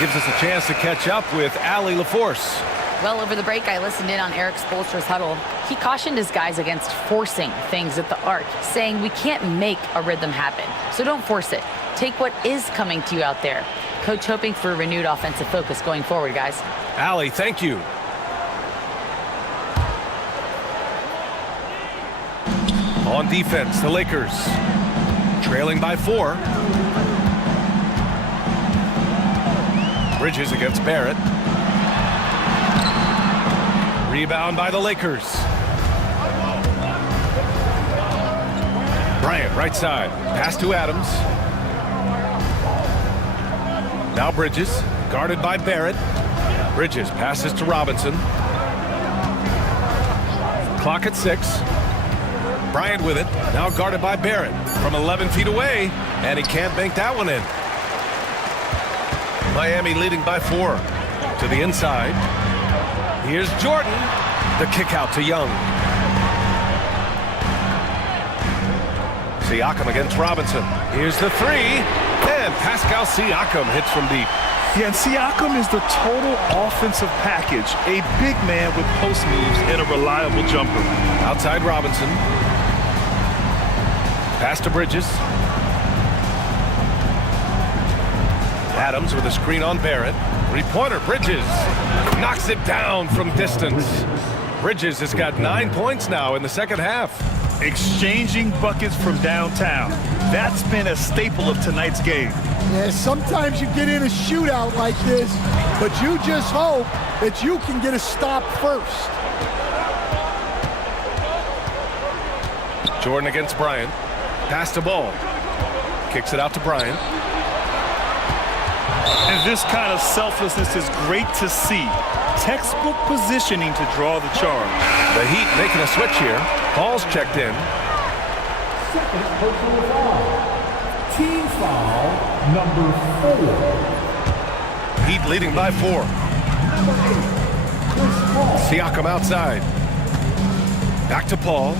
Gives us a chance to catch up with Allie LaForce. Well, over the break, I listened in on Eric Spoelstra's huddle. He cautioned his guys against forcing things at the arc, saying we can't make a rhythm happen, so don't force it. Take what is coming to you out there. Coach hoping for a renewed offensive focus going forward, guys. Allie, thank you. On defense, the Lakers trailing by 4. Bridges against Barrett. Rebound by the Lakers. Bryant, right side. Pass to Adams. Now Bridges, guarded by Barrett. Bridges passes to Robinson. Clock at 6. Bryant with it, now guarded by Barrett from 11 feet away, and he can't bank that one in. Miami leading by 4 to the inside. Here's Jordan. The kick out to Young. Siakam against Robinson. Here's the 3. And Pascal Siakam hits from deep. Yeah, and Siakam is the total offensive package. A big man with post moves and a reliable jumper. Outside Robinson. Pass to Bridges. Adams with a screen on Barrett. Three-pointer, Bridges. Knocks it down from distance. Bridges has got 9 points now in the second half. Exchanging buckets from downtown. That's been a staple of tonight's game. Yeah, sometimes you get in a shootout like this, but you just hope that you can get a stop first. Jordan against Bryant. Pass to Ball. Kicks it out to Bryant. And this kind of selflessness is great to see. Textbook positioning to draw the charge. The Heat making a switch here. Ball's checked in. Second personal foul. Team foul number 4. Heat leading by 4. Siakam outside. Back to Paul.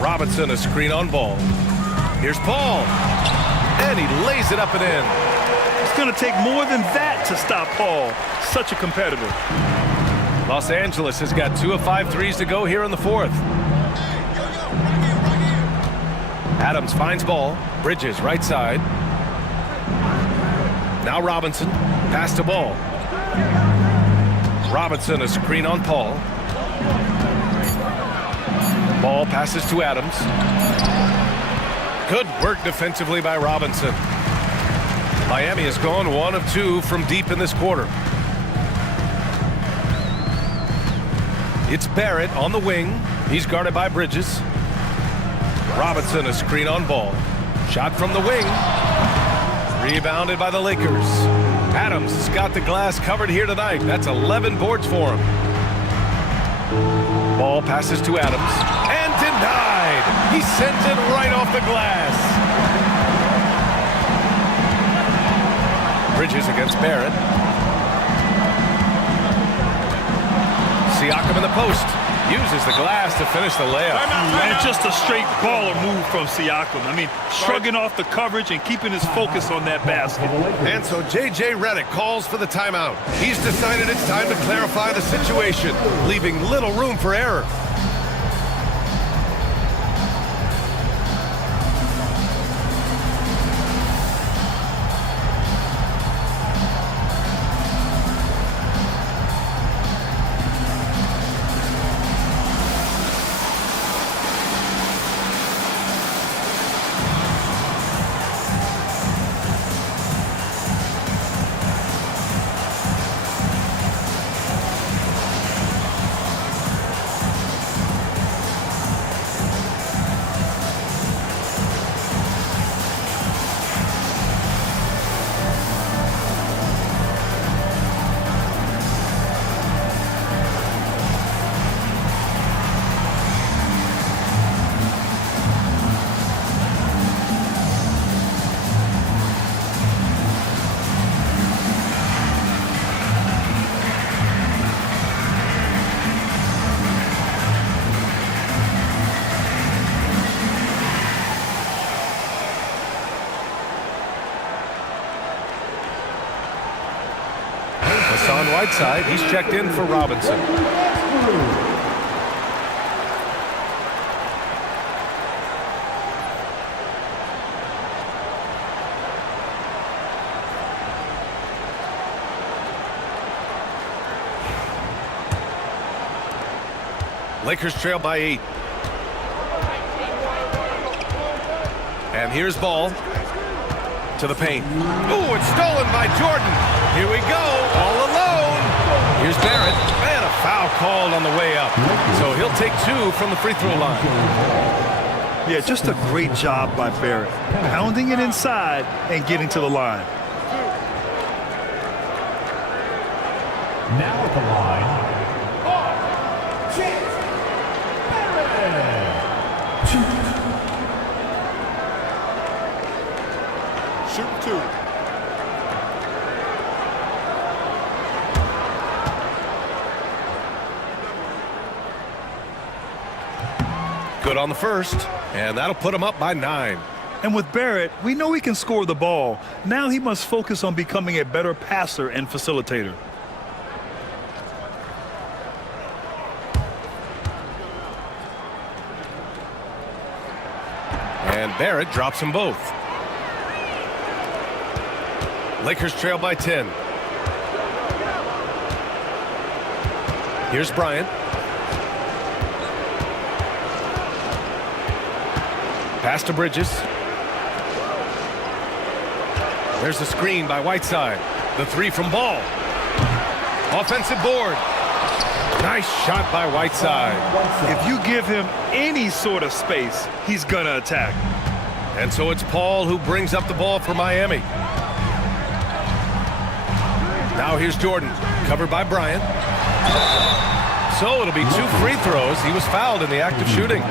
Robinson a screen on Ball. Here's Paul. And he lays it up and in. It's going to take more than that to stop Paul. Such a competitor. Los Angeles has got 2 of 5 threes to go here in the fourth. Adams finds Ball. Bridges right side. Now Robinson. Pass to Ball. Robinson a screen on Paul. Ball passes to Adams. Good work defensively by Robinson. Miami has gone 1 of 2 from deep in this quarter. It's Barrett on the wing. He's guarded by Bridges. Robinson a screen on Ball. Shot from the wing. Rebounded by the Lakers. Adams has got the glass covered here tonight. That's 11 boards for him. Ball passes to Adams. And denied. He sends it right off the glass. Bridges against Barrett. Siakam in the post. Uses the glass to finish the layup. And just a straight baller move from Siakam. I mean, shrugging off the coverage and keeping his focus on that basket. And so J.J. Redick calls for the timeout. He's decided it's time to clarify the situation, leaving little room for error. On Whiteside, he's checked in for Robinson. Lakers trail by 8. And here's Ball to the paint. Ooh, it's stolen by Jordan. Here we go, all alone. Here's Barrett, and a foul called on the way up. So he'll take 2 from the free throw line. Yeah, just a great job by Barrett. Pounding it inside and getting to the line. Now at the line, Barrett. Shoot 2. Good on the first, and that'll put him up by 9. And with Barrett, we know he can score the ball. Now he must focus on becoming a better passer and facilitator. Barrett drops them both. Lakers trail by 10. Here's Bryant. Pass to Bridges. There's the screen by Whiteside. The three from Ball. Offensive board. Nice shot by Whiteside. If you give him any sort of space, he's going to attack. And so it's Paul who brings up the ball for Miami. Now here's Jordan, covered by Bryant. So it'll be 2 free throws. He was fouled in the act of shooting.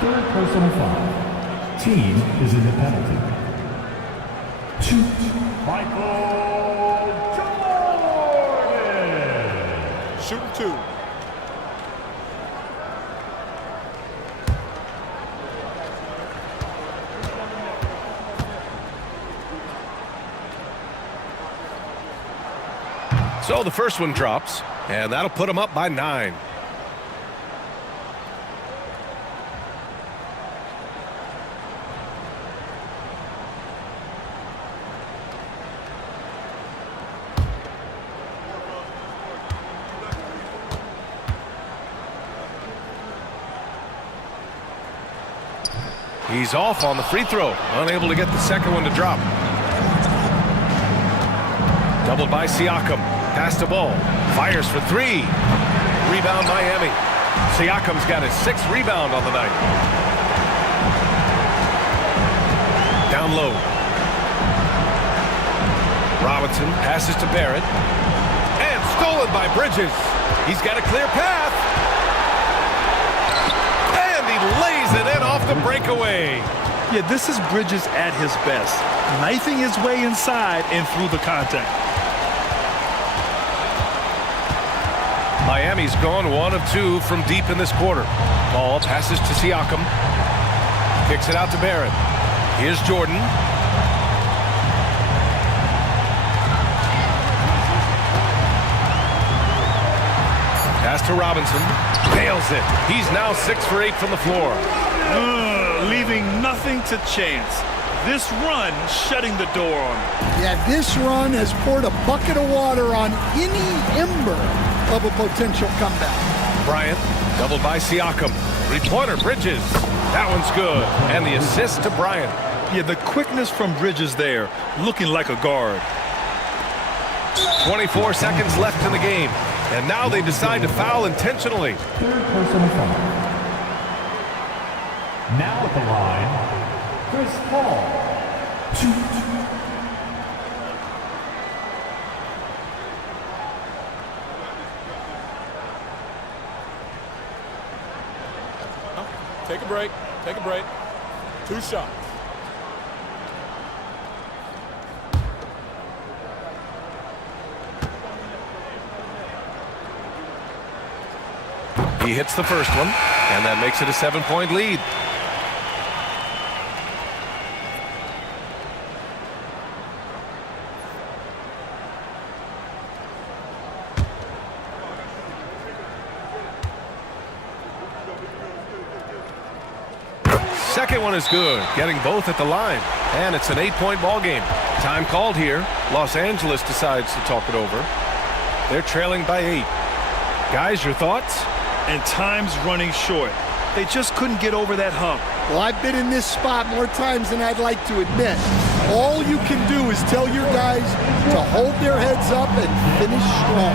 Third personal foul. Team is in the penalty. Michael Jordan. Shooting 2. So the first one drops, and that'll put him up by 9. He's off on the free throw, unable to get the second one to drop. Doubled by Siakam. Pass the ball. Fires for 3. Rebound Miami. Siakam's got his 6th rebound on the night. Down low. Robinson passes to Barrett. And stolen by Bridges. He's got a clear path. And he lays it in off the breakaway. Yeah, this is Bridges at his best. Knifing his way inside and through the contact. Miami's gone 1 of 2 from deep in this quarter. Ball passes to Siakam. Kicks it out to Barrett. Here's Jordan. Pass to Robinson. Nails it. He's now 6 for 8 from the floor. Leaving nothing to chance. This run shutting the door on him. Yeah, this run has poured a bucket of water on any ember of a potential comeback. Bryant, doubled by Siakam. 3-pointer, Bridges. That one's good. And the assist to Bryant. Yeah, the quickness from Bridges there, looking like a guard. 24 seconds left in the game. And now they decide to foul intentionally. Third personal foul. Now at the line, Chris Paul. 2. Take a break. Take a break. 2 shots. He hits the first one, and that makes it a 7-point lead. Second one is good, getting both at the line. And it's an 8-point ball game. Time called here. Los Angeles decides to talk it over. They're trailing by 8. Guys, your thoughts? And time's running short. They just couldn't get over that hump. Well, I've been in this spot more times than I'd like to admit. All you can do is tell your guys to hold their heads up and finish strong.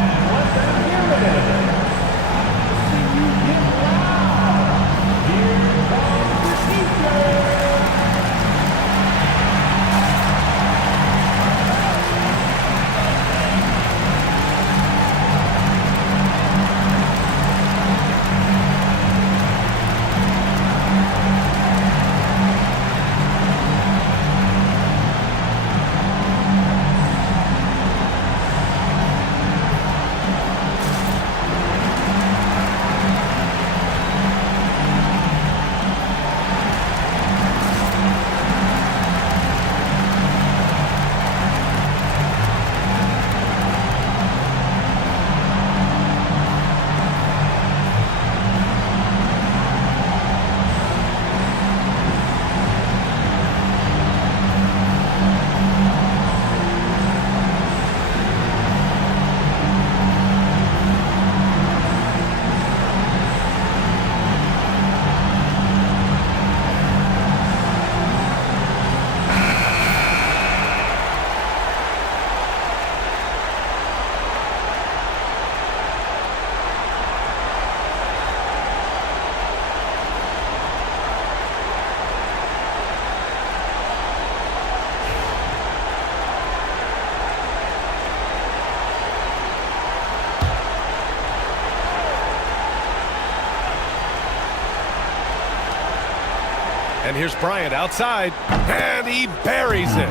And here's Bryant outside, and he buries it.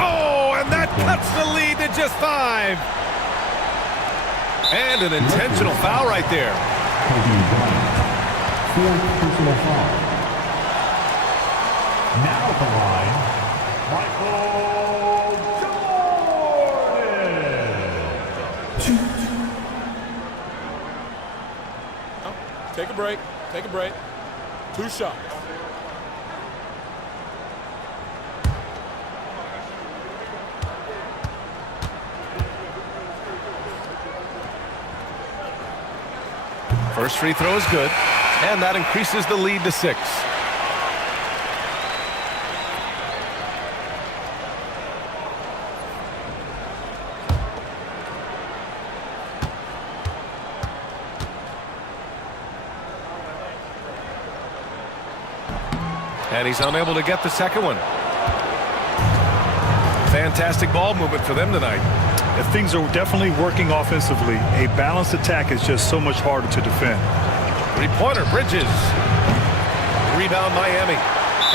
Oh, and that cuts the lead to just 5. And an intentional foul right there. Fourth personal foul. Now at the line, Michael Jordan. Take a break. Take a break. 2 shots. First free throw is good, and that increases the lead to 6. And he's unable to get the second one. Fantastic ball movement for them tonight. If things are definitely working offensively, a balanced attack is just so much harder to defend. Three-pointer, Bridges. Rebound, Miami.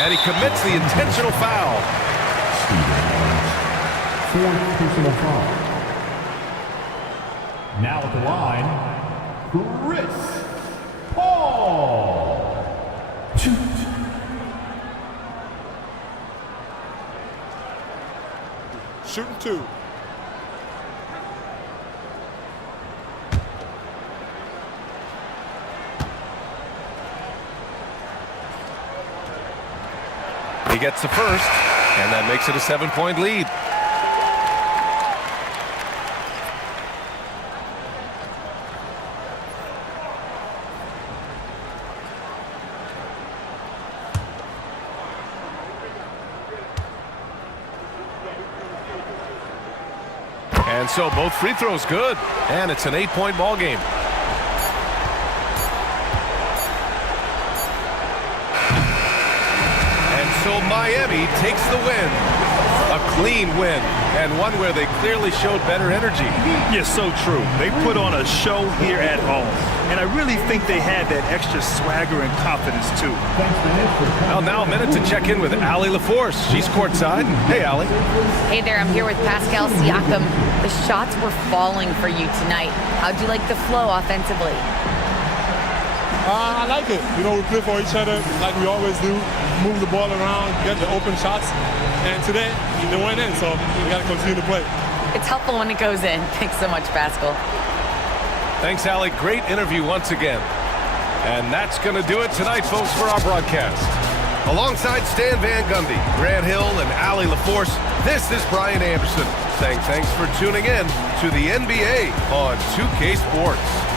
And he commits the intentional foul. Fourth personal foul. Now at the line, Chris Paul. Shooting 2. He gets the first, and that makes it a 7-point lead. And so both free throws good, and it's an 8-point ball game. So Miami takes the win. A clean win, and one where they clearly showed better energy. Yes, so true. They put on a show here at home, and I really think they had that extra swagger and confidence, too. Well, now a minute to check in with Allie LaForce. She's courtside. Hey, Allie. Hey there, I'm here with Pascal Siakam. The shots were falling for you tonight. How'd you like the flow offensively? I like it. You know, we play for each other like we always do. Move the ball around, get the open shots. And today, they went in, so we got to continue to play. It's helpful when it goes in. Thanks so much, Pascal. Thanks, Allie. Great interview once again. And that's going to do it tonight, folks, for our broadcast. Alongside Stan Van Gundy, Grant Hill, and Allie LaForce, this is Brian Anderson saying thanks for tuning in to the NBA on 2K Sports.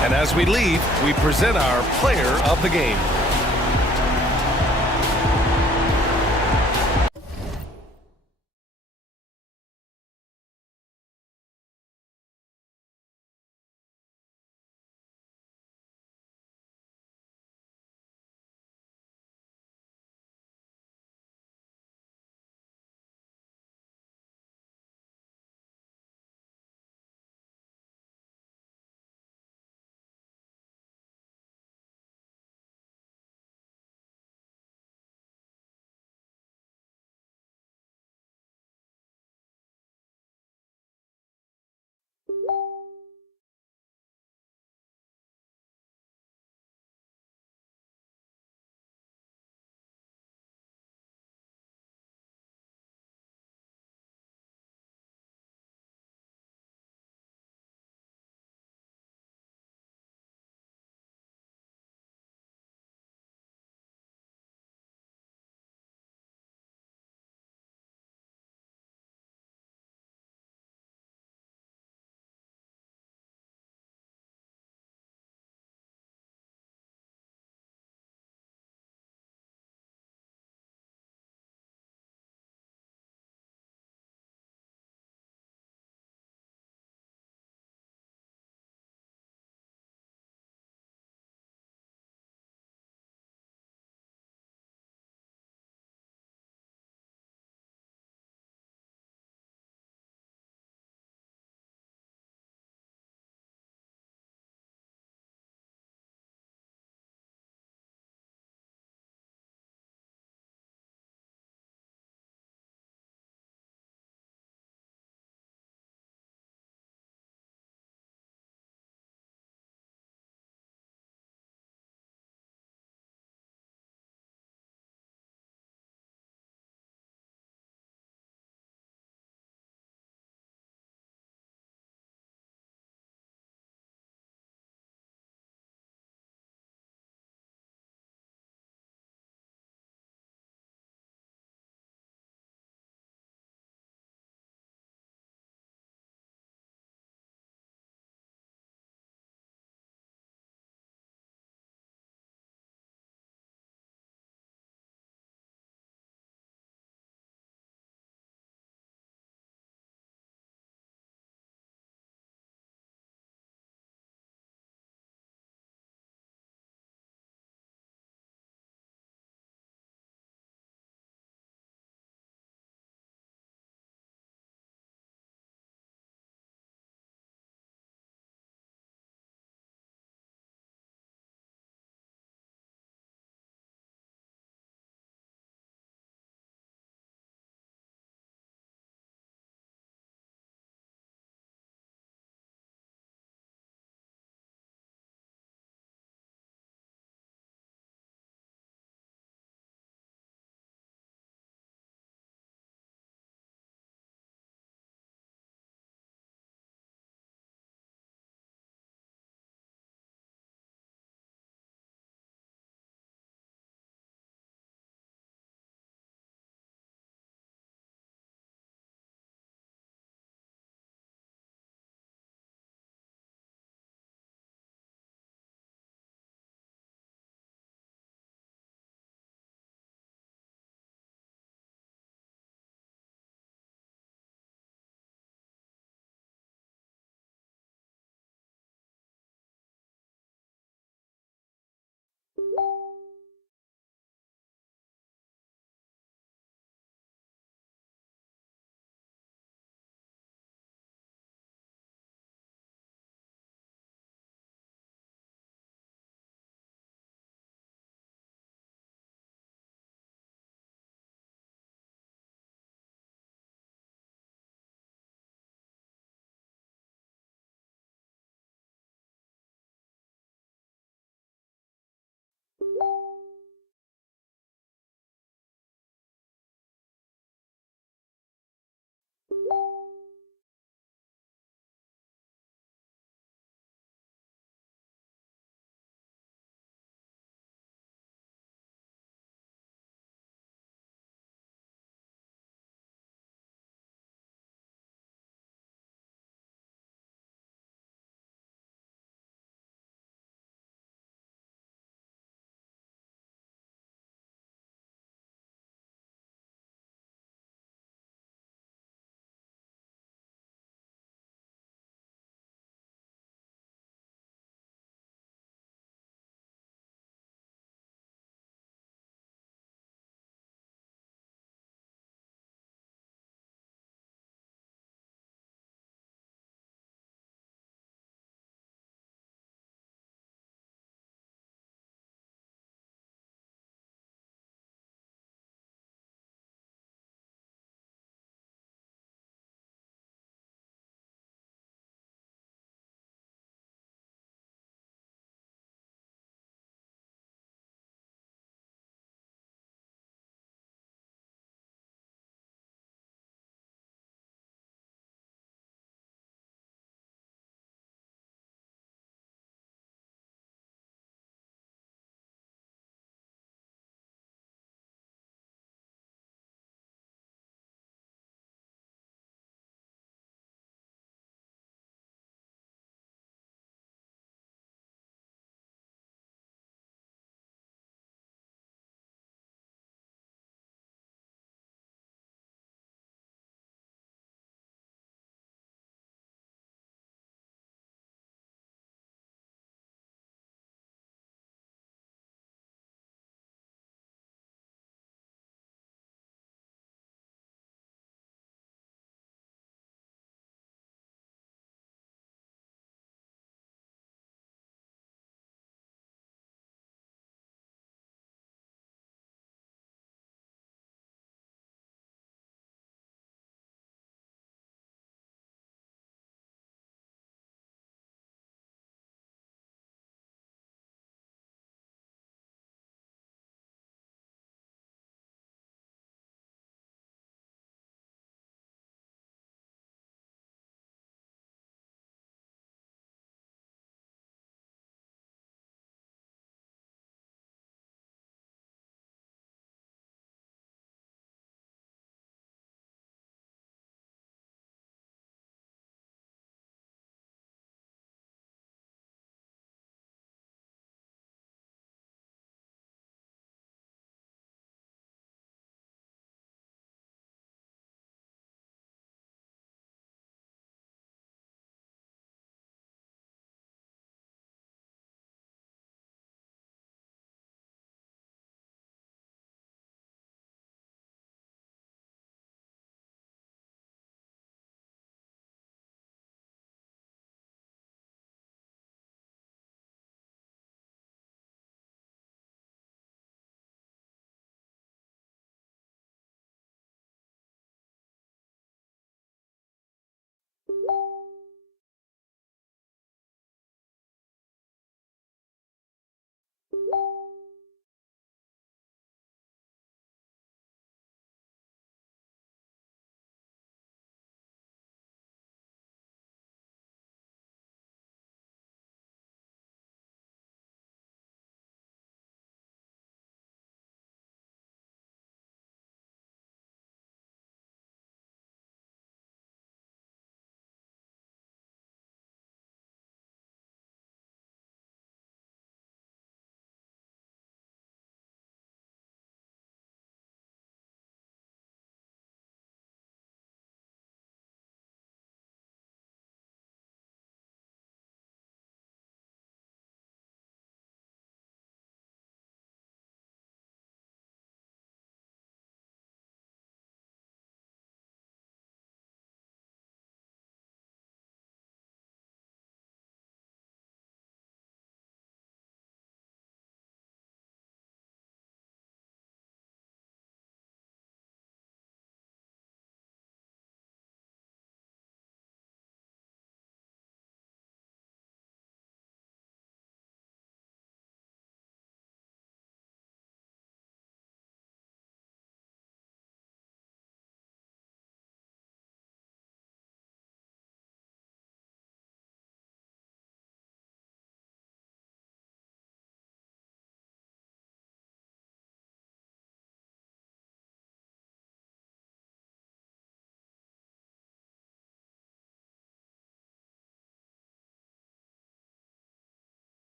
And as we leave, we present our player of the game.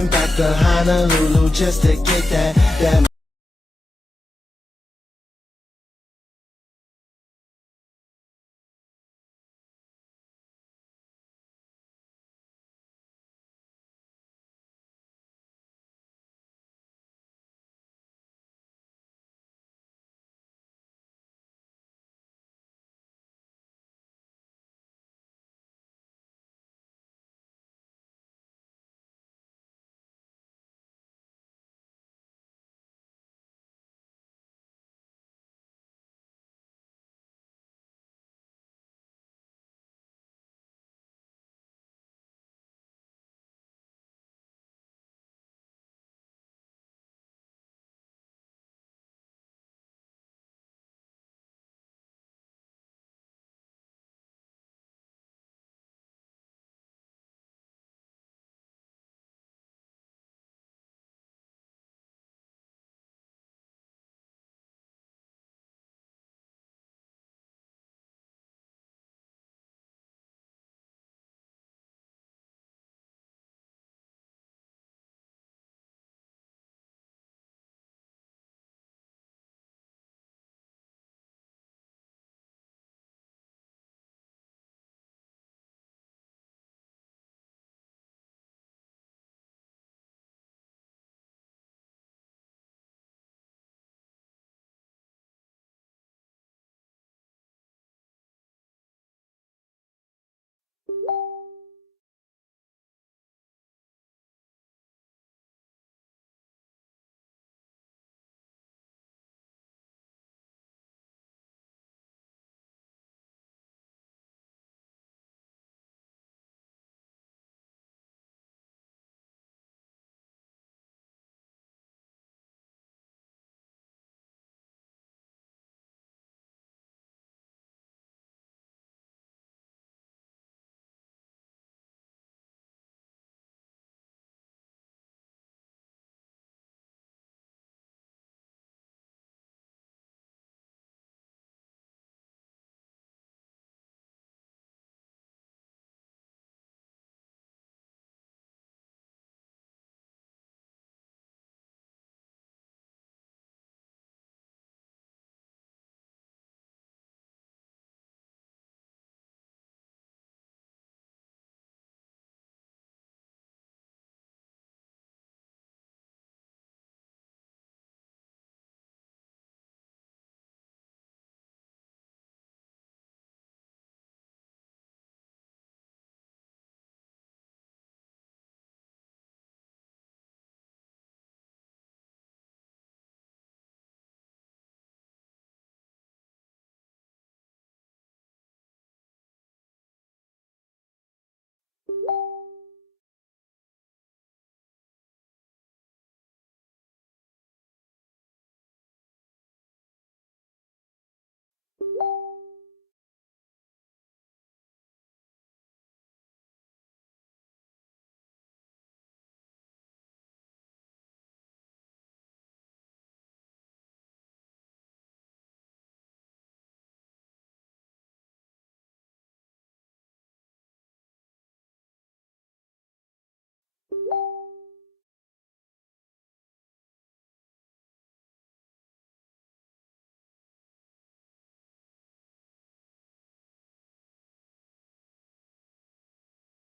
Going back to Honolulu just to get that.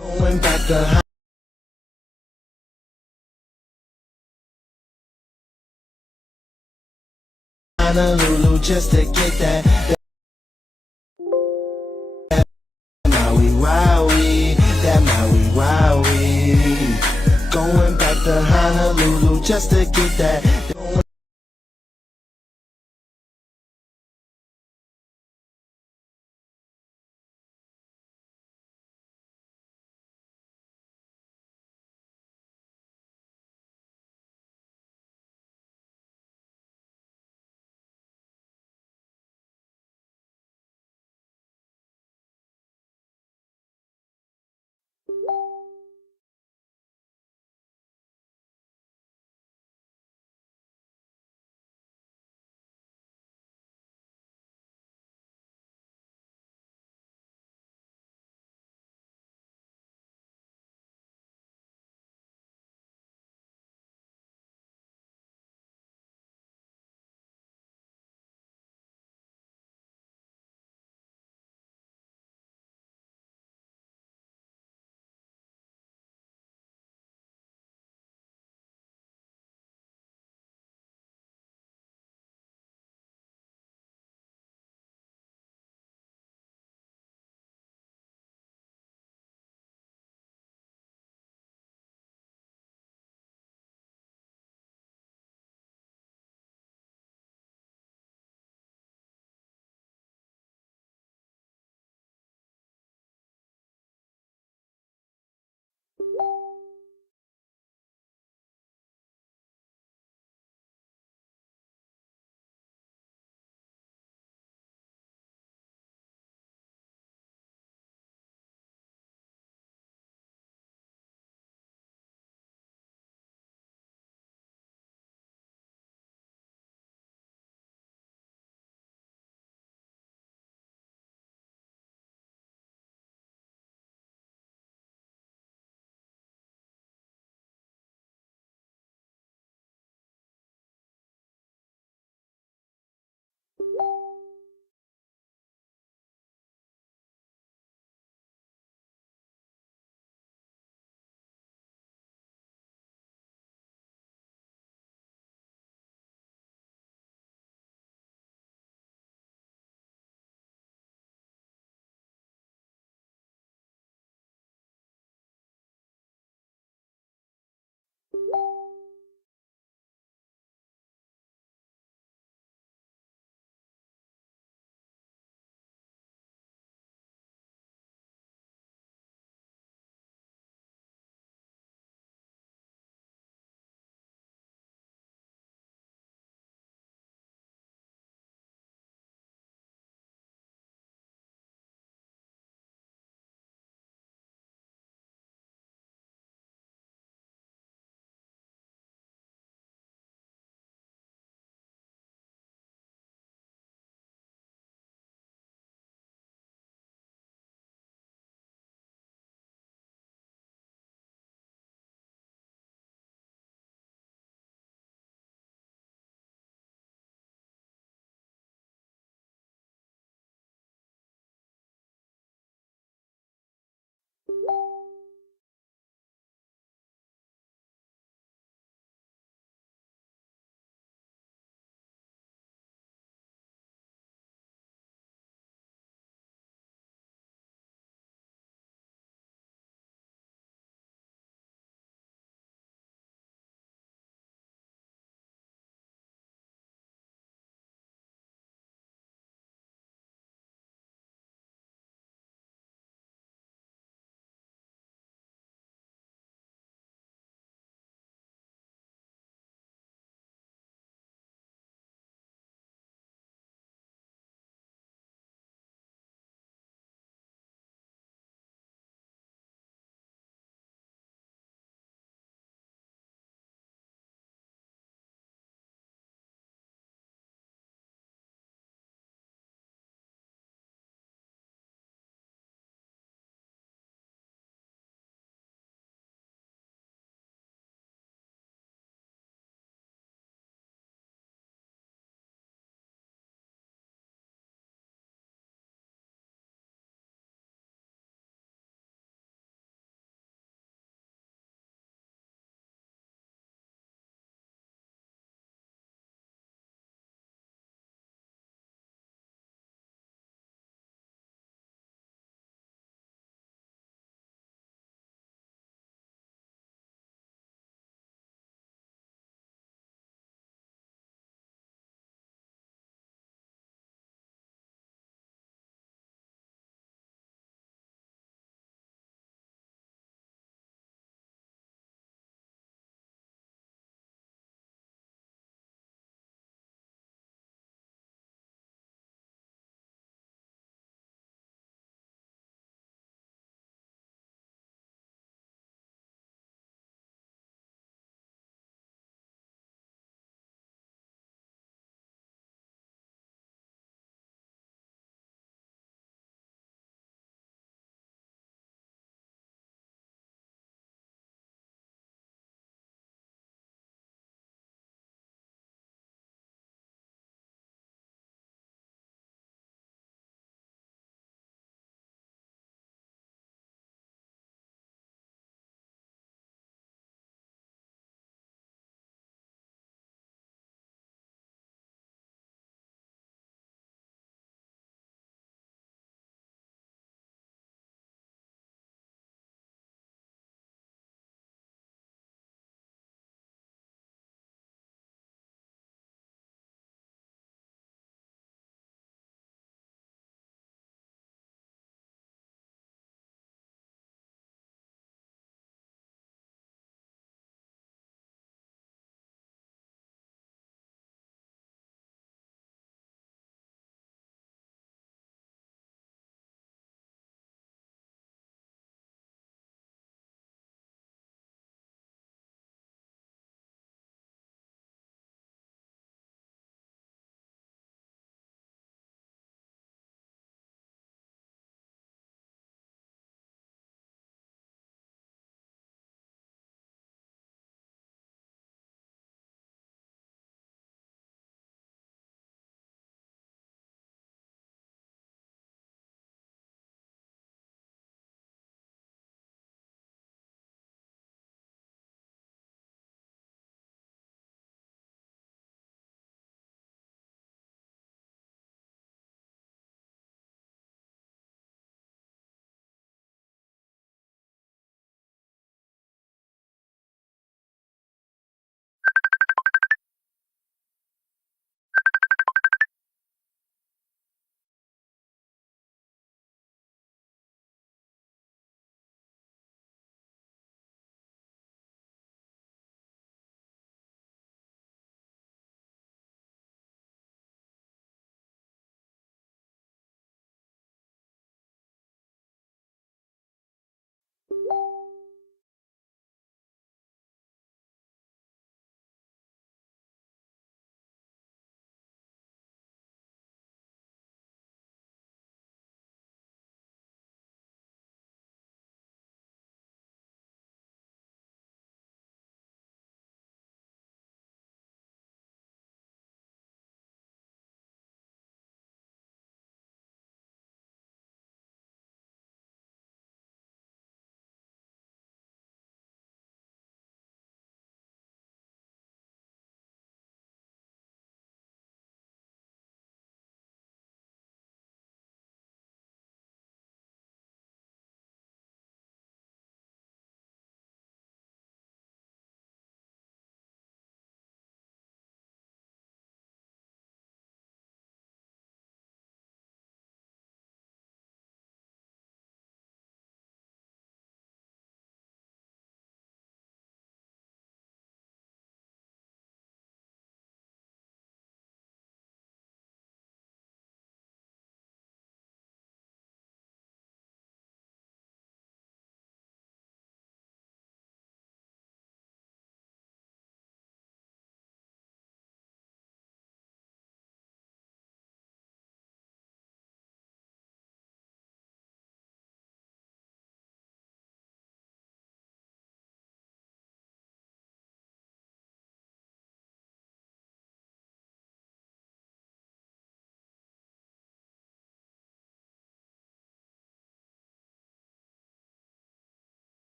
Going back to Honolulu just to get that Maui Wowie, that Maui Wowie. Going back to Honolulu just to get that